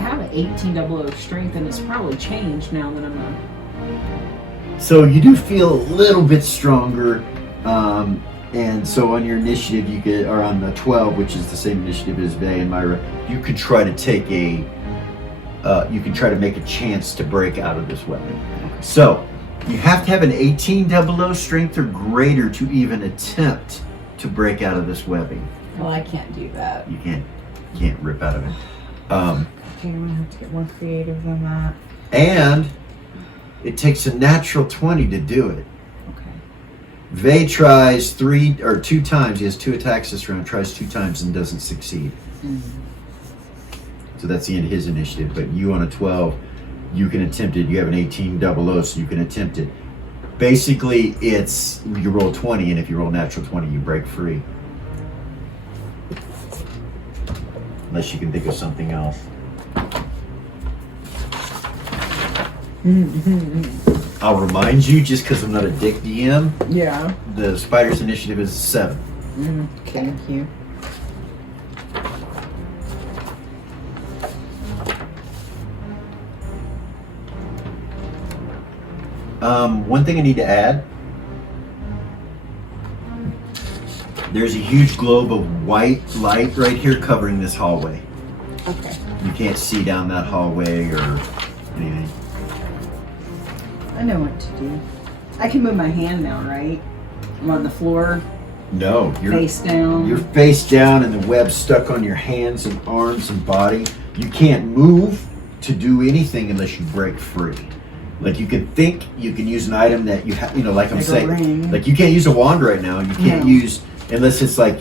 have an 1800 strength, and it's probably changed now that I'm a. So you do feel a little bit stronger, and so on your initiative you get, or on the 12, which is the same initiative as Vey and Myra, you could try to take you can try to make a chance to break out of this weapon. So you have to have an 1800 strength or greater to even attempt to break out of this webbing. Well, I can't do that. You can't rip out of it. Okay, I'm gonna have to get more creative than that. And it takes a natural 20 to do it. Okay. Vey tries 3 or 2 times. He has 2 attacks this round. Tries 2 times and doesn't succeed. So that's the end of his initiative. But you on a 12, you can attempt it. You have an 1800, so you can attempt it. Basically, it's you roll 20, and if you roll natural 20, you break free. Unless you can think of something else. I'll remind you, just because I'm not a dick DM, Yeah. the spider's initiative is 7. Thank you. One thing I need to add. There's a huge globe of white light right here covering this hallway. Okay. You can't see down that hallway or anything. I know what to do. I can move my hand now, right? I'm on the floor, No, face down. you're face down and the web's stuck on your hands and arms and body. You can't move to do anything unless you break free. Like you can think you can use an item that you have, like I'm Like a saying, ring. like you can't use a wand right now. You can't No. use unless it's like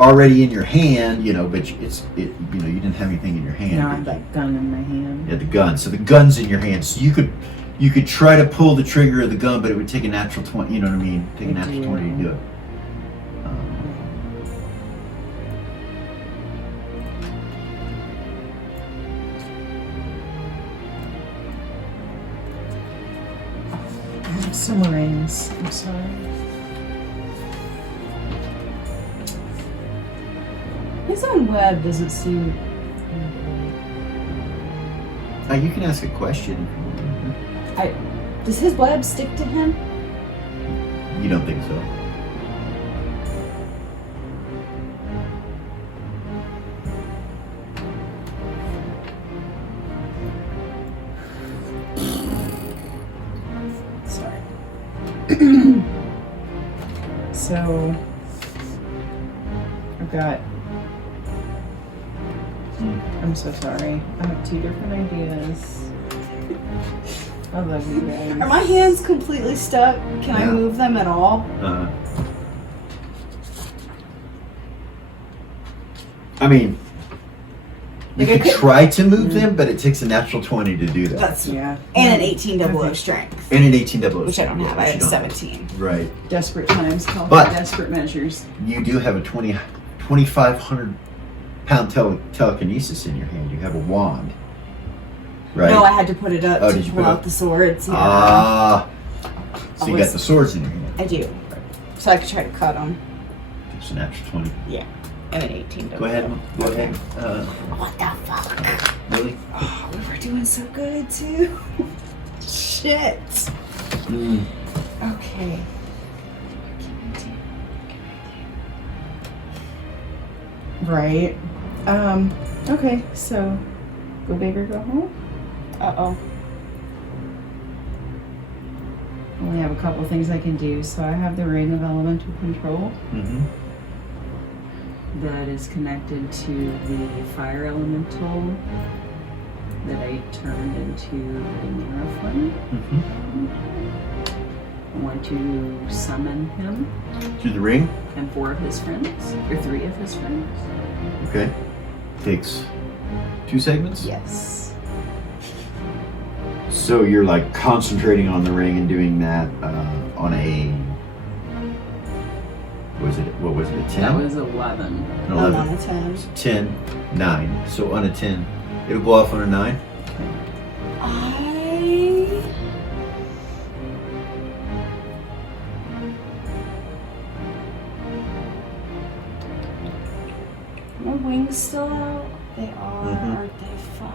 already in your hand, but you didn't have anything in your hand. Now I have that gun in my hand. Yeah, the gun. So the gun's in your hand. So you could try to pull the trigger of the gun, but it would take a natural 20. You know what I mean? Take a natural 20 to do it. I have some rings. I'm sorry. His own web doesn't seem. You can ask a question. Does his web stick to him? You don't think so? Sorry. So I've got. I'm so sorry. I have 2 different ideas. I love you guys. Are my hands completely stuck? Can I Yeah. move them at all? I mean, you Like I could could- try to move them, but it takes a natural 20 to do that. That's Yeah. and an 1800 Okay. strength, And an 1800. which I don't have. I which have you a don't have. 17. Right. Desperate times call for But- desperate measures. You do have a 2,500-pound telekinesis in your hand. You have a wand. Right? No, I had to put it up Oh, to did you pull put it out up? the swords. Yeah, Ah. So you got Always- the swords in your hand. I do. So I could try to cut them. It's a natural 20. And an 1800. Go ahead. Go ahead. What the fuck? Really? Oh, we were doing so good too. Shit. Okay. Right. Okay, so go big or go home? Uh-oh. I only have a couple things I can do. So I have the ring of elemental control Mm-hmm. that is connected to the fire elemental that I turned into the Myra flame. Mm-hmm. I want to summon him Through the ring. and 4 of his friends, or 3 of his friends. Okay. Takes 2 segments. Yes. So you're like concentrating on the ring and doing that on a. What was it? A 10? That was 11. An I'm 11. on a 10. 10, 9. So on a 10, it'll go off on a 9. My wings still out? They are, Mhm. aren't they? Fuck.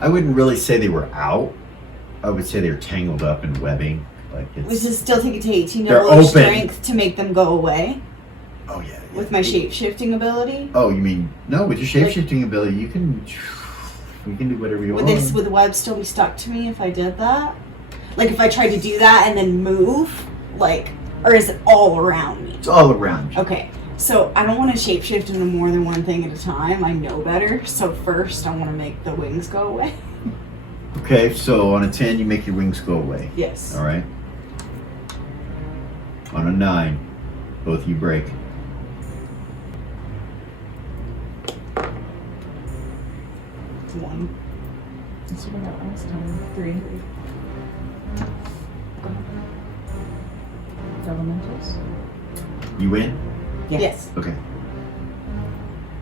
I wouldn't really say they were out. I would say they're tangled up in webbing. Like Does it's. it still take it to 18 They're double of open. strength to make them go away Oh yeah. with my shape shifting ability? Oh, you mean no? With your shape shifting ability, you can do whatever you Would want. would the web still be stuck to me if I did that? Like if I tried to do that and then move, like, or is it all around me? It's all around you. Okay, so I don't want to shapeshift into more than one thing at a time. I know better. So first, I want to make the wings go away. Okay, so on a 10, you make your wings go away. Yes. All right. On a 9, both you break. One. That's what I got last time. 3. Elementals. You win. Yes. Okay.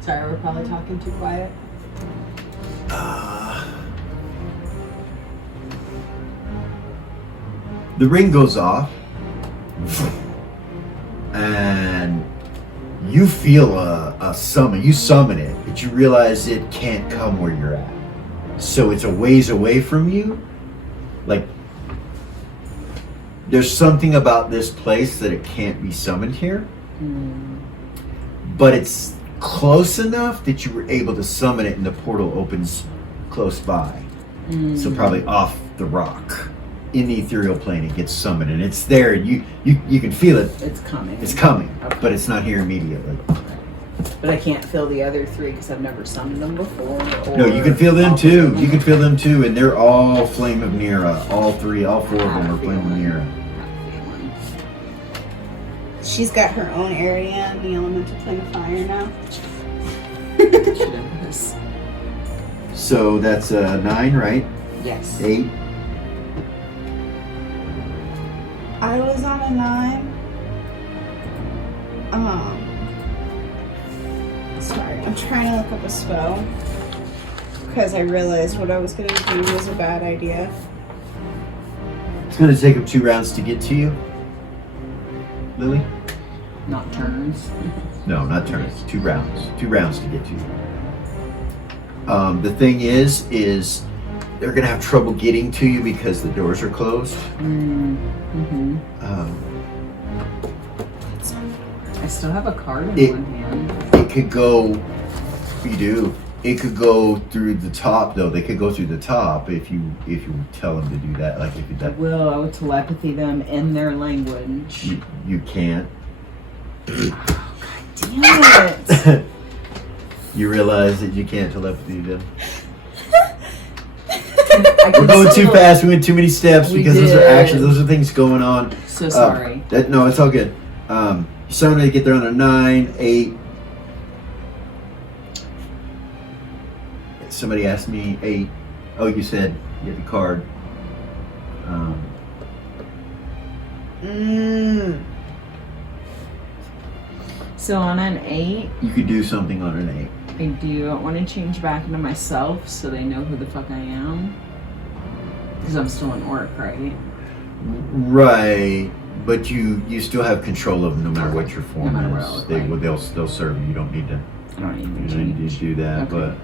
Sorry, we're probably talking too quiet. The ring goes off, and you feel a summon. You summon it, but you realize it can't come where you're at. So it's a ways away from you. Like, there's something about this place that it can't be summoned here. But it's close enough that you were able to summon it and the portal opens close by. So probably off the rock. In the ethereal plane it gets summoned and it's there. You can feel it. It's coming. It's coming, Okay. but it's not here immediately. But I can't feel the other 3 because I've never summoned them before. No, you can feel them all too. of them? You can feel them too, and they're all Flame of Nira. All 4 of them are Flame of Nira. She's got her own area in the elemental plane of fire now. So that's a 9, right? Yes. 8. I was on a 9. Sorry, I'm trying to look up a spell because I realized what I was going to do was a bad idea. It's going to take them 2 rounds to get to you, Lily. Not turns. No, not turns. 2 rounds. 2 rounds to get to you. The thing is they're gonna have trouble getting to you because the doors are closed. I still have a card in It- one hand. It could go. You do. It could go through the top, though. They could go through the top if you tell them to do that. Like if you I will telepathy them in their language. you can't. Damn it! You realize that you can't telepathy them. I We're can going too still- fast. We went too many steps We because those are did. actions. Those are things going on. So sorry. No, it's all good. Summon to get there on a 9, 8. Somebody asked me 8. Oh, you said you had the card. So on an 8, You could do something on an 8. I do want to change back into myself so they know who the fuck I am. Because I'm still an orc, right? Right, but you still have control of them no matter what your form No matter what I is. look They like. they'll serve you. You don't need to. I don't You even don't need change. to do that, Okay.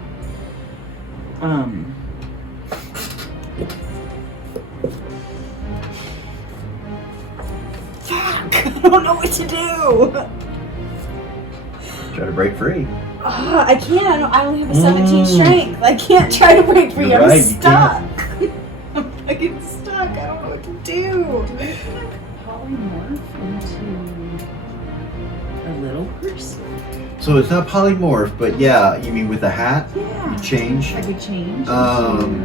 Fuck! I don't know what to do. but try to break free. I can't. I only have a 17 strength. I can't try to break free. You're I'm right, you stuck. I'm fucking stuck. I don't know what to do. Polymorph into a little person? So it's not polymorph, but yeah, you mean with a hat? Yeah. You change I could change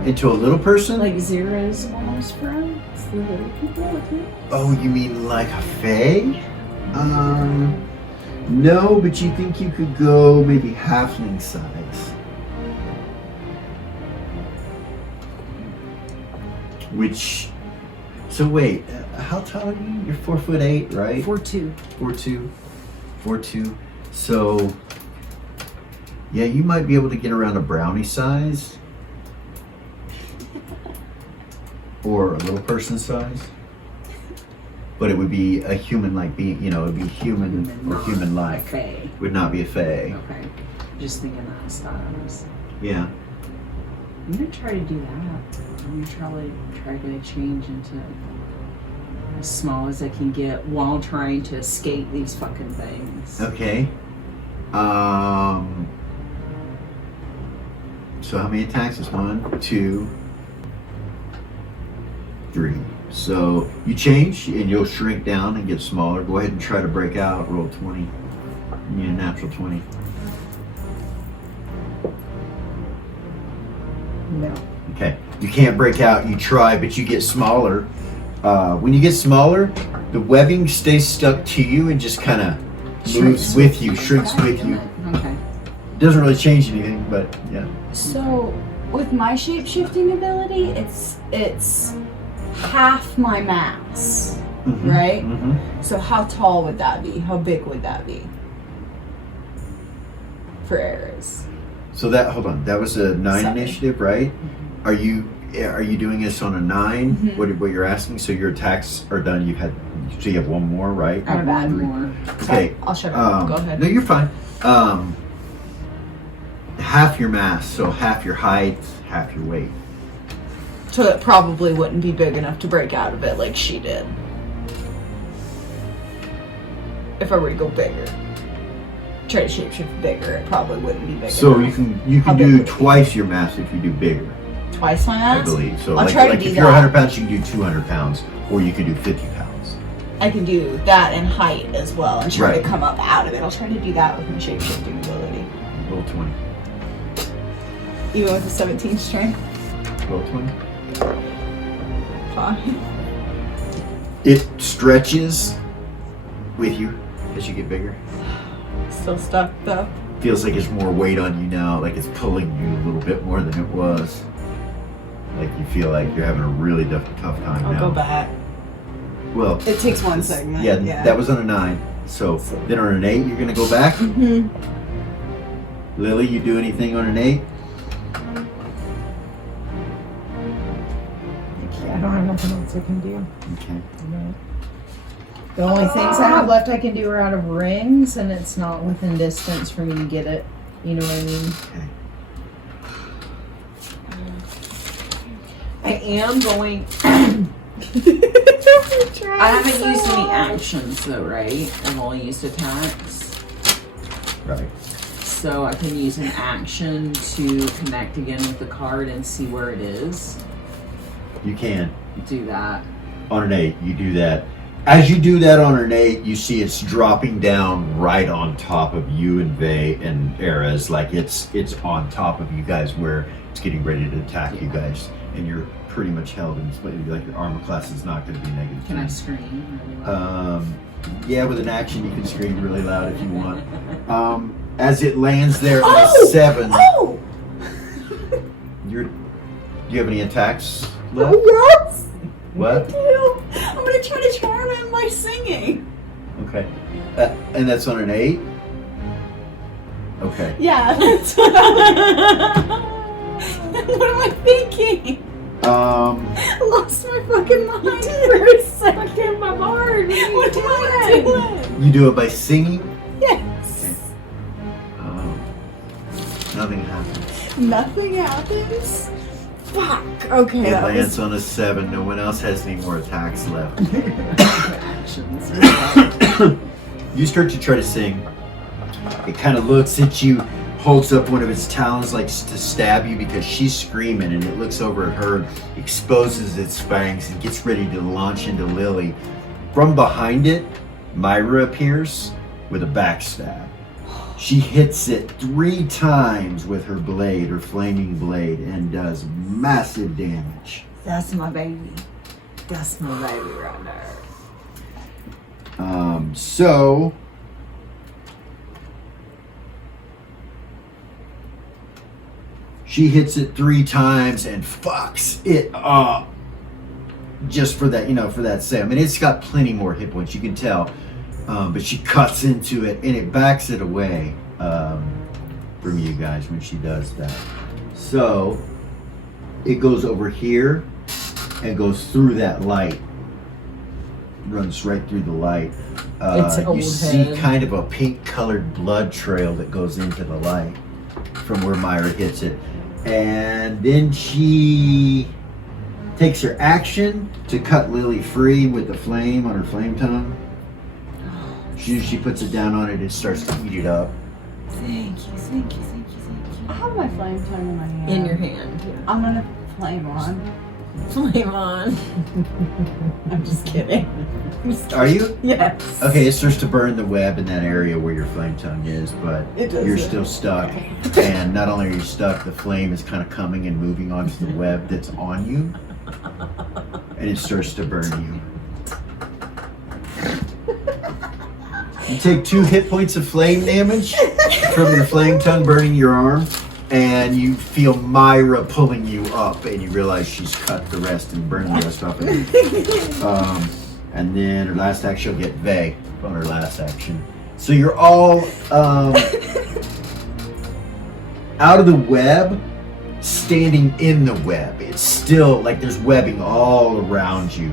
into a little person? like Zira's mom's friends. the little people too? Oh, you mean like a fae? No, but you think you could go maybe halfling size. Which, so wait, how tall are you? You're 4'8", right? 4'2". 4'2", 4'2". So, yeah, you might be able to get around a brownie size. Or a little person size. But it would be a human-like being, you know, it would be human or human-like. Fae. Would not be a fae. Okay. Just thinking that styles. Yeah. I'm gonna try to do that. I'm gonna try to change into as small as I can get while trying to escape these fucking things. Okay. So how many attacks is 1, 2, 3. So you change and you'll shrink down and get smaller. Go ahead and try to break out. Roll 20. You need a natural 20. No. Okay. You can't break out. You try, but you get smaller. When you get smaller, the webbing stays stuck to you and just kind of moves with you, shrinks with you. Okay. Doesn't really change anything, but yeah. So with my shape-shifting ability, it's half my mass, right? Mm-hmm. So how tall would that be? How big would that be for Ares? So that, hold on, that was a 9 7. initiative, right? Are you doing this on a 9? Mhm. What you're asking? So your attacks are done. So you have one more, right? My bad. One more. Okay. I'll shut up. Go ahead. No, you're fine. Half your mass, so half your height, half your weight. So it probably wouldn't be big enough to break out of it like she did. If I were to go bigger. Try to shapeshift bigger, it probably wouldn't be bigger. So enough. you How can big do would it be? twice your mass if you do bigger, Twice my I mass? believe. So I'll like, try to like do if you're that. 100 pounds, you can do 200 pounds, or you can do 50 pounds. I can do that in height as well and try Right. to come up out of it. I'll try to do that with my shapeshifting ability. Roll 20. Even with a 17 strength. Roll 20. Fine. It stretches with you as you get bigger. Still stuck though. Feels like there's more weight on you now, like it's pulling you a little bit more than it was. Like you feel like you're having a really tough time I'll now. go back. Well, It takes one this- segment. Yeah, that was on a 9. So then on an 8, you're gonna go back. Mm-hmm. Lily, you do anything on an 8? I don't have nothing else I can do. Okay. No. The only things I have left I can do are out of rings, and it's not within distance for me to get it. You know what I mean? I am going. I haven't used any actions though, right? I've only used attacks. Right. So I can use an action to connect again with the card and see where it is. You can. Do that. On an 8, you do that. As you do that on an 8, you see it's dropping down right on top of you and Vay and Ares, like it's on top of you guys where it's getting ready to attack you guys, and you're pretty much held in place. Like your armor class is not going to be negative. Can I 10. scream? Really loud? Yeah, with an action you can scream really loud if you want. As it lands there at Oh! a 7, Oh! do you have any attacks left? Yes! What? I do. I'm gonna try to charm him by singing. Okay. And that's on an 8? Okay. Yeah, that's what what am I thinking? I lost my fucking mind for a second. My heart. What am I doing? You do it by singing? Yes. Nothing happens. Nothing happens. Fuck. Okay, It that lands was. on a 7. No one else has any more attacks left. Actions. You start to try to sing. It kind of looks at you, holds up one of its talons like to stab you because she's screaming, and it looks over at her, exposes its fangs, and gets ready to launch into Lily. From behind it, Myra appears with a backstab. She hits it 3 times with her flaming blade, and does massive damage. That's my baby. That's my baby right there. So she hits it 3 times and fucks it up. Just for that, for that save. I mean, it's got plenty more hit points, you can tell. But she cuts into it and it backs it away from you guys when she does that. So it goes over here and goes through that light. Runs right through the light. It's an you old see head. kind of a pink colored blood trail that goes into the light from where Myra hits it. And then she takes her action to cut Lily free with the flame on her flame tongue. As soon as she puts it down on it, it starts to eat it up. Thank you, thank you, thank you, thank I have my flame tongue in my hand. you. In your hand. I'm gonna flame on. Flame on. I'm just kidding. I'm just Are you? Yes. Okay, it starts to burn the web in that area where your flame tongue is, but It does you're it. still stuck. And not only are you stuck, the flame is kind of coming and moving onto the web that's on you. And it starts to burn you. You take 2 hit points of flame damage from your flame tongue burning your arm, and you feel Myra pulling you up, and you realize she's cut the rest and burned the rest off of you. And then her last action, she'll get Vey on her last action. So you're all out of the web, standing in the web. It's still like there's webbing all around you.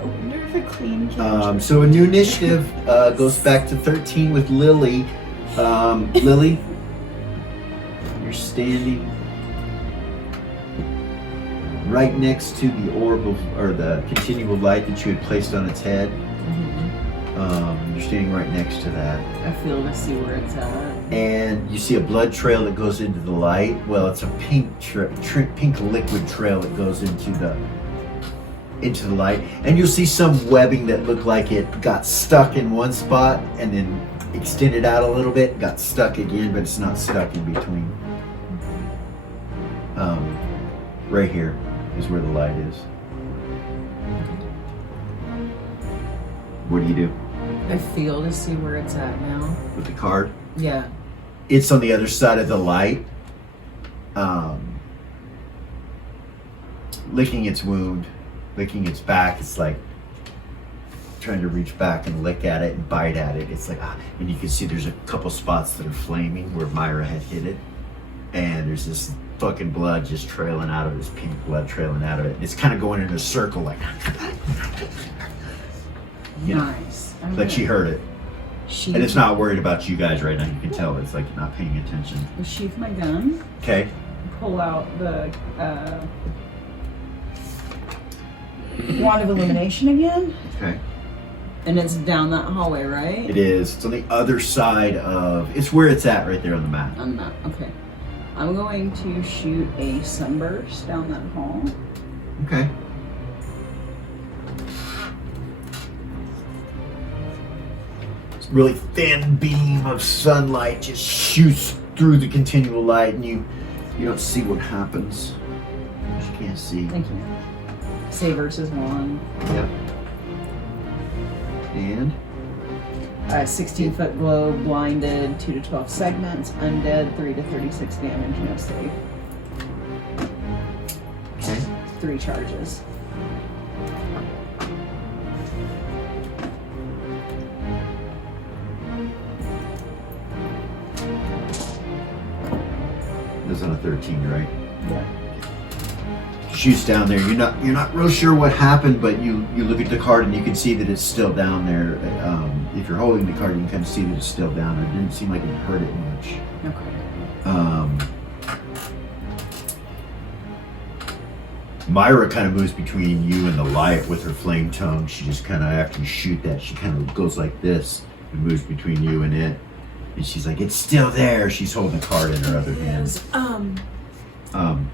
I wonder if a clean can. So a new initiative goes back to 13 with Lily. Lily, you're standing right next to the orb of, or the continual light that you had placed on its head. You're standing right next to that. I feel to see where it's at. And you see a blood trail that goes into the light. Well, it's a pink pink liquid trail that goes into the light. And you'll see some webbing that looked like it got stuck in one spot and then extended out a little bit, got stuck again, but it's not stuck in between. Right here is where the light is. What do you do I feel to see where it's at now. with the card? Yeah. It's on the other side of the light, licking its wound, licking its back. It's like trying to reach back and lick at it and bite at it. It's like, and you can see there's a couple spots that are flaming where Myra had hit it, and there's this fucking blood just trailing out of this pink blood trailing out of it. It's kind of going in a circle, like, you know, Nice. like she heard it, Sheath, and it's not worried about you guys right now. You can tell it's like not paying attention. sheath my gun. Okay. Pull out the Wand of Illumination again? Okay. And it's down that hallway, right? It is. It's on the other side of. It's where it's at right there on the map. On that. Okay. I'm going to shoot a sunburst down that hall. Okay. This really thin beam of sunlight just shoots through the continual light, and you don't see what happens. You can't see. Thank you. Save versus 1. Yep. And 16-foot globe, blinded, 2 to 12 segments, undead, 3 to 36 damage, no save. okay. 3 charges. This is on a 13, right? Yeah. Shoots down there. You're not real sure what happened, but you look at the card and you can see that it's still down there. If you're holding the card, you can kind of see that it's still down there. It didn't seem like it hurt it much. Okay. Myra kind of moves between you and the light with her flame tongue. She just kind of, after you shoot that, she kind of goes like this and moves between you and it. And she's like, it's still there. She's holding the card in her other hand.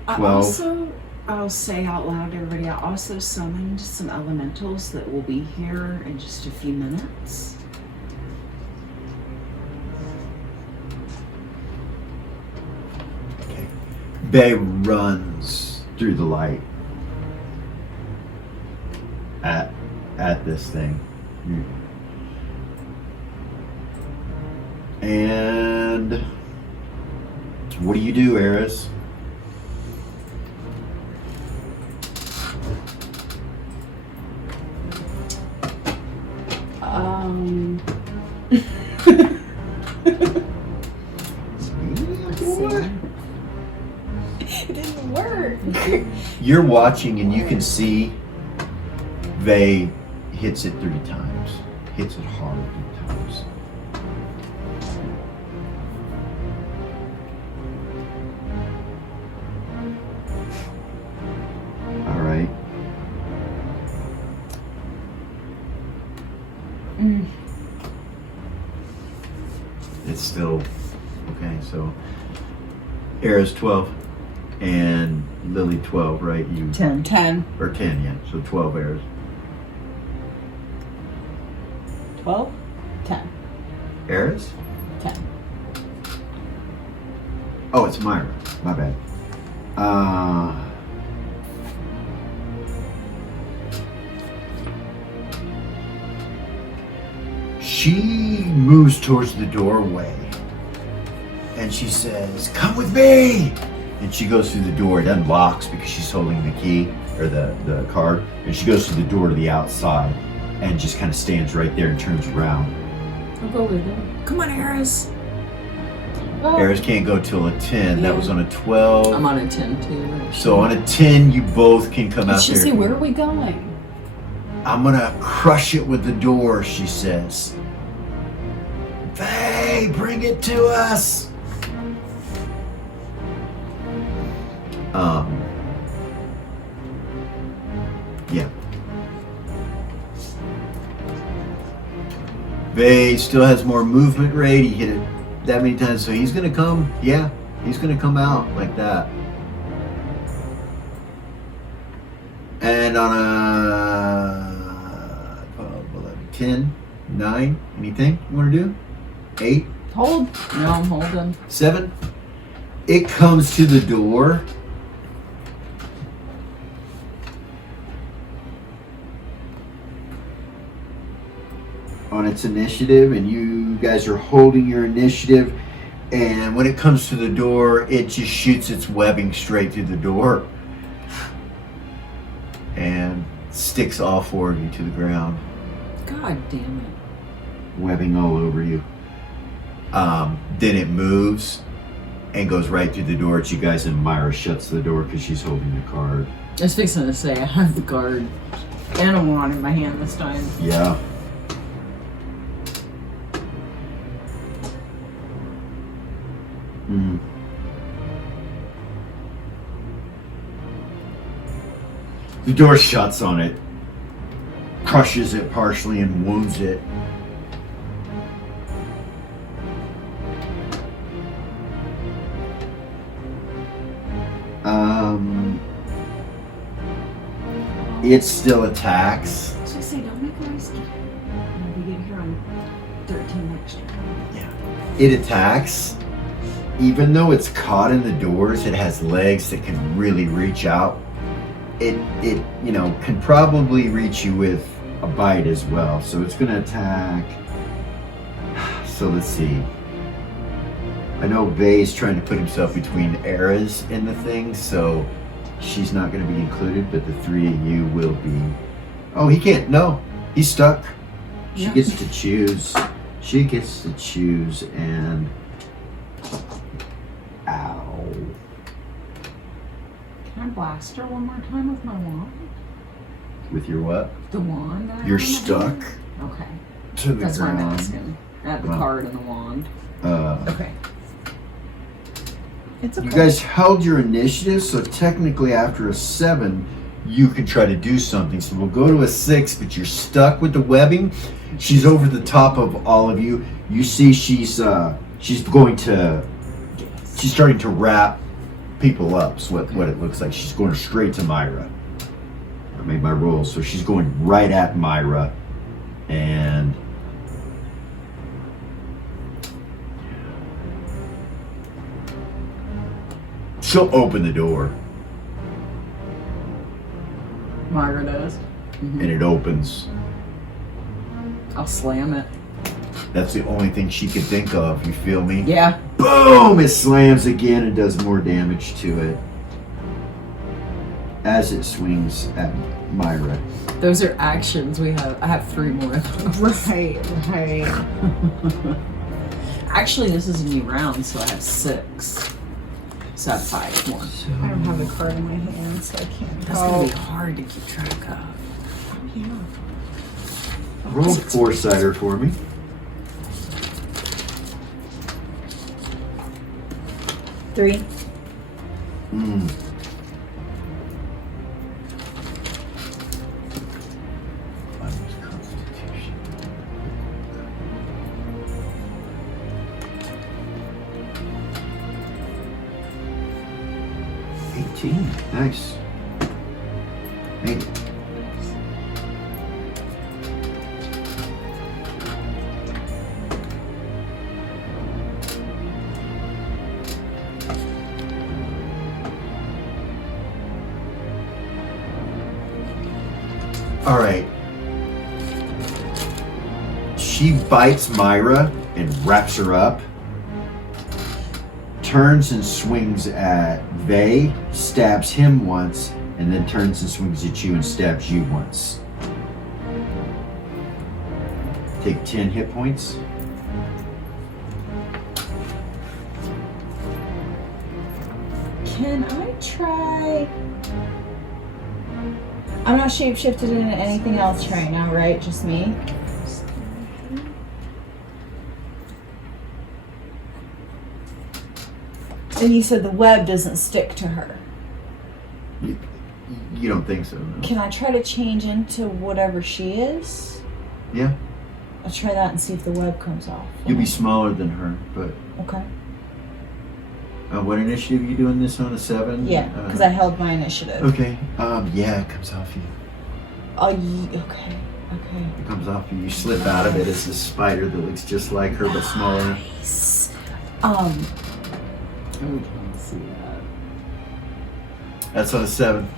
12. I'll say out loud to everybody, I also summoned some elementals that will be here in just a few minutes. Okay. Bay runs through the light. at this thing. And what do you do, Eris? It didn't work. You're watching and you can see Vay hits it 3 times. Hits it hard 3 times. All right. It's still okay. So Era's 12 and Lily 12, right? You 10. 10. or 10, yeah. So 12 Eras. 12? 10. Eras? 10. Oh, it's Myra. My bad. She moves towards the doorway and she says, "Come with me!" And she goes through the door. It unlocks because she's holding the key or the card. And she goes through the door to the outside and just kind of stands right there and turns around. I'll go with him. Come on, Eris. Eris can't go till a 10. That was on a 12. I'm on a 10 too. So on a 10, you both can come out Let's just there. see, where are we going? I'm gonna crush it with the door, she says. Vay, bring it to us. Yeah. Vay still has more movement rate. He hit it that many times, so he's gonna come. Yeah, he's gonna come out like that. And on a 12, 11, 10, 9, anything you want to do? 8, Hold. No, I'm holding. 7. It comes to the door. On its initiative, and you guys are holding your initiative. And when it comes to the door, it just shoots its webbing straight through the door and sticks all 4 of you to the ground, God damn it. webbing all over you. Then it moves and goes right through the door at you guys, and Myra shuts the door because she's holding the card. I was fixing to say I have the card and a wand in my hand this time. Yeah. The door shuts on it, crushes it partially, and wounds it. It still attacks. I was gonna say, don't make a noise. We get here on 13 next year. It attacks. Even though it's caught in the doors, it has legs that can really reach out. It can probably reach you with a bite as well. So it's gonna attack. So let's see. I know Vay's trying to put himself between Eras and the thing, so she's not gonna be included, but the 3 of you will be. Oh, he can't, no, he's stuck. She Yeah. gets to choose. She gets to choose, and ow. Can I blast her one more time with my wand? With your what? The wand? that I You're have in my stuck hand? Okay. to the That's what I'm ground. asking. I have the Wow. card and the wand. Okay. It's okay. You guys held your initiative, so technically after a 7, you can try to do something. So we'll go to a 6, but you're stuck with the webbing. She's over the top of all of you. You see she's starting to wrap people up. So what it looks like. She's going straight to Myra. I made my roll, so she's going right at Myra, and she'll open the door. Myra does. and it opens. I'll slam it. That's the only thing she could think of, you feel me? Yeah. Boom! It slams again and does more damage to it as it swings at Myra. Those are actions we have. I have 3 more of those. Right. Actually, this is a new round, so I have 6. So I have 5 more. I don't have the card in my hand, so I can't. That's gonna be hard to keep track of. Yeah. Roll 4-sider for me. Three. Mm. Constitution. Nice. Made it. All right. She bites Myra and wraps her up. Turns and swings at Vay, stabs him once, and then turns and swings at you and stabs you once. Take 10 hit points. Can I try? I'm not shapeshifted into anything else right now, right? Just me? And you said the web doesn't stick to her. You don't think so, no? Can I try to change into whatever she is? Yeah. I'll try that and see if the web comes off. You'll be smaller than her, but Okay. what initiative are you doing this on? A 7? Yeah, because I held my initiative. Okay. Yeah, it comes off you. Oh, okay. Okay. It comes off you. You slip out of it as a spider that looks just like her but smaller. Nice. I would want to see that. That's on a 7.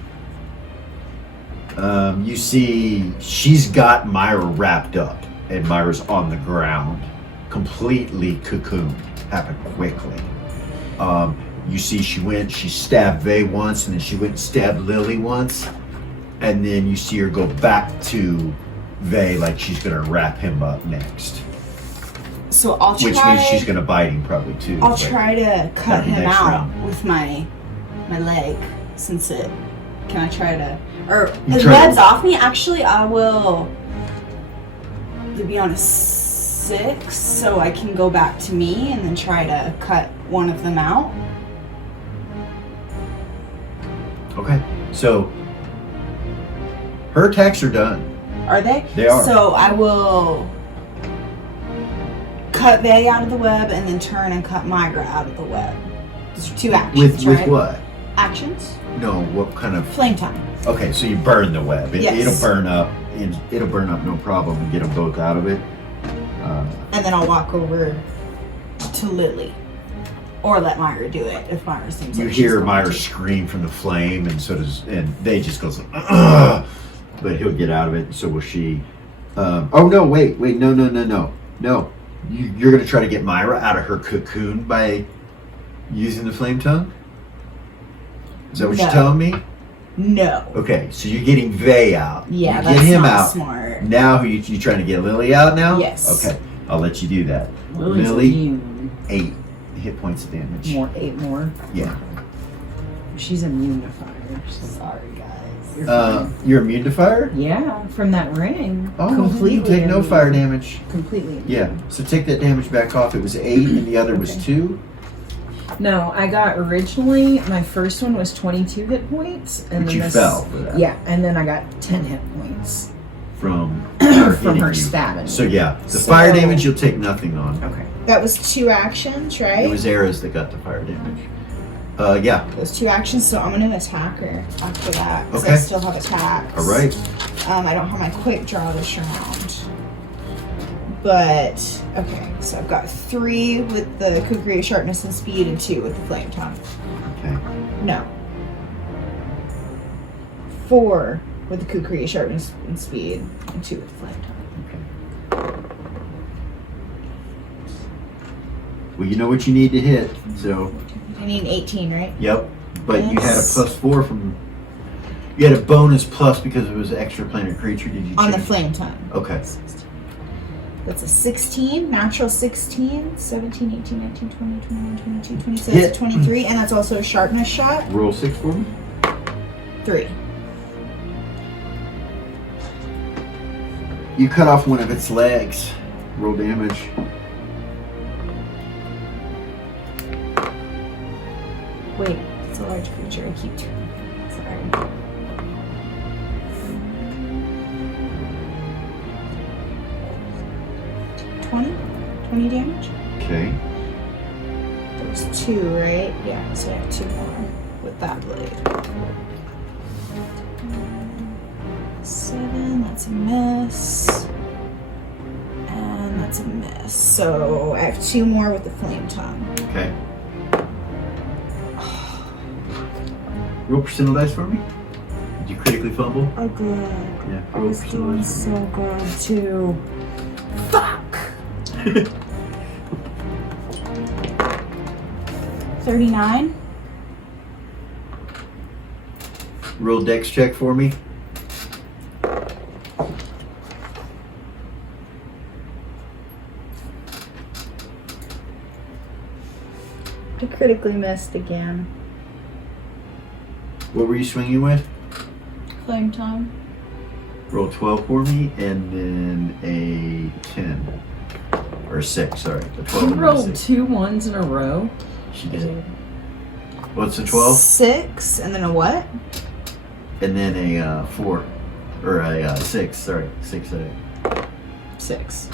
You see, she's got Myra wrapped up, and Myra's on the ground, completely cocooned. Happened quickly. You see, she stabbed Vay once, and then she went and stabbed Lily once, and then you see her go back to Vay like she's gonna wrap him up next, So I'll try. which means she's gonna bite him probably too. I'll but- try to cut the him next out round. with my leg, since it. Can I try to? Or You the try to- web's off me. Actually, I will. To be on a 6, so I can go back to me and then try to cut one of them out. Okay, so her attacks are done. Are they? They are. So I will cut Vay out of the web and then turn and cut Myra out of the web. Those are 2 actions, With right? what? Actions? No, what kind of? Flame time. Okay, so you burn the web. Yes. It'll burn up. It'll burn up, no problem, and get them both out of it. And then I'll walk over to Lily. Or let Myra do it if Myra seems You like she's hear going Myra to. scream from the flame, and they just goes, ugh! But he'll get out of it. So will she. Oh no! Wait! No! You're gonna try to get Myra out of her cocoon by using the flame tongue. Is that what you're No. telling me? No. Okay, so you're getting Vay out. Yeah, you that's get him not out. smart. Now you trying to get Lily out now? Yes. Okay, I'll let you do that. Lily's Lily? immune. 8 hit points of damage. 8 more. Yeah. She's immune to fire. So. Sorry, guys. You're fine. You're immune to fire? Yeah, from that ring. Oh, completely. you take no immune. fire damage. Completely. immune. Yeah, so take that damage back off. It was 8 and the other was Okay. 2. No, I got originally, my first one was 22 hit points. And But then you this, fell for that. Yeah, and then I got 10 hit points From her from hitting her you. stabbing. So yeah, the So- fire damage you'll take nothing on. Okay. That was 2 actions, right? It was arrows that got the fire damage. Yeah. Those 2 actions, so I'm gonna attack her after that. Because I Okay. still have attacks. All right. I don't have my quick draw this round. But, okay, so I've got 3 with the Kukri sharpness and speed and 2 with the flame tongue. Okay. No. 4 with the kukri, sharpness, and speed, and 2 with flame tongue. Well, you know what you need to hit, so. I need 18, right? Yep. But you had a Yes. +4 from. You had a bonus plus because it was an extra planar creature. Did you On the change? flame tongue. Okay. That's a 16, natural 16, 17, 18, 19, 20, 21, 22, 26, Hit. 23, and that's also a sharpness shot. Roll 6 for me. 3. You cut off one of its legs. Roll damage. Wait, it's a large creature. I keep turning. Sorry. $20 damage? Okay. That was 2, right? Yeah, so I have 2 more with that blade. 7, that's a miss. And that's a miss. So I have 2 more with the flame tongue. Okay. Roll percentile dice for me. Did you critically fumble? Oh, good. Yeah. I was doing so good too. Fuck! 39. Roll dex check for me. I critically missed again. What were you swinging with? Flame tongue. Roll 12 for me, and then a 10. Or a 6, sorry. A 12 You and a rolled 6. 2 ones in a row. She did. What's a 12? 6, and then a what? And then a 4. Or a 6, sorry. 6, 6.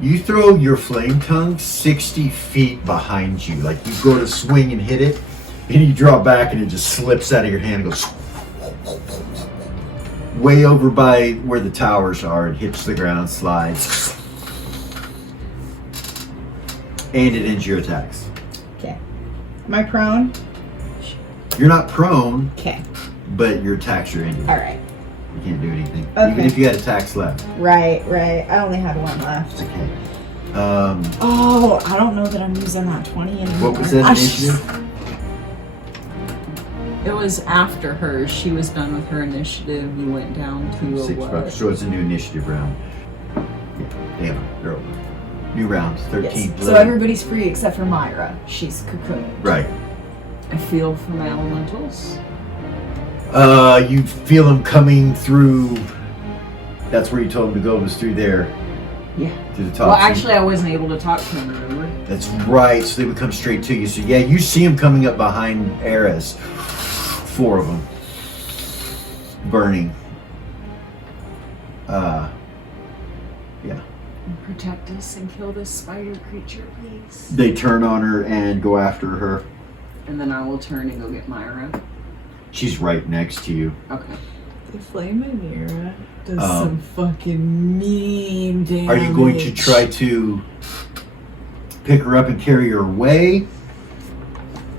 You throw your flame tongue 60 feet behind you. Like you go to swing and hit it, and you draw back and it just slips out of your hand and goes way over by where the towers are. It hits the ground, slides, and it ends your attacks. Okay. Am I prone? You're not prone, Okay. but your attacks are ended. Alright. You can't do anything. Okay. Even if you had attacks left. Right. I only had 1 left. Okay. Oh, I don't know that I'm using that 20 anymore. What was that I initiative? It was after her. She was done with her initiative. You went down to a 6 what? bucks. So it's a new initiative round. Yeah, damn, they're over. New round, 13. Yes. So everybody's free except for Myra. She's cocooned. Right. I feel for my elementals. You feel them coming through. That's where you told them to go, was through there. Yeah. To the top. Well, So actually, I wasn't able to talk to him, remember? that's right. So they would come straight to you. So yeah, you see them coming up behind Eris. 4 of them. Burning. Yeah. Protect us and kill this spider creature, please. They turn on her and go after her. And then I will turn and go get Myra. She's right next to you. Okay. The Flame-Myra does Um, some fucking mean damage. Are you going to try to pick her up and carry her away?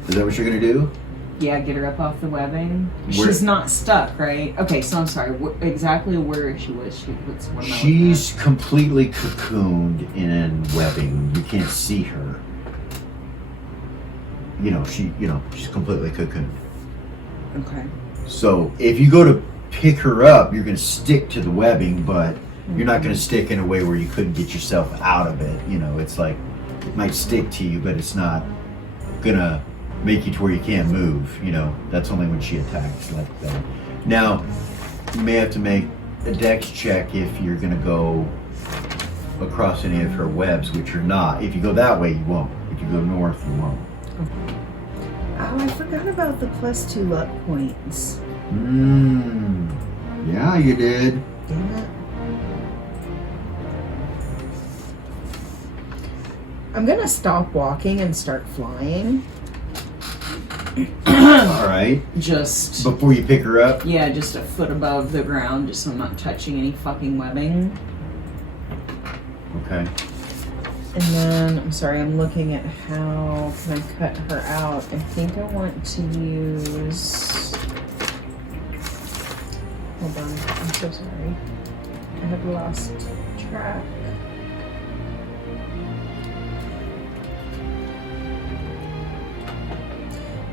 Is that what you're going to do? Yeah, get her up off the webbing. Where- She's not stuck, right? Okay, so I'm sorry. Exactly where she was. What am I looking She's completely cocooned in webbing. You can't see her. She's completely cocooned. at? Okay. So if you go to pick her up, you're going to stick to the webbing, but you're not going to stick in a way where you couldn't get yourself out of it. It's like it might stick to you, but it's not going to make you to where you can't move. That's only when she attacks like that. Now, you may have to make a dex check if you're going to go across any of her webs, which you're not. If you go that way, you won't. If you go north, you won't. Oh, I forgot about the +2 luck points. Yeah, you did. Damn it. I'm gonna stop walking and start flying. All right. Just, Before you pick her up, yeah, just a foot above the ground, just so I'm not touching any fucking webbing. okay. And then, I'm sorry, I'm looking at how can I cut her out. I think I want to use... Hold on. I'm so sorry. I have lost track.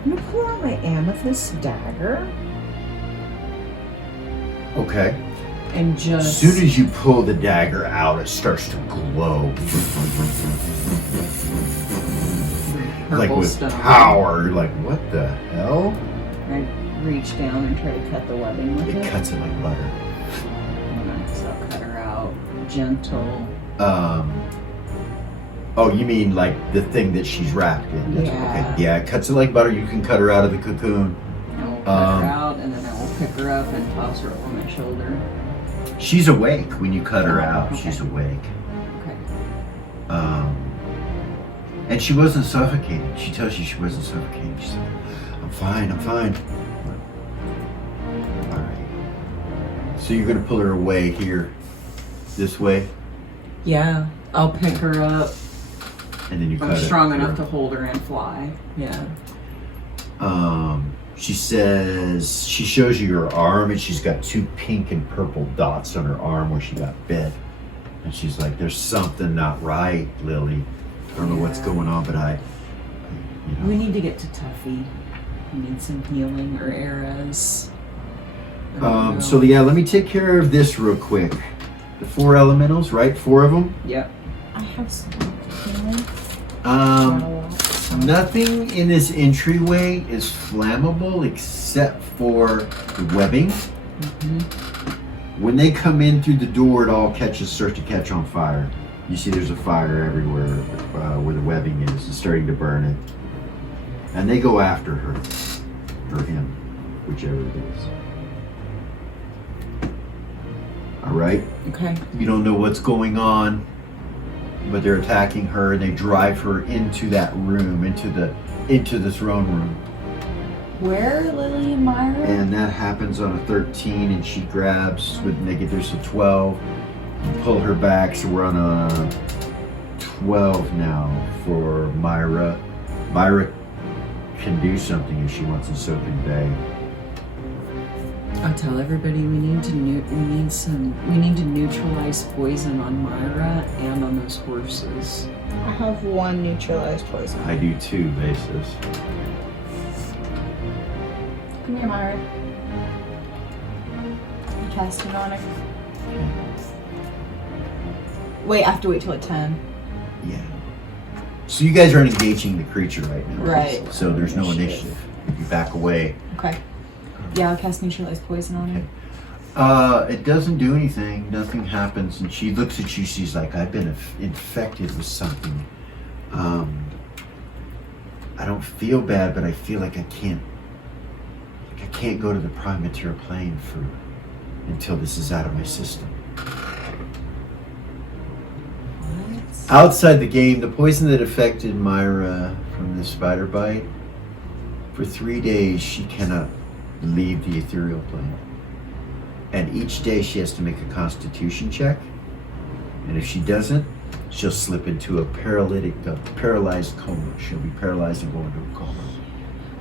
I'm gonna pull out my amethyst dagger Okay. and As just. soon as you pull the dagger out, it starts to glow. Like purple with stone. power. You're like, what the hell? I reach down and try to cut the webbing with It it. cuts it like butter. So I'll cut her out. Gentle. Oh, you mean like the thing that she's wrapped in? That's Yeah. Okay. Yeah, it cuts it like butter. You can cut her out of the cocoon. I will cut her out and then I will pick her up and toss her over my shoulder. She's awake when you cut her Oh, out. okay. She's awake. Okay. And she wasn't suffocating. She tells you she wasn't suffocating. She's like, I'm fine, I'm fine. All right. So you're gonna pull her away here, this way, Yeah, I'll pick her up. and then you cut I'm it. strong enough to hold her and fly. Yeah. She says, she shows you her arm, and she's got 2 pink and purple dots on her arm where she got bit. And she's like, there's something not right, Lily. I don't know what's going on, but We need to get to Tuffy. We need some healing or eras. I don't know. So yeah, let me take care of this real quick. The 4 elementals, right? 4 of them. Yep. I have some healing. Nothing in this entryway is flammable except for the webbing. When they come in through the door, it all starts to catch on fire. You see there's a fire everywhere where the webbing is. It's starting to burn it. And they go after her. Or him. Whichever it is. Alright? Okay. You don't know what's going on, but they're attacking her and they drive her into that room, into the throne room. Where, Lily and Myra? And that happens on a 13, and she grabs, when they get there's a 12, you pull her back, so we're on a 12 now for Myra. Myra can do something if she wants, and so can Bay. I'll tell everybody we need to neutralize poison on Myra and on those horses. I have 1 neutralized poison. I do 2 bases. Come here, Myra. Cast it on her. Wait, I have to wait till at 10. Yeah. So you guys aren't engaging the creature right now. Right. So there's no initiative. If you back away. Okay. Yeah, I'll cast neutralize poison on her. It doesn't do anything. Nothing happens. And she looks at you. She's like, I've been infected with something. I don't feel bad, but I feel like I can't go to the prime material plane until this is out of my system. What? Outside the game, the poison that affected Myra from the spider bite, for 3 days she cannot leave the ethereal plane. And each day she has to make a constitution check. And if she doesn't, she'll slip into a paralyzed coma. She'll be paralyzed and go into a coma.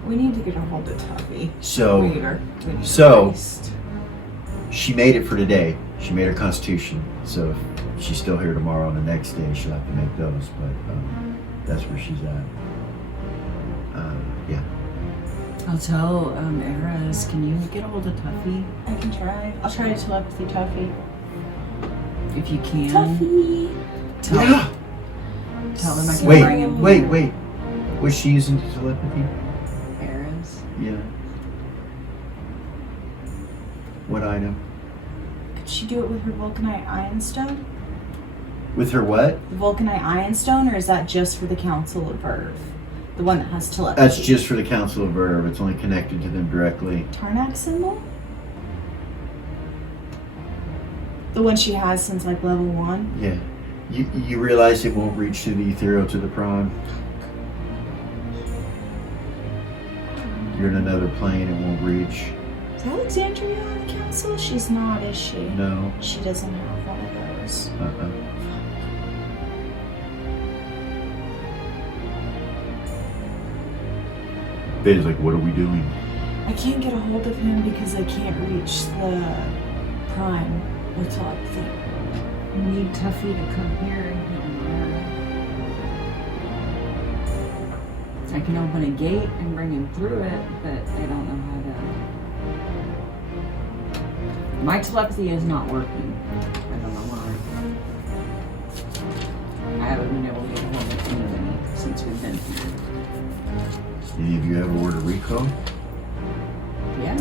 We need to get a hold of Tuffy. So, So. she made it for today. She made her constitution. So if she's still here tomorrow and the next day, she'll have to make those. But that's where she's at. Yeah. I'll tell Eras, can you get a hold of Tuffy? I can try. I'll try to telepathy Tuffy. If you can. Tuffy! Tell him I can Wait, bring him wait, here. wait. Was she using telepathy? Eras? Yeah. What item? Could she do it with her Vulcanite Iron Stone? With her what? The Vulcanite Iron Stone, or is that just for the Council of Verve? The one that has telepathy? That's just for the Council of Verve. It's only connected to them directly. Tarnak symbol? The one she has since like level 1? Yeah. You realize it won't reach to the ethereal to the prime? You're in another plane, it won't reach. Is Alexandria on the council? She's not, is she? No. She doesn't have one of those. Bay's like, what are we doing? I can't get a hold of him because I can't reach the prime. What's up thing? You need Tuffy to come here and heal Myra. I can open a gate and bring him through it, but I don't know how to. My telepathy is not working. I don't know why. I haven't been able to get a hold of anybody since we've been here. Any of you have a word of recall?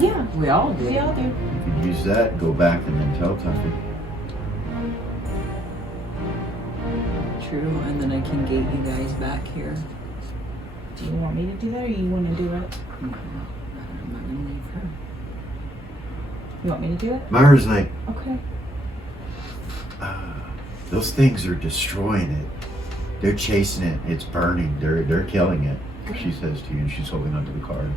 Yeah. We all do. We all do. You could use that, go back, and then tell Tuffy. True, and then I can gate you guys back here. Do you want me to do that, or you want to do it? No, I'm not gonna leave her. You want me to do it? Myra's like, Okay. those things are destroying it. They're chasing it. It's burning. They're killing it. She says to you, and she's holding onto the card.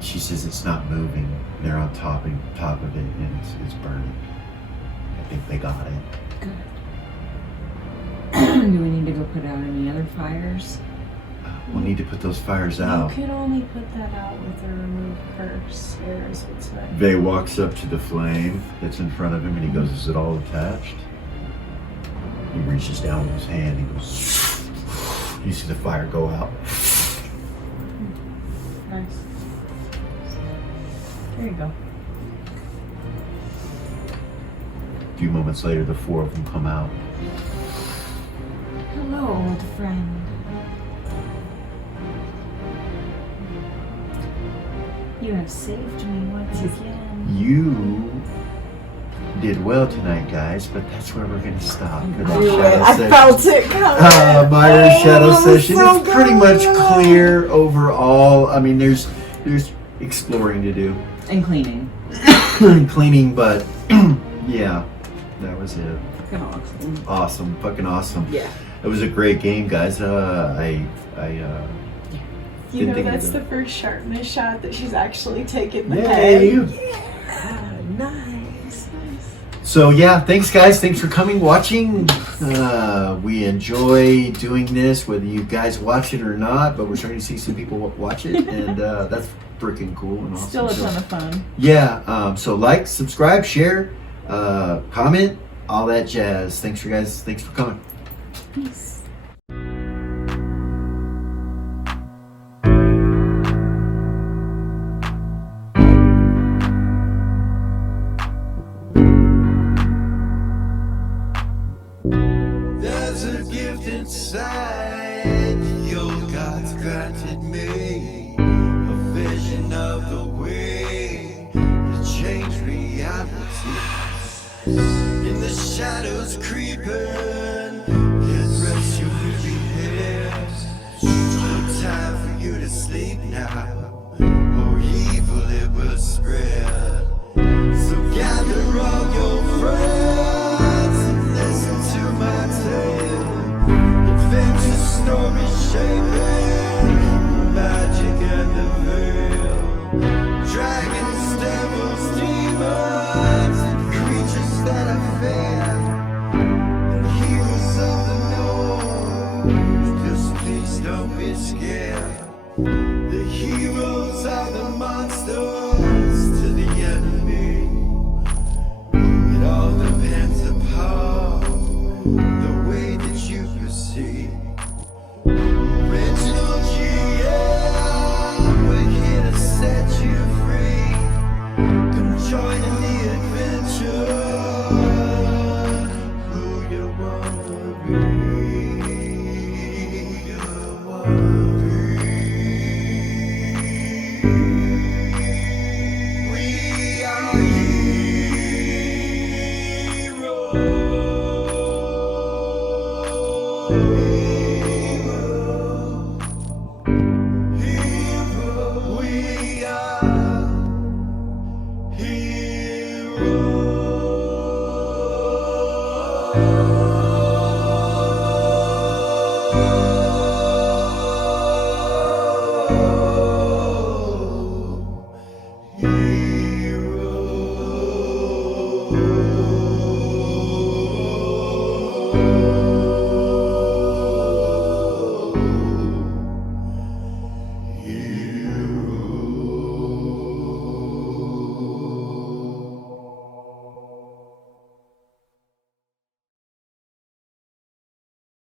She says it's not moving. They're on top of it, and it's burning. I think they got it. Good. Do we need to go put out any other fires? We'll need to put those fires out. You can only put that out with a remove curse. Eris would say. Vay walks up to the flame that's in front of him, and he goes, "Is it all attached?" He reaches down with his hand. He goes. You see the fire go out. Nice. There you go. A few moments later, the four of them come out. Hello, old friend. You have saved me once again. You did well tonight, guys, but that's where we're gonna stop. for that I knew it. shadow I session. felt it coming. Myra's shadow that was session so is pretty much good. clear overall. I mean, there's exploring to do, And cleaning. cleaning, but yeah, that was it. Fucking awesome. Awesome, fucking awesome. Yeah. It was a great game, guys. You Didn't know, think of that's that. the first sharpness shot that she's actually taken the Yay. head. Yeah, nice. So yeah, thanks guys. Thanks for coming, watching. We enjoy doing this, whether you guys watch it or not. But we're starting to see some people watch it, and that's freaking cool and awesome. Still a So, ton of fun. yeah. So like, subscribe, share, comment, all that jazz. Thanks for guys. Thanks for coming. Peace. There's a gift inside your God's granted me, a vision of the way to change reality. In the shadows creeping, can't rest your weary head. No time for you to sleep now, or evil it will spread. So gather all your friends and listen to my tale. Adventure story shaping magic and the veil. Dragons, devils, demons, and creatures that I fear, and heroes of the north. Just please don't be scared. The heroes are the monsters to the enemy. It all depends upon the way that you perceive. Original GM, we're here to set you free. Come join in the adventure. Who you wanna be? You wanna be. We are we are heroes.